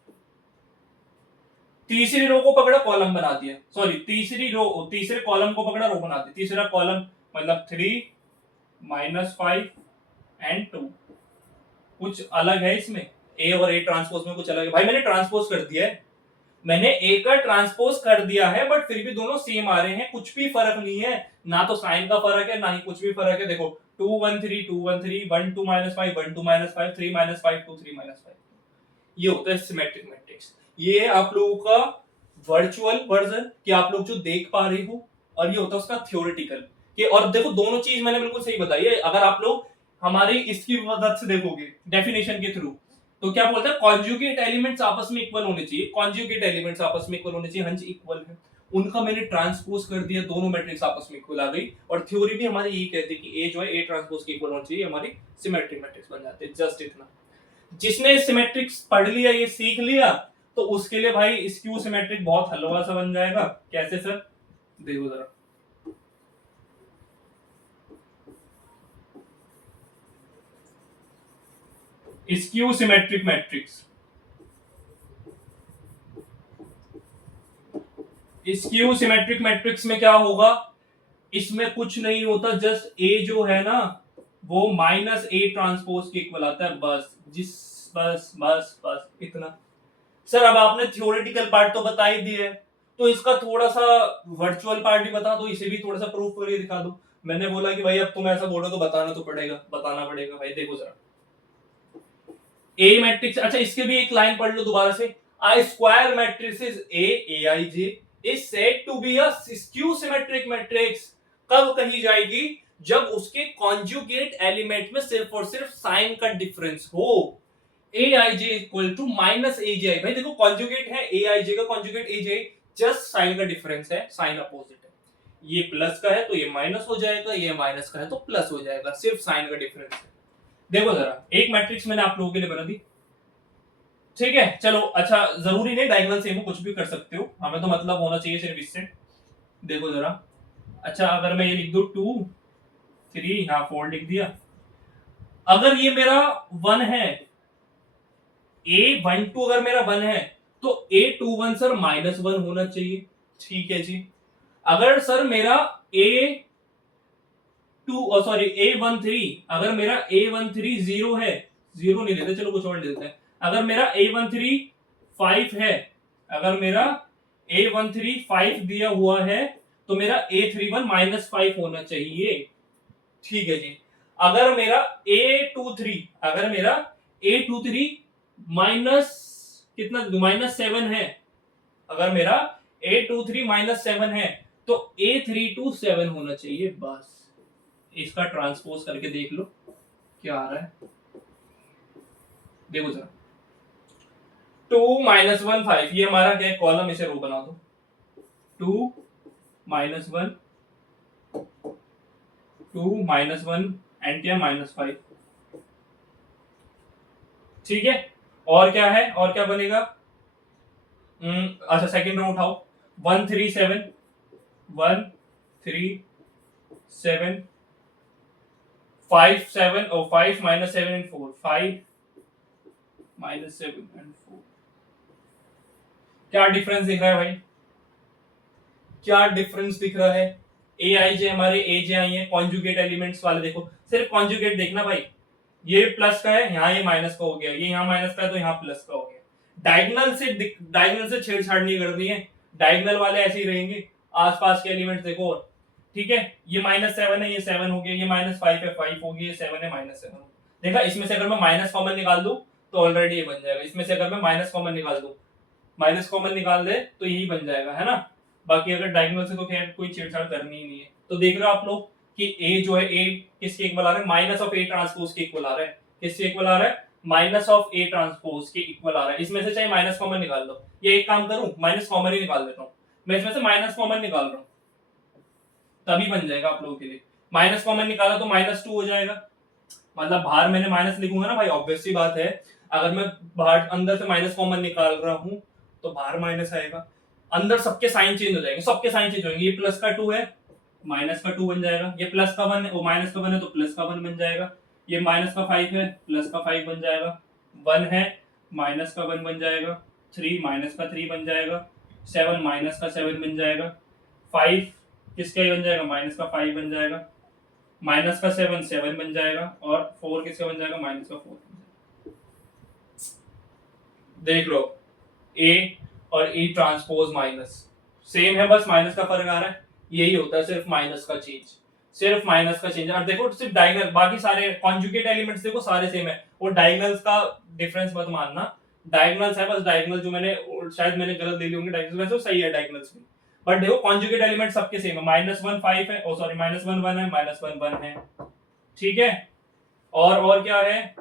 तीसरी रो को पकड़ा कॉलम बना दिया, सॉरी तीसरे कॉलम को पकड़ा रो बना दिया, तीसरा कॉलम मतलब 3 -5 एंड 2। कुछ अलग है इसमें, ए और ए ट्रांसपोज में कुछ अलग है भाई, मैंने ट्रांसपोज कर दिया है, मैंने ए का ट्रांसपोज कर दिया है, बट फिर भी दोनों सेम आ रहे हैं, कुछ भी फर्क नहीं है, ना तो साइन का फर्क है ना ही कुछ भी फर्क है। देखो 2 1 3 2 1 3 1 2 -5 1 2 -5 3 -5 2 3 -5, ये होता है सिमेट्रिक मैट्रिक्स। ये आप लोगों का वर्चुअल वर्जन कि आप लोग जो देख पा रहे हो, और ये होता है उसका थ्योरेटिकल कि, और देखो दोनों चीज मैंने बिल्कुल सही बताई है। अगर आप लोग हमारी इसकी मदद से देखोगे डेफिनेशन के थ्रू, तो क्या बोलता है, कॉन्जुगेट एलिमेंट्स आपस में इक्वल होने चाहिए, कॉन्जुगेट एलिमेंट्स आपस में इक्वल होने चाहिए, हाँ जी इक्वल है, उनका मैंने ट्रांसपोज कर दिया, दोनों मैट्रिक्स आपस में इक्वल आ गई, और थ्योरी भी हमारी यही कहती है कि ए जो है ए ट्रांसपोज के इक्वल होना चाहिए, हमारी सिमेट्रिक मैट्रिक्स बन जाते हैं, जस्ट इतना। जिसने सिमेट्रिक्स पढ़ लिया, ये सीख लिया, तो उसके लिए भाई स्क्यू सिमेट्रिक बहुत हलवा सा बन जाएगा। कैसे सर, देखो जरा, skew symmetric matrix, skew symmetric matrix में क्या होगा, इसमें कुछ नहीं होता, जस्ट ए जो है ना वो -A ट्रांसपोज के इक्वल आता है, बस बस बस बस इतना। सर अब आपने थ्योरेटिकल पार्ट तो बता ही दिया है, तो इसका थोड़ा सा वर्चुअल पार्ट भी बता दो, इसे भी थोड़ा सा प्रूफ करके दिखा दो। मैंने बोला कि भाई अब तुम ऐसा बोलो तो बताना पड़ेगा भाई। देखो जरा, ए मैट्रिक्स, अच्छा इसके भी एक लाइन पढ़ लो दोबारा से, a square matrix is aij is said to be a skew symmetric matrix। कब कही जाएगी? जब उसके कॉन्जुगेट एलिमेंट में सिर्फ और सिर्फ साइन का डिफरेंस हो। aij इक्वल टू माइनस एजी, भाई देखो कॉन्जुगेट है aij का, कॉन्जुगेट aj, जस्ट साइन का डिफरेंस है, साइन अपोजिट है। ये प्लस का है तो ये माइनस हो जाएगा, ये माइनस का है तो प्लस हो जाएगा, सिर्फ साइन का डिफरेंस है। देखो जरा, एक मैट्रिक्स मैंने आप लोगों के लिए बना दी, ठीक है। चलो अच्छा, जरूरी नहीं डायगोनल सेम हो, कुछ भी कर सकते हो, हमें तो मतलब होना चाहिए सिर्फ इससे। देखो जरा, अच्छा अगर मैं ये लिख दूं 2 3, यहां 4 लिख दिया, अगर ये मेरा 1 है, A12 अगर मेरा 1 है तो A21 सर -1 होना चाहिए, ठीक है जी। अगर सर मेरा A13 अगर मेरा A13 0 है, 0 नहीं लेते, चलो कुछ और लेते हैं। अगर मेरा A13 5 है, अगर मेरा A13 5 दिया हुआ है तो मेरा A31 -5 होना चाहिए, ठीक है जी। अगर मेरा A23 माइनस कितना, -7 है, अगर मेरा A23 -7 है तो A32 7 होना चाहिए, बस। इसका ट्रांसपोज करके देख लो क्या आ रहा है। देखो जरा, 2 -1 5, ये हमारा क्या कॉलम, इसे रो बना दो। 2 -1 2 -1 एंड क्या -5, ठीक है। और क्या है, और क्या बनेगा? अच्छा सेकंड रो उठाओ, 1 3 7 1 3 7 5 7 और 5 -7 एंड 4 5 -7 एंड 4। क्या डिफरेंस दिख रहा है भाई? क्या डिफरेंस दिख रहा है? ए आई जे हमारे ए जे आई है कॉन्जुगेट एलिमेंट्स वाले, देखो सिर्फ कॉन्जुगेट देखना भाई, ये प्लस का है, यहाँ ये माइनस का हो गया, ये यहाँ माइनस का है तो यहाँ प्लस का हो गया। डायगोनल से छेड़छाड़ नहीं करनी है, डायगोनल वाले ऐसे ही रहेंगे, आसपास के एलिमेंट्स देखो, ठीक है। ये -7 है, ये 7 हो गया, ये -5 है 5 हो गया, ये 7 है -7 हो। देखा, इसमें से अगर मैं माइनस कॉमन निकाल दूं तो ऑलरेडी ये बन जाएगा, इसमें से अगर मैं माइनस कॉमन निकाल दूं, माइनस कॉमन निकाल दे तो यही बन जाएगा, है ना। बाकी अगर डायगोनल से तो खैर कोई छेड़छाड़ करनी ही नहीं है। तो देख रहे हो आप लोग कि ए जो है, ए किसके इक्वल आ रहा है? माइनस ऑफ ए ट्रांसपोज के इक्वल आ रहा है। किसके इक्वल आ रहा है? माइनस ऑफ ए ट्रांसपोज के इक्वल आ रहा है। इसमें से चाहे माइनस कॉमन निकाल दो, ये एक काम करूं, माइनस कॉमन ही निकाल देता हूं, मैं इसमें से माइनस कॉमन निकाल रहा हूं, तभी बन जाएगा आप लोगों के लिए। माइनस कॉमन निकाला तो -2 हो जाएगा, मतलब बाहर मैंने माइनस लिखूंगा ना भाई, ऑब्वियस सी बात है, अगर मैं बाहर अंदर से माइनस कॉमन निकाल रहा हूं तो बाहर माइनस आएगा, अंदर सबके साइन चेंज हो जाएंगे, सबके साइन चेंज होंगे। ये प्लस का 2 है, माइनस का 2 बन जाएगा, ये प्लस का 1 है, वो माइनस का 1 है तो प्लस का 1 बन जाएगा, ये माइनस का 5 है, प्लस का 5 बन जाएगा, 1 है, माइनस का 1 बन जाएगा, 3 माइनस का 3 बन जाएगा, 7 माइनस का 7 बन जाएगा, 5 किसका ही बन जाएगा? माइनस का 5 बन जाएगा, माइनस का 7 7 बन जाएगा, और 4 किसका बन जाएगा? माइनस का 4 बन जाएगा। देख लो, ए और ई ट्रांसपोज माइनस सेम है, बस माइनस का फर्क आ रहा है, यही होता है सिर्फ माइनस का चेंज, सिर्फ माइनस का चेंज। और देखो सिर्फ डायगोनल, बाकी सारे कॉन्जुगेट एलिमेंट्स देखो सारे सेम है, और डायगोनल्स का डिफरेंस मत मानना, डायगोनल्स है बस, डायगोनल जो मैंने शायद मैंने गलत ले ली होंगे, डायगोनल वैसे तो सही है डायगोनल्स भी, बट देखो कॉन्जुगेट एलिमेंट सबके सेम है, -1 5 है, ओ सॉरी -1 1 है, -1 1 है, ठीक है। और क्या है?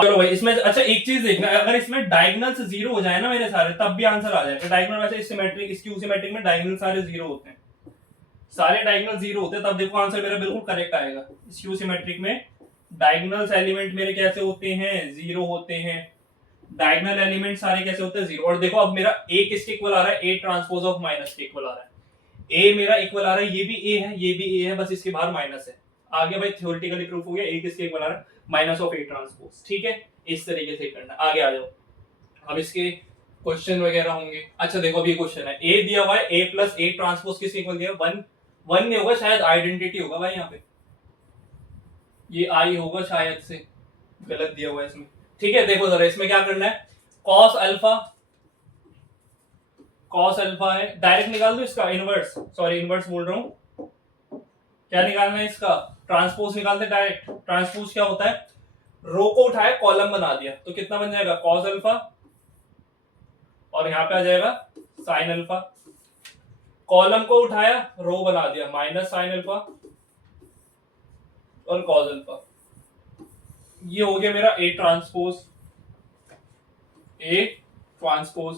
चलो भाई इसमें अच्छा एक चीज देखना, अगर इसमें डायगोनल से 0 हो जाए ना मेरे सारे, तब भी आंसर आ जाएगा। डायगोनल वैसे सिमेट्रिक, स्क्यू सिमेट्रिक में डायगोनल सारे 0 होते हैं, सारे डायगोनल 0 होते हैं, तब देखो आंसर मेरा बिल्कुल करेक्ट आएगा। स्क्यू सिमेट्रिक में डायगोनल एलिमेंट मेरे कैसे होते हैं? 0 होते हैं, डायगोनल एलिमेंट सारे कैसे होते हैं? 0। और देखो अब मेरा ए किसके इक्वल आ रहा है? ए ट्रांसपोज ऑफ माइनस के इक्वल आ रहा है, ए मेरा इक्वल आ रहा है, ये भी ए है, ये भी ए है, बस इसके बाहर माइनस है। आगे भाई थ्योरेटिकली प्रूफ हो गया, ए किसके इक्वल आ रहा है? माइनस ऑफ ए ट्रांसपोज, ठीक है। इस तरीके से करना, आगे आ जाओ, अब इसके क्वेश्चन वगैरह होंगे। अच्छा देखो अभी क्वेश्चन है, ए दिया हुआ है, ए प्लस ए ट्रांसपोज किसके इक्वल दिया? 1 1 नहीं होगा शायद, आइडेंटिटी होगा भाई यहाँ पे, ये आई होगा शायद से, गलत दिया हुआ है इसमें, ठीक है। देखो जरा इसमें क्या करना है, कॉस अल्फा है, डायरेक्ट निकाल दो इसका इनवर्स, सॉरी इनवर्स बोल रहा हूं, क्या निकालना है इसका? ट्रांसपोज निकालते डायरेक्ट। ट्रांसपोज क्या होता है? रो को उठाया कॉलम बना दिया, तो कितना बन जाएगा कॉस अल्फा, और यहां पे आ जाएगा साइन अल्फा। कॉलम को उठाया रो बना दिया, माइनस साइन अल्फा और कॉस अल्फा। ये हो गया मेरा ए ट्रांसपोज, ए ट्रांसपोज।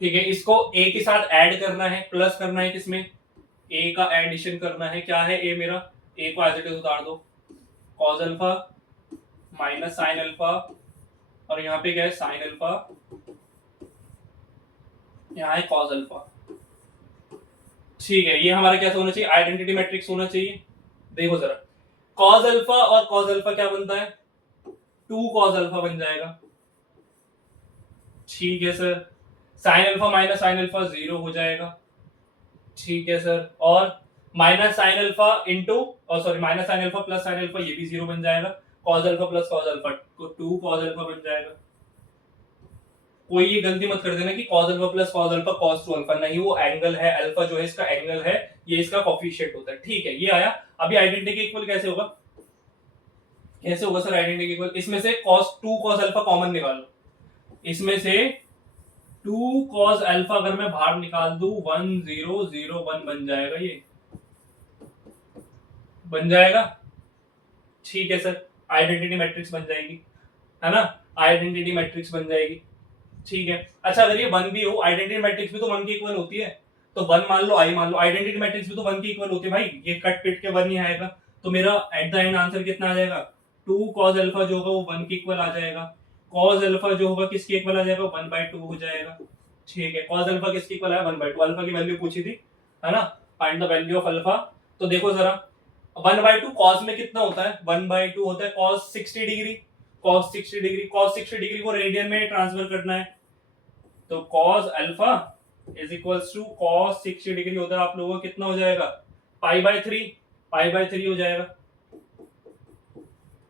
ठीक है, इसको ए के साथ ऐड करना है, प्लस करना है, किसमें ए का एडिशन करना है। क्या है ए मेरा, ए को एज इट इज उतार दो, cos alpha minus sine alpha, और यहाँ पे क्या है साइन अल्फा, यहाँ है कॉस अल्फा। ठीक है, ये हमारा क्या होना चाहिए, आइडेंटिटी मैट्रिक्स होना चाहिए। देखो जरा, कॉस अल्फा और कॉस अल्फा क्या बनता है, 2 कॉस अल्फा बन जाएगा। ठीक है sir, sine alpha minus sine alpha 0 हो जाएगा। ठीक है सर, और माइनस साइन अल्फा इंटू, और sorry minus sine alpha plus sine alpha, ये भी 0 बन जाएगा। Cos alpha plus cos alpha को 2 कॉस अल्फा बन जाएगा। कोई ये गलती मत कर देना कि cos alpha plus cos alpha cos 2 alpha, नहीं, वो एंगल है, अल्फा जो है इसका एंगल है, ये इसका कोफिशिएंट होता है। ठीक है, ये आया। अभी आइडेंटिटी के इक्वल कैसे होगा, कैसे होगा सर आइडेंटिटी के इक्वल, इसमें से cos 2 cos अल्फा कॉमन निकालो, इसमें से 2 cos अल्फा अगर मैं बाहर निकाल दूं 1 0 0 1 बन जाएगा, ये बन जाएगा। ठीक है सर, आइडेंटिटी मैट्रिक्स बन जाएगी, है ना, आइडेंटिटी मैट्रिक्स बन जाएगी। ठीक है, अच्छा अगर ये 1 भी हो, आइडेंटिटी मैट्रिक्स भी तो 1 के इक्वल होती है, तो 1 मान लो, आई मान लो, आइडेंटिटी मैट्रिक्स भी तो 1 के इक्वल होती है भाई, ये कट पिट के 1 ही आएगा। तो मेरा एट द एंड आंसर कितना आ जाएगा, 2 cos अल्फा जो होगा वो 1 के इक्वल आ जाएगा, cos अल्फा जो होगा किसके इक्वल आ जाएगा, 1/2 हो जाएगा। ठीक है, cos अल्फा किसके इक्वल है, 1/2, अल्फा की वैल्यू पूछी थी, है ना, find the value of alpha. तो देखो जरा, 1/2 cos में कितना होता है, 1/2 होता है cos 60 degree, cos 60 degree, cos 60 डिग्री को रेडियन में ट्रांसफर करना है, तो cos alpha is equals to cos 60 degree होता है आप लोगों का, कितना हो जाएगा, पाई बाय थ्री हो जाएगा।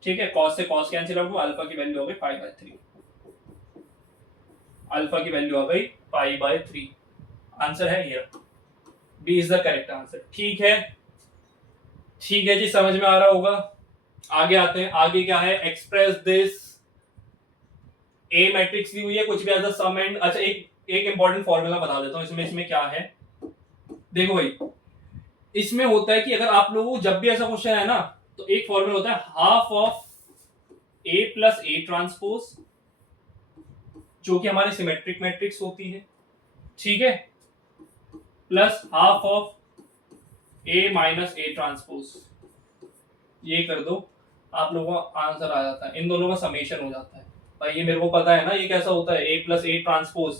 ठीक है, cos से cos कैंसिल आउट, अल्फा की वैल्यू हो गई पाई/3, अल्फा की वैल्यू आ गई पाई/3। आंसर है ये, B is the correct answer. ठीक है, ठीक है जी, समझ में आ रहा होगा। आगे आते हैं, आगे क्या है, एक्सप्रेस दिस ए मैट्रिक्स दी हुई है, कुछ भी एज अ सम एंड। अच्छा, एक इंपॉर्टेंट फॉर्मूला बता देता हूँ इसमें क्या है। देखो भाई, इसमें होता है कि अगर आप लोगों को जब भी ऐसा क्वेश्चन है ना, तो एक फॉर्मूला होता है half of A plus A transpose, जो कि हमारी सिमेट्रिक मैट्रिक्स होती है। ठीक है, plus half of A minus A transpose, ये कर दो, आप लोगों का आंसर आ जाता है, इन दोनों का समेशन हो जाता है। भाई ये मेरे को पता है ना, ये कैसा होता है, ए प्लस ए ट्रांसपोज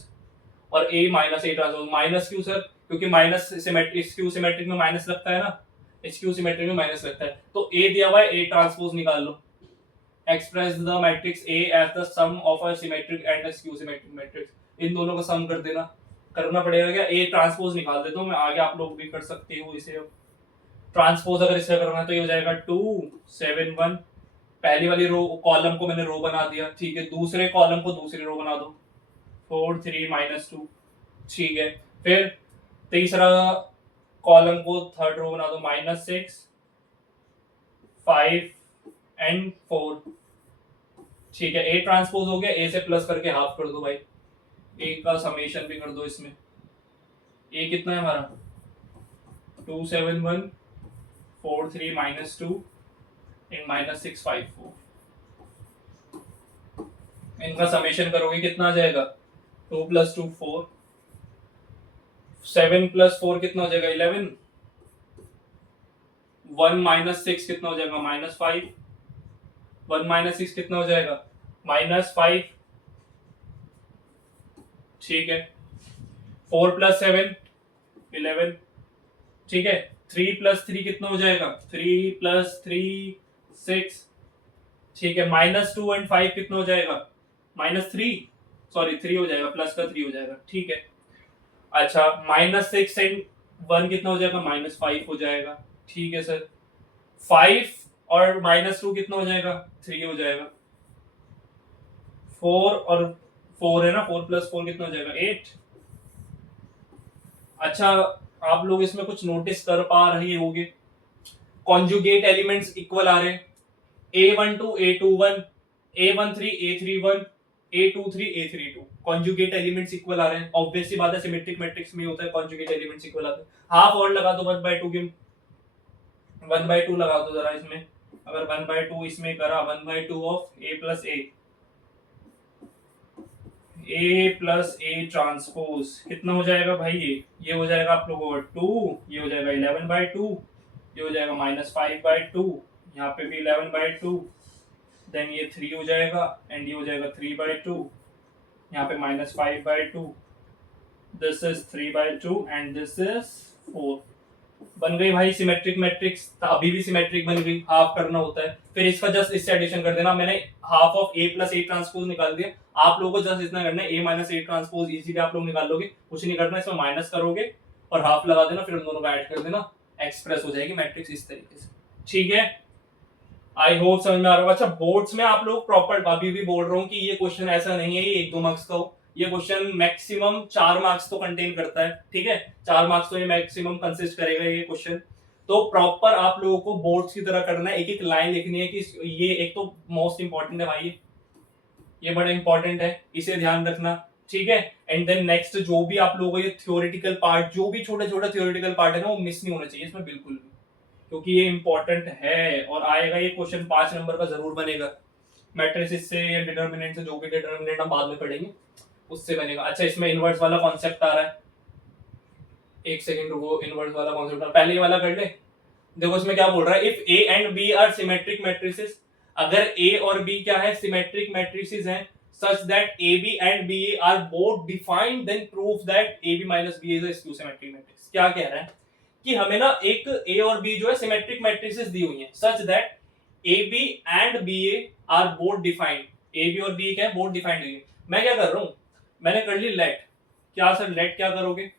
और ए माइनस ए ट्रांसपोज। माइनस क्यों सर, क्योंकि माइनस सिमेट्रिक, स्क्यू सिमेट्रिक में माइनस लगता है ना, स्क्यू सिमेट्रिक में माइनस लगता है। तो ए दिया हुआ है, ए ट्रांसपोज निकाल लो, express the matrix A as the sum of a symmetric and a skew symmetric matrix, इन दोनों का सम कर देना, करना पड़ेगा क्या, ए ट्रांसपोज निकाल देता हूँ मैं, आगे आप लोग भी कर सकते हो इसे। ट्रांसपोज अगर इसे करना है तो ये हो जाएगा 2 7 1, पहली वाली रो कॉलम को मैंने रो बना दिया। ठीक है, दूसरे कॉलम को दूसरी रो बना दो, 4 3 -2। ठीक है, फिर तीसरा कॉलम को थर्ड रो बना दो, -6 5 एंड 4। ठीक है, ए ट्रांसपोज हो गया, ए से प्लस करके हाफ कर दो भाई, ए का समेशन भी कर दो इसमें। ए कितना है हमारा, 2 7 1 4 3 -2 इन -6 5 4, इनका समेशन करोगे कितना आ जाएगा, 2 + 2 4, 7 + 4 कितना हो जाएगा 11, 1 - 6 कितना हो जाएगा -5, 1 - 6 कितना हो जाएगा -5। ठीक है, 4 + 7 11। ठीक है, 3 + 3 कितना हो जाएगा, 3 + 3 6। ठीक है, -2 एंड 5 कितना हो जाएगा, -3, सॉरी 3 हो जाएगा, प्लस का 3 हो जाएगा। ठीक है, अच्छा -6 एंड 1 कितना हो जाएगा, -5 हो जाएगा। ठीक है सर, 5 और -2 कितना हो जाएगा, 3 हो जाएगा। 4 और 4 है ना, 4 + 4 कितना हो जाएगा 8। अच्छा, आप लोग इसमें कुछ नोटिस कर पा रहे होंगे, कॉन्जुगेट एलिमेंट्स इक्वल आ रहे हैं, A12 A21 A13 A31 A23 A32 conjugate elements equal आ रहे हैं, ऑब्वियस सी बात है सिमेट्रिक मैट्रिक्स में होता है कॉन्जुगेट एलिमेंट्स इक्वल आते हैं। हाफ और लगा दो 1/2 की, 1/2 लगा दो जरा इसमें, अगर 1/2 इसमें करा 1/2 of A plus A transpose कितना हो जाएगा भाई, ये हो जाएगा आप लोगों का 2, ये हो जाएगा 11/2, ये हो जाएगा -5/2, यहाँ पे भी 11/2, देन ये 3 हो जाएगा एंड ये हो जाएगा 3/2, यहाँ पे -5/2, this is 3/2 and this is 4। बन गई भाई सिमेट्रिक मैट्रिक्स, अभी भी सिमेट्रिक बन गई, हाफ करना होता है, फिर इसका जस्ट इससे एडिशन कर देना। मैंने half of A plus A transpose निकाल दिया, आप लोगों को जस्ट इतना करना है A minus A transpose easily आप लोग निकाल लोगे, कुछ नहीं करना, इसमें माइनस करोगे और हाफ लगा देना, फिर उन दोनों का ऐड कर देना, एक्सप्रेस हो जाएगी मैट्रिक्स इस तरीके से। ठीक है, आई होप समझ में आ रहा होगा। अच्छा बोर्ड्स में आप लोग प्रॉपर, अभी भी बोल रहा हूँ कि ये क्वेश्चन ऐसा नहीं है ये 1-2 मार्क्स का हो, ये क्वेश्चन मैक्सिमम 4 मार्क्स तो कंटेन करता है। ठीक है, 4 मार्क्स तो ये मैक्सिमम कंसिस्ट करेगा ये क्वेश्चन। तो प्रॉपर आप लोगों को बोर्ड्स की तरह करना है, एक एक लाइन लिखनी है कि ये एक तो मोस्ट इंपॉर्टेंट है भाई, ये बड़ा इंपॉर्टेंट है, इसे ध्यान रखना। ठीक है, एंड देन नेक्स्ट जो भी आप लोगों को ये थ्योरेटिकल पार्ट, जो भी छोटा छोटा थ्योरेटिकल पार्ट है ना, वो मिस नहीं होना चाहिए इसमें बिल्कुल भी, क्योंकि ये इंपॉर्टेंट है और आएगा ये क्वेश्चन 5 नंबर का जरूर बनेगा। मैट्रिसेस से या डिटर्मिनेंट से, जो भी डिटर्मिनेंट हम बाद में पढ़ेंगे उससे बनेगा। अच्छा इसमें इनवर्स वाला कॉन्सेप्ट आ रहा है, एक सेकंड रुको, इनवर्स वाला कॉन्सेप्ट पहले ही वाला कर ले। देखो इसमें क्या बोल रहा है, if A and B are symmetric matrices, अगर A और B क्या है सिमेट्रिक मैट्रिसेस हैं, such that AB and BA are both defined, then prove that AB minus BA is a skew symmetric matrix। क्या कह रहा है कि हमें ना एक A और B जो है सिमेट्रिक मैट्रिसेस दी हुई हैं, such that AB and BA are both defined, AB और BA क्या है बोथ डिफाइंड हुई है। मैं क्या कर रहा हूं, मैंने कर ली लेट, क्या सर लेट क्या करोगे,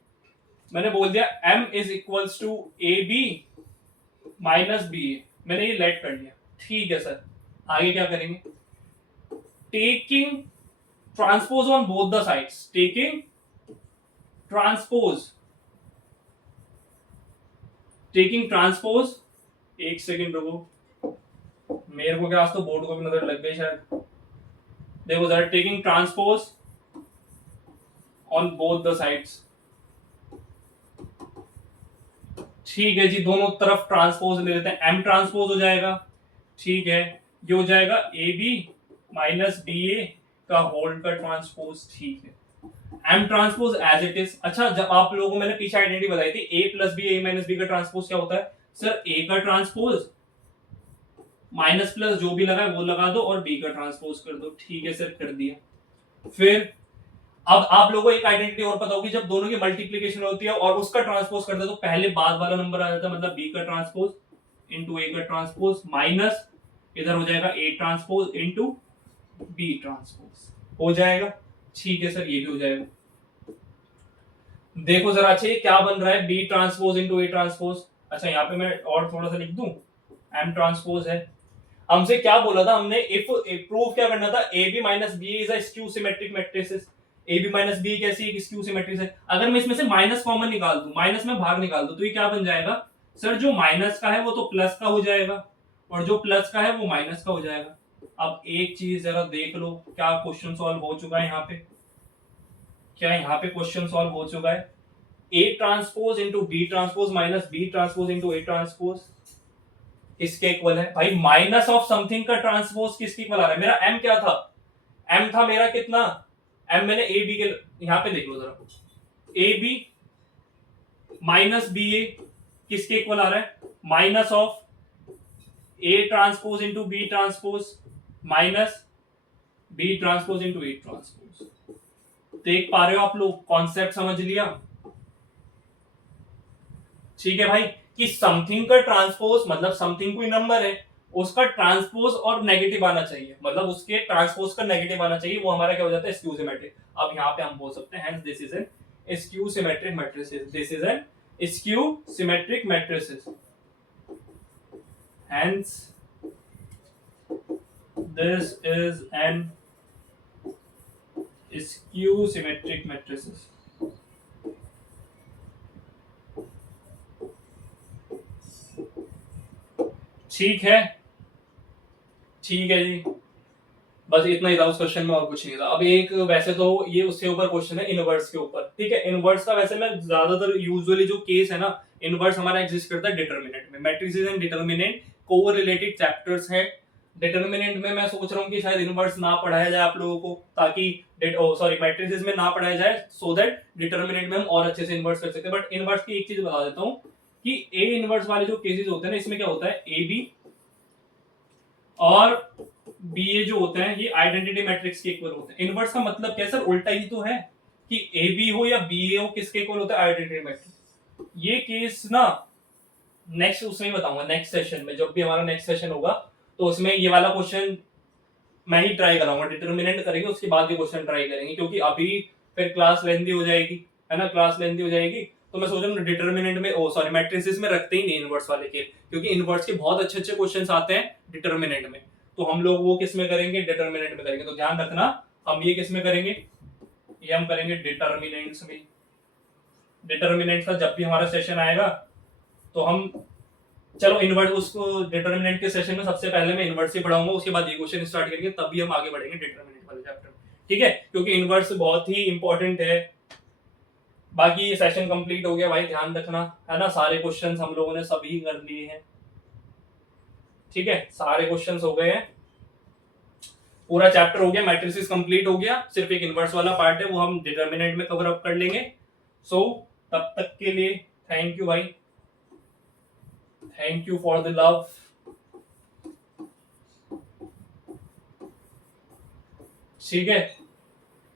मैंने बोल दिया M is equals to AB minus BA, मैंने ये लेट कर लिया। ठीक है सर, आगे क्या करेंगे, taking transpose on both the sides, taking transpose, taking transpose, एक सेकंड रुको, मेरे को क्या आज तो बोर्ड को भी नजर लग गई शायद, देखो जरा, taking transpose on both the sides. ठीक है जी, दोनों तरफ ट्रांसपोज ले लेते हैं, M ट्रांसपोज हो जाएगा। ठीक है, ये हो जाएगा AB माइनस BA का होल का ट्रांसपोज। ठीक है, M transpose as it is. अच्छा जब आप लोगों को मैंने पीछे आइडेंटिटी बताई थी A plus B A minus B का ट्रांसपोज क्या होता है, सर A का ट्रांसपोज माइनस प्लस जो भी लगा है वो लगा दो और B का ट्रांसपोज कर दो। ठीक है सर, कर दिया। फिर अब आप लोगों को एक आइडेंटिटी और पता होगी, जब दोनों की मल्टीप्लीकेशन होती है और उसका ट्रांसपोज करते हैं तो पहले बाद वाला नंबर आ जाता है, मतलब B का ट्रांसपोज इनटू A का ट्रांसपोज माइनस इधर हो जाएगा A transpose into B transpose हो जाएगा। ठीक है सर, ये भी हो जाएगा। देखो जरा अच्छे क्या बन रहा है, B transpose into A transpose. अच्छा यहाँ पे मैं और थोड़ा सा लिख दूं, M ट्रांसपोज है, हमसे क्या बोला था हमने, इफ प्रूफ क्या करना था, AB minus BA is a skew symmetric matrices. AB minus BA कैसी एक स्क्यू सिमेट्रिक है, अगर मैं इसमें से माइनस कॉमन निकाल दूं, माइनस में भाग निकाल दूं, तो ये क्या बन जाएगा सर, जो माइनस का है वो तो प्लस का हो जाएगा और जो प्लस का है वो माइनस का हो जाएगा। अब एक चीज जरा देख लो, क्या क्वेश्चन सॉल्व हो चुका है यहाँ पे, क्या यहाँ पे क्वेश्चन सॉल्व हो चुका है, A transpose into B transpose minus B transpose into A transpose किसके इक्वल है भाई, माइनस ऑफ समथिंग का ट्रांसपोज किसके इक्वल आ रहा है, मेरा M क्या था, M था मेरा कितना, M मैंने A B के, यहां पे देख लो जरा, A B माइनस बी ए किसके इक्वल आ रहा है, minus of A transpose into B transpose minus B transpose into A transpose. देख पा रहे हो आप लोग, कॉन्सेप्ट समझ लिया। ठीक है भाई, कि समथिंग का ट्रांसपोज मतलब समथिंग कोई नंबर है, उसका ट्रांसपोज और नेगेटिव आना चाहिए, मतलब उसके ट्रांसपोज का नेगेटिव आना चाहिए, वो हमारा क्या हो जाता है, स्क्यू सिमेट्रिक। अब यहाँ पे हम बोल सकते हैं hence this is an skew symmetric matrices, this is an skew symmetric matrices, hence this is an skew symmetric matrices. ठीक है, ठीक है जी। बस इतना ही था उस क्वेश्चन में, और कुछ नहीं था। अब एक वैसे तो ये उसके ऊपर क्वेश्चन है इनवर्स के ऊपर, ठीक है। इनवर्स का वैसे मैं ज्यादातर यूजुअली जो केस है ना, इनवर्स हमारा एग्जिस्ट करता है डिटर्मिनेंट में। Matrices and determinant correlated chapters है। डिटर्मिनेंट में मैं सोच रहा हूँ कि शायद इनवर्स ना पढ़ाया जाए आप लोगों को, ताकि मैट्रिसेस में ना पढ़ाया जाए, सो दैट डिटर्मिनेंट में हम और अच्छे से इनवर्स कर सकते हैं। बट इनवर्स की एक चीज बता देता हूँ कि ए इनवर्स वाले जो केसेस होते हैं ना, इसमें क्या होता है, ए बी और बी ए जो होते हैं ये आइडेंटिटी मैट्रिक्स के इक्वल होते हैं। इनवर्स का मतलब क्या है सर, उल्टा ही तो है कि ए बी हो या बी ए हो, किसके इक्वल होता है, आइडेंटिटी मैट्रिक्स। ये केस ना नेक्स्ट उसमें बताऊंगा, नेक्स्ट सेशन में, जब भी हमारा नेक्स्ट सेशन होगा तो उसमें ये वाला क्वेश्चन मैं ही ट्राई कराऊंगा। डिटर्मिनेंट करेंगे उसके बाद ये क्वेश्चन ट्राई करेंगे, क्योंकि अभी फिर क्लास लेंथी हो जाएगी, है ना, क्लास लेंथी हो जाएगी। तो मैं सोच रहा हूँ डिटर्मिनेंट में मैट्रिसेस में रखते ही नहीं इनवर्स वाले के, क्योंकि इनवर्स के बहुत अच्छे अच्छे क्वेश्चन आते हैं डिटर्मिनेंट में। तो हम लोग वो किस में करेंगे, डिटर्मिनेंट में करेंगे। तो ध्यान रखना, हम ये किस में करेंगे, ये हम करेंगे डिटर्मिनेंट्स में। डिटर्मिनेंट का जब भी हमारा सेशन आएगा तो हम, चलो इनवर्ट उसको डिटर्मिनेंट के सेशन में सबसे पहले मैं इनवर्ट से पढ़ाऊंगा, उसके बाद ये क्वेश्चन स्टार्ट करेंगे, तभी हम आगे बढ़ेंगे डिटर्मिनेंट वाले चैप्टर, ठीक है, क्योंकि इनवर्स बहुत ही इंपॉर्टेंट है। बाकी ये सेशन कंप्लीट हो गया भाई, ध्यान रखना, है ना, सारे क्वेश्चंस हम लोगों ने सभी कर लिए हैं, ठीक है, सारे क्वेश्चंस हो गए हैं, पूरा चैप्टर हो गया, मैट्रिसेस कंप्लीट हो गया, सिर्फ एक इनवर्स वाला पार्ट है वो हम डिटर्मिनेंट में कवर अप कर लेंगे। सो तब तक के लिए थैंक यू भाई, thank you for the love. ठीक है,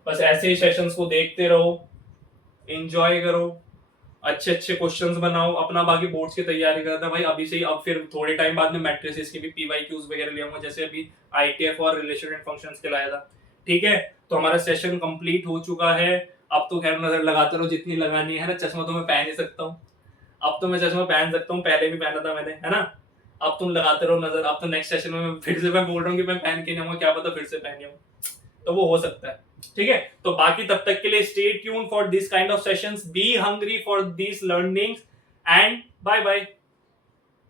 बस ऐसे ही सेशंस को देखते रहो, एंजॉय करो, अच्छे अच्छे क्वेश्चंस बनाओ अपना, बाकी बोर्ड्स की तैयारी करना भाई अभी से ही। अब फिर थोड़े टाइम बाद में मैट्रिसेस के भी पीवाईक्यूज वगैरह ले आऊंगा, जैसे अभी आईटीएफ और रिलेशन एंड फंक्शंस के लाया था, ठीक है। तो हमारा सेशन कंप्लीट हो चुका है। अब तो खैर नजर लगाते रहो जितनी लगानी है ना, चश्मा तो मैं पहन ही सकता हूँ, अब तो मैं चश्मा पहन सकता हूँ, पहले भी पहना था मैंने, है ना। अब तुम लगाते रहो नजर। अब तो नेक्स्ट सेशन में फिर से मैं बोल रहा हूँ कि मैं पहन के नहीं आऊंगा, क्या पता फिर से पहने हूँ, तो वो हो सकता है, ठीक है। तो बाकी तब तक के लिए stay tune for this kind of sessions, be hungry for this learnings, and bye bye.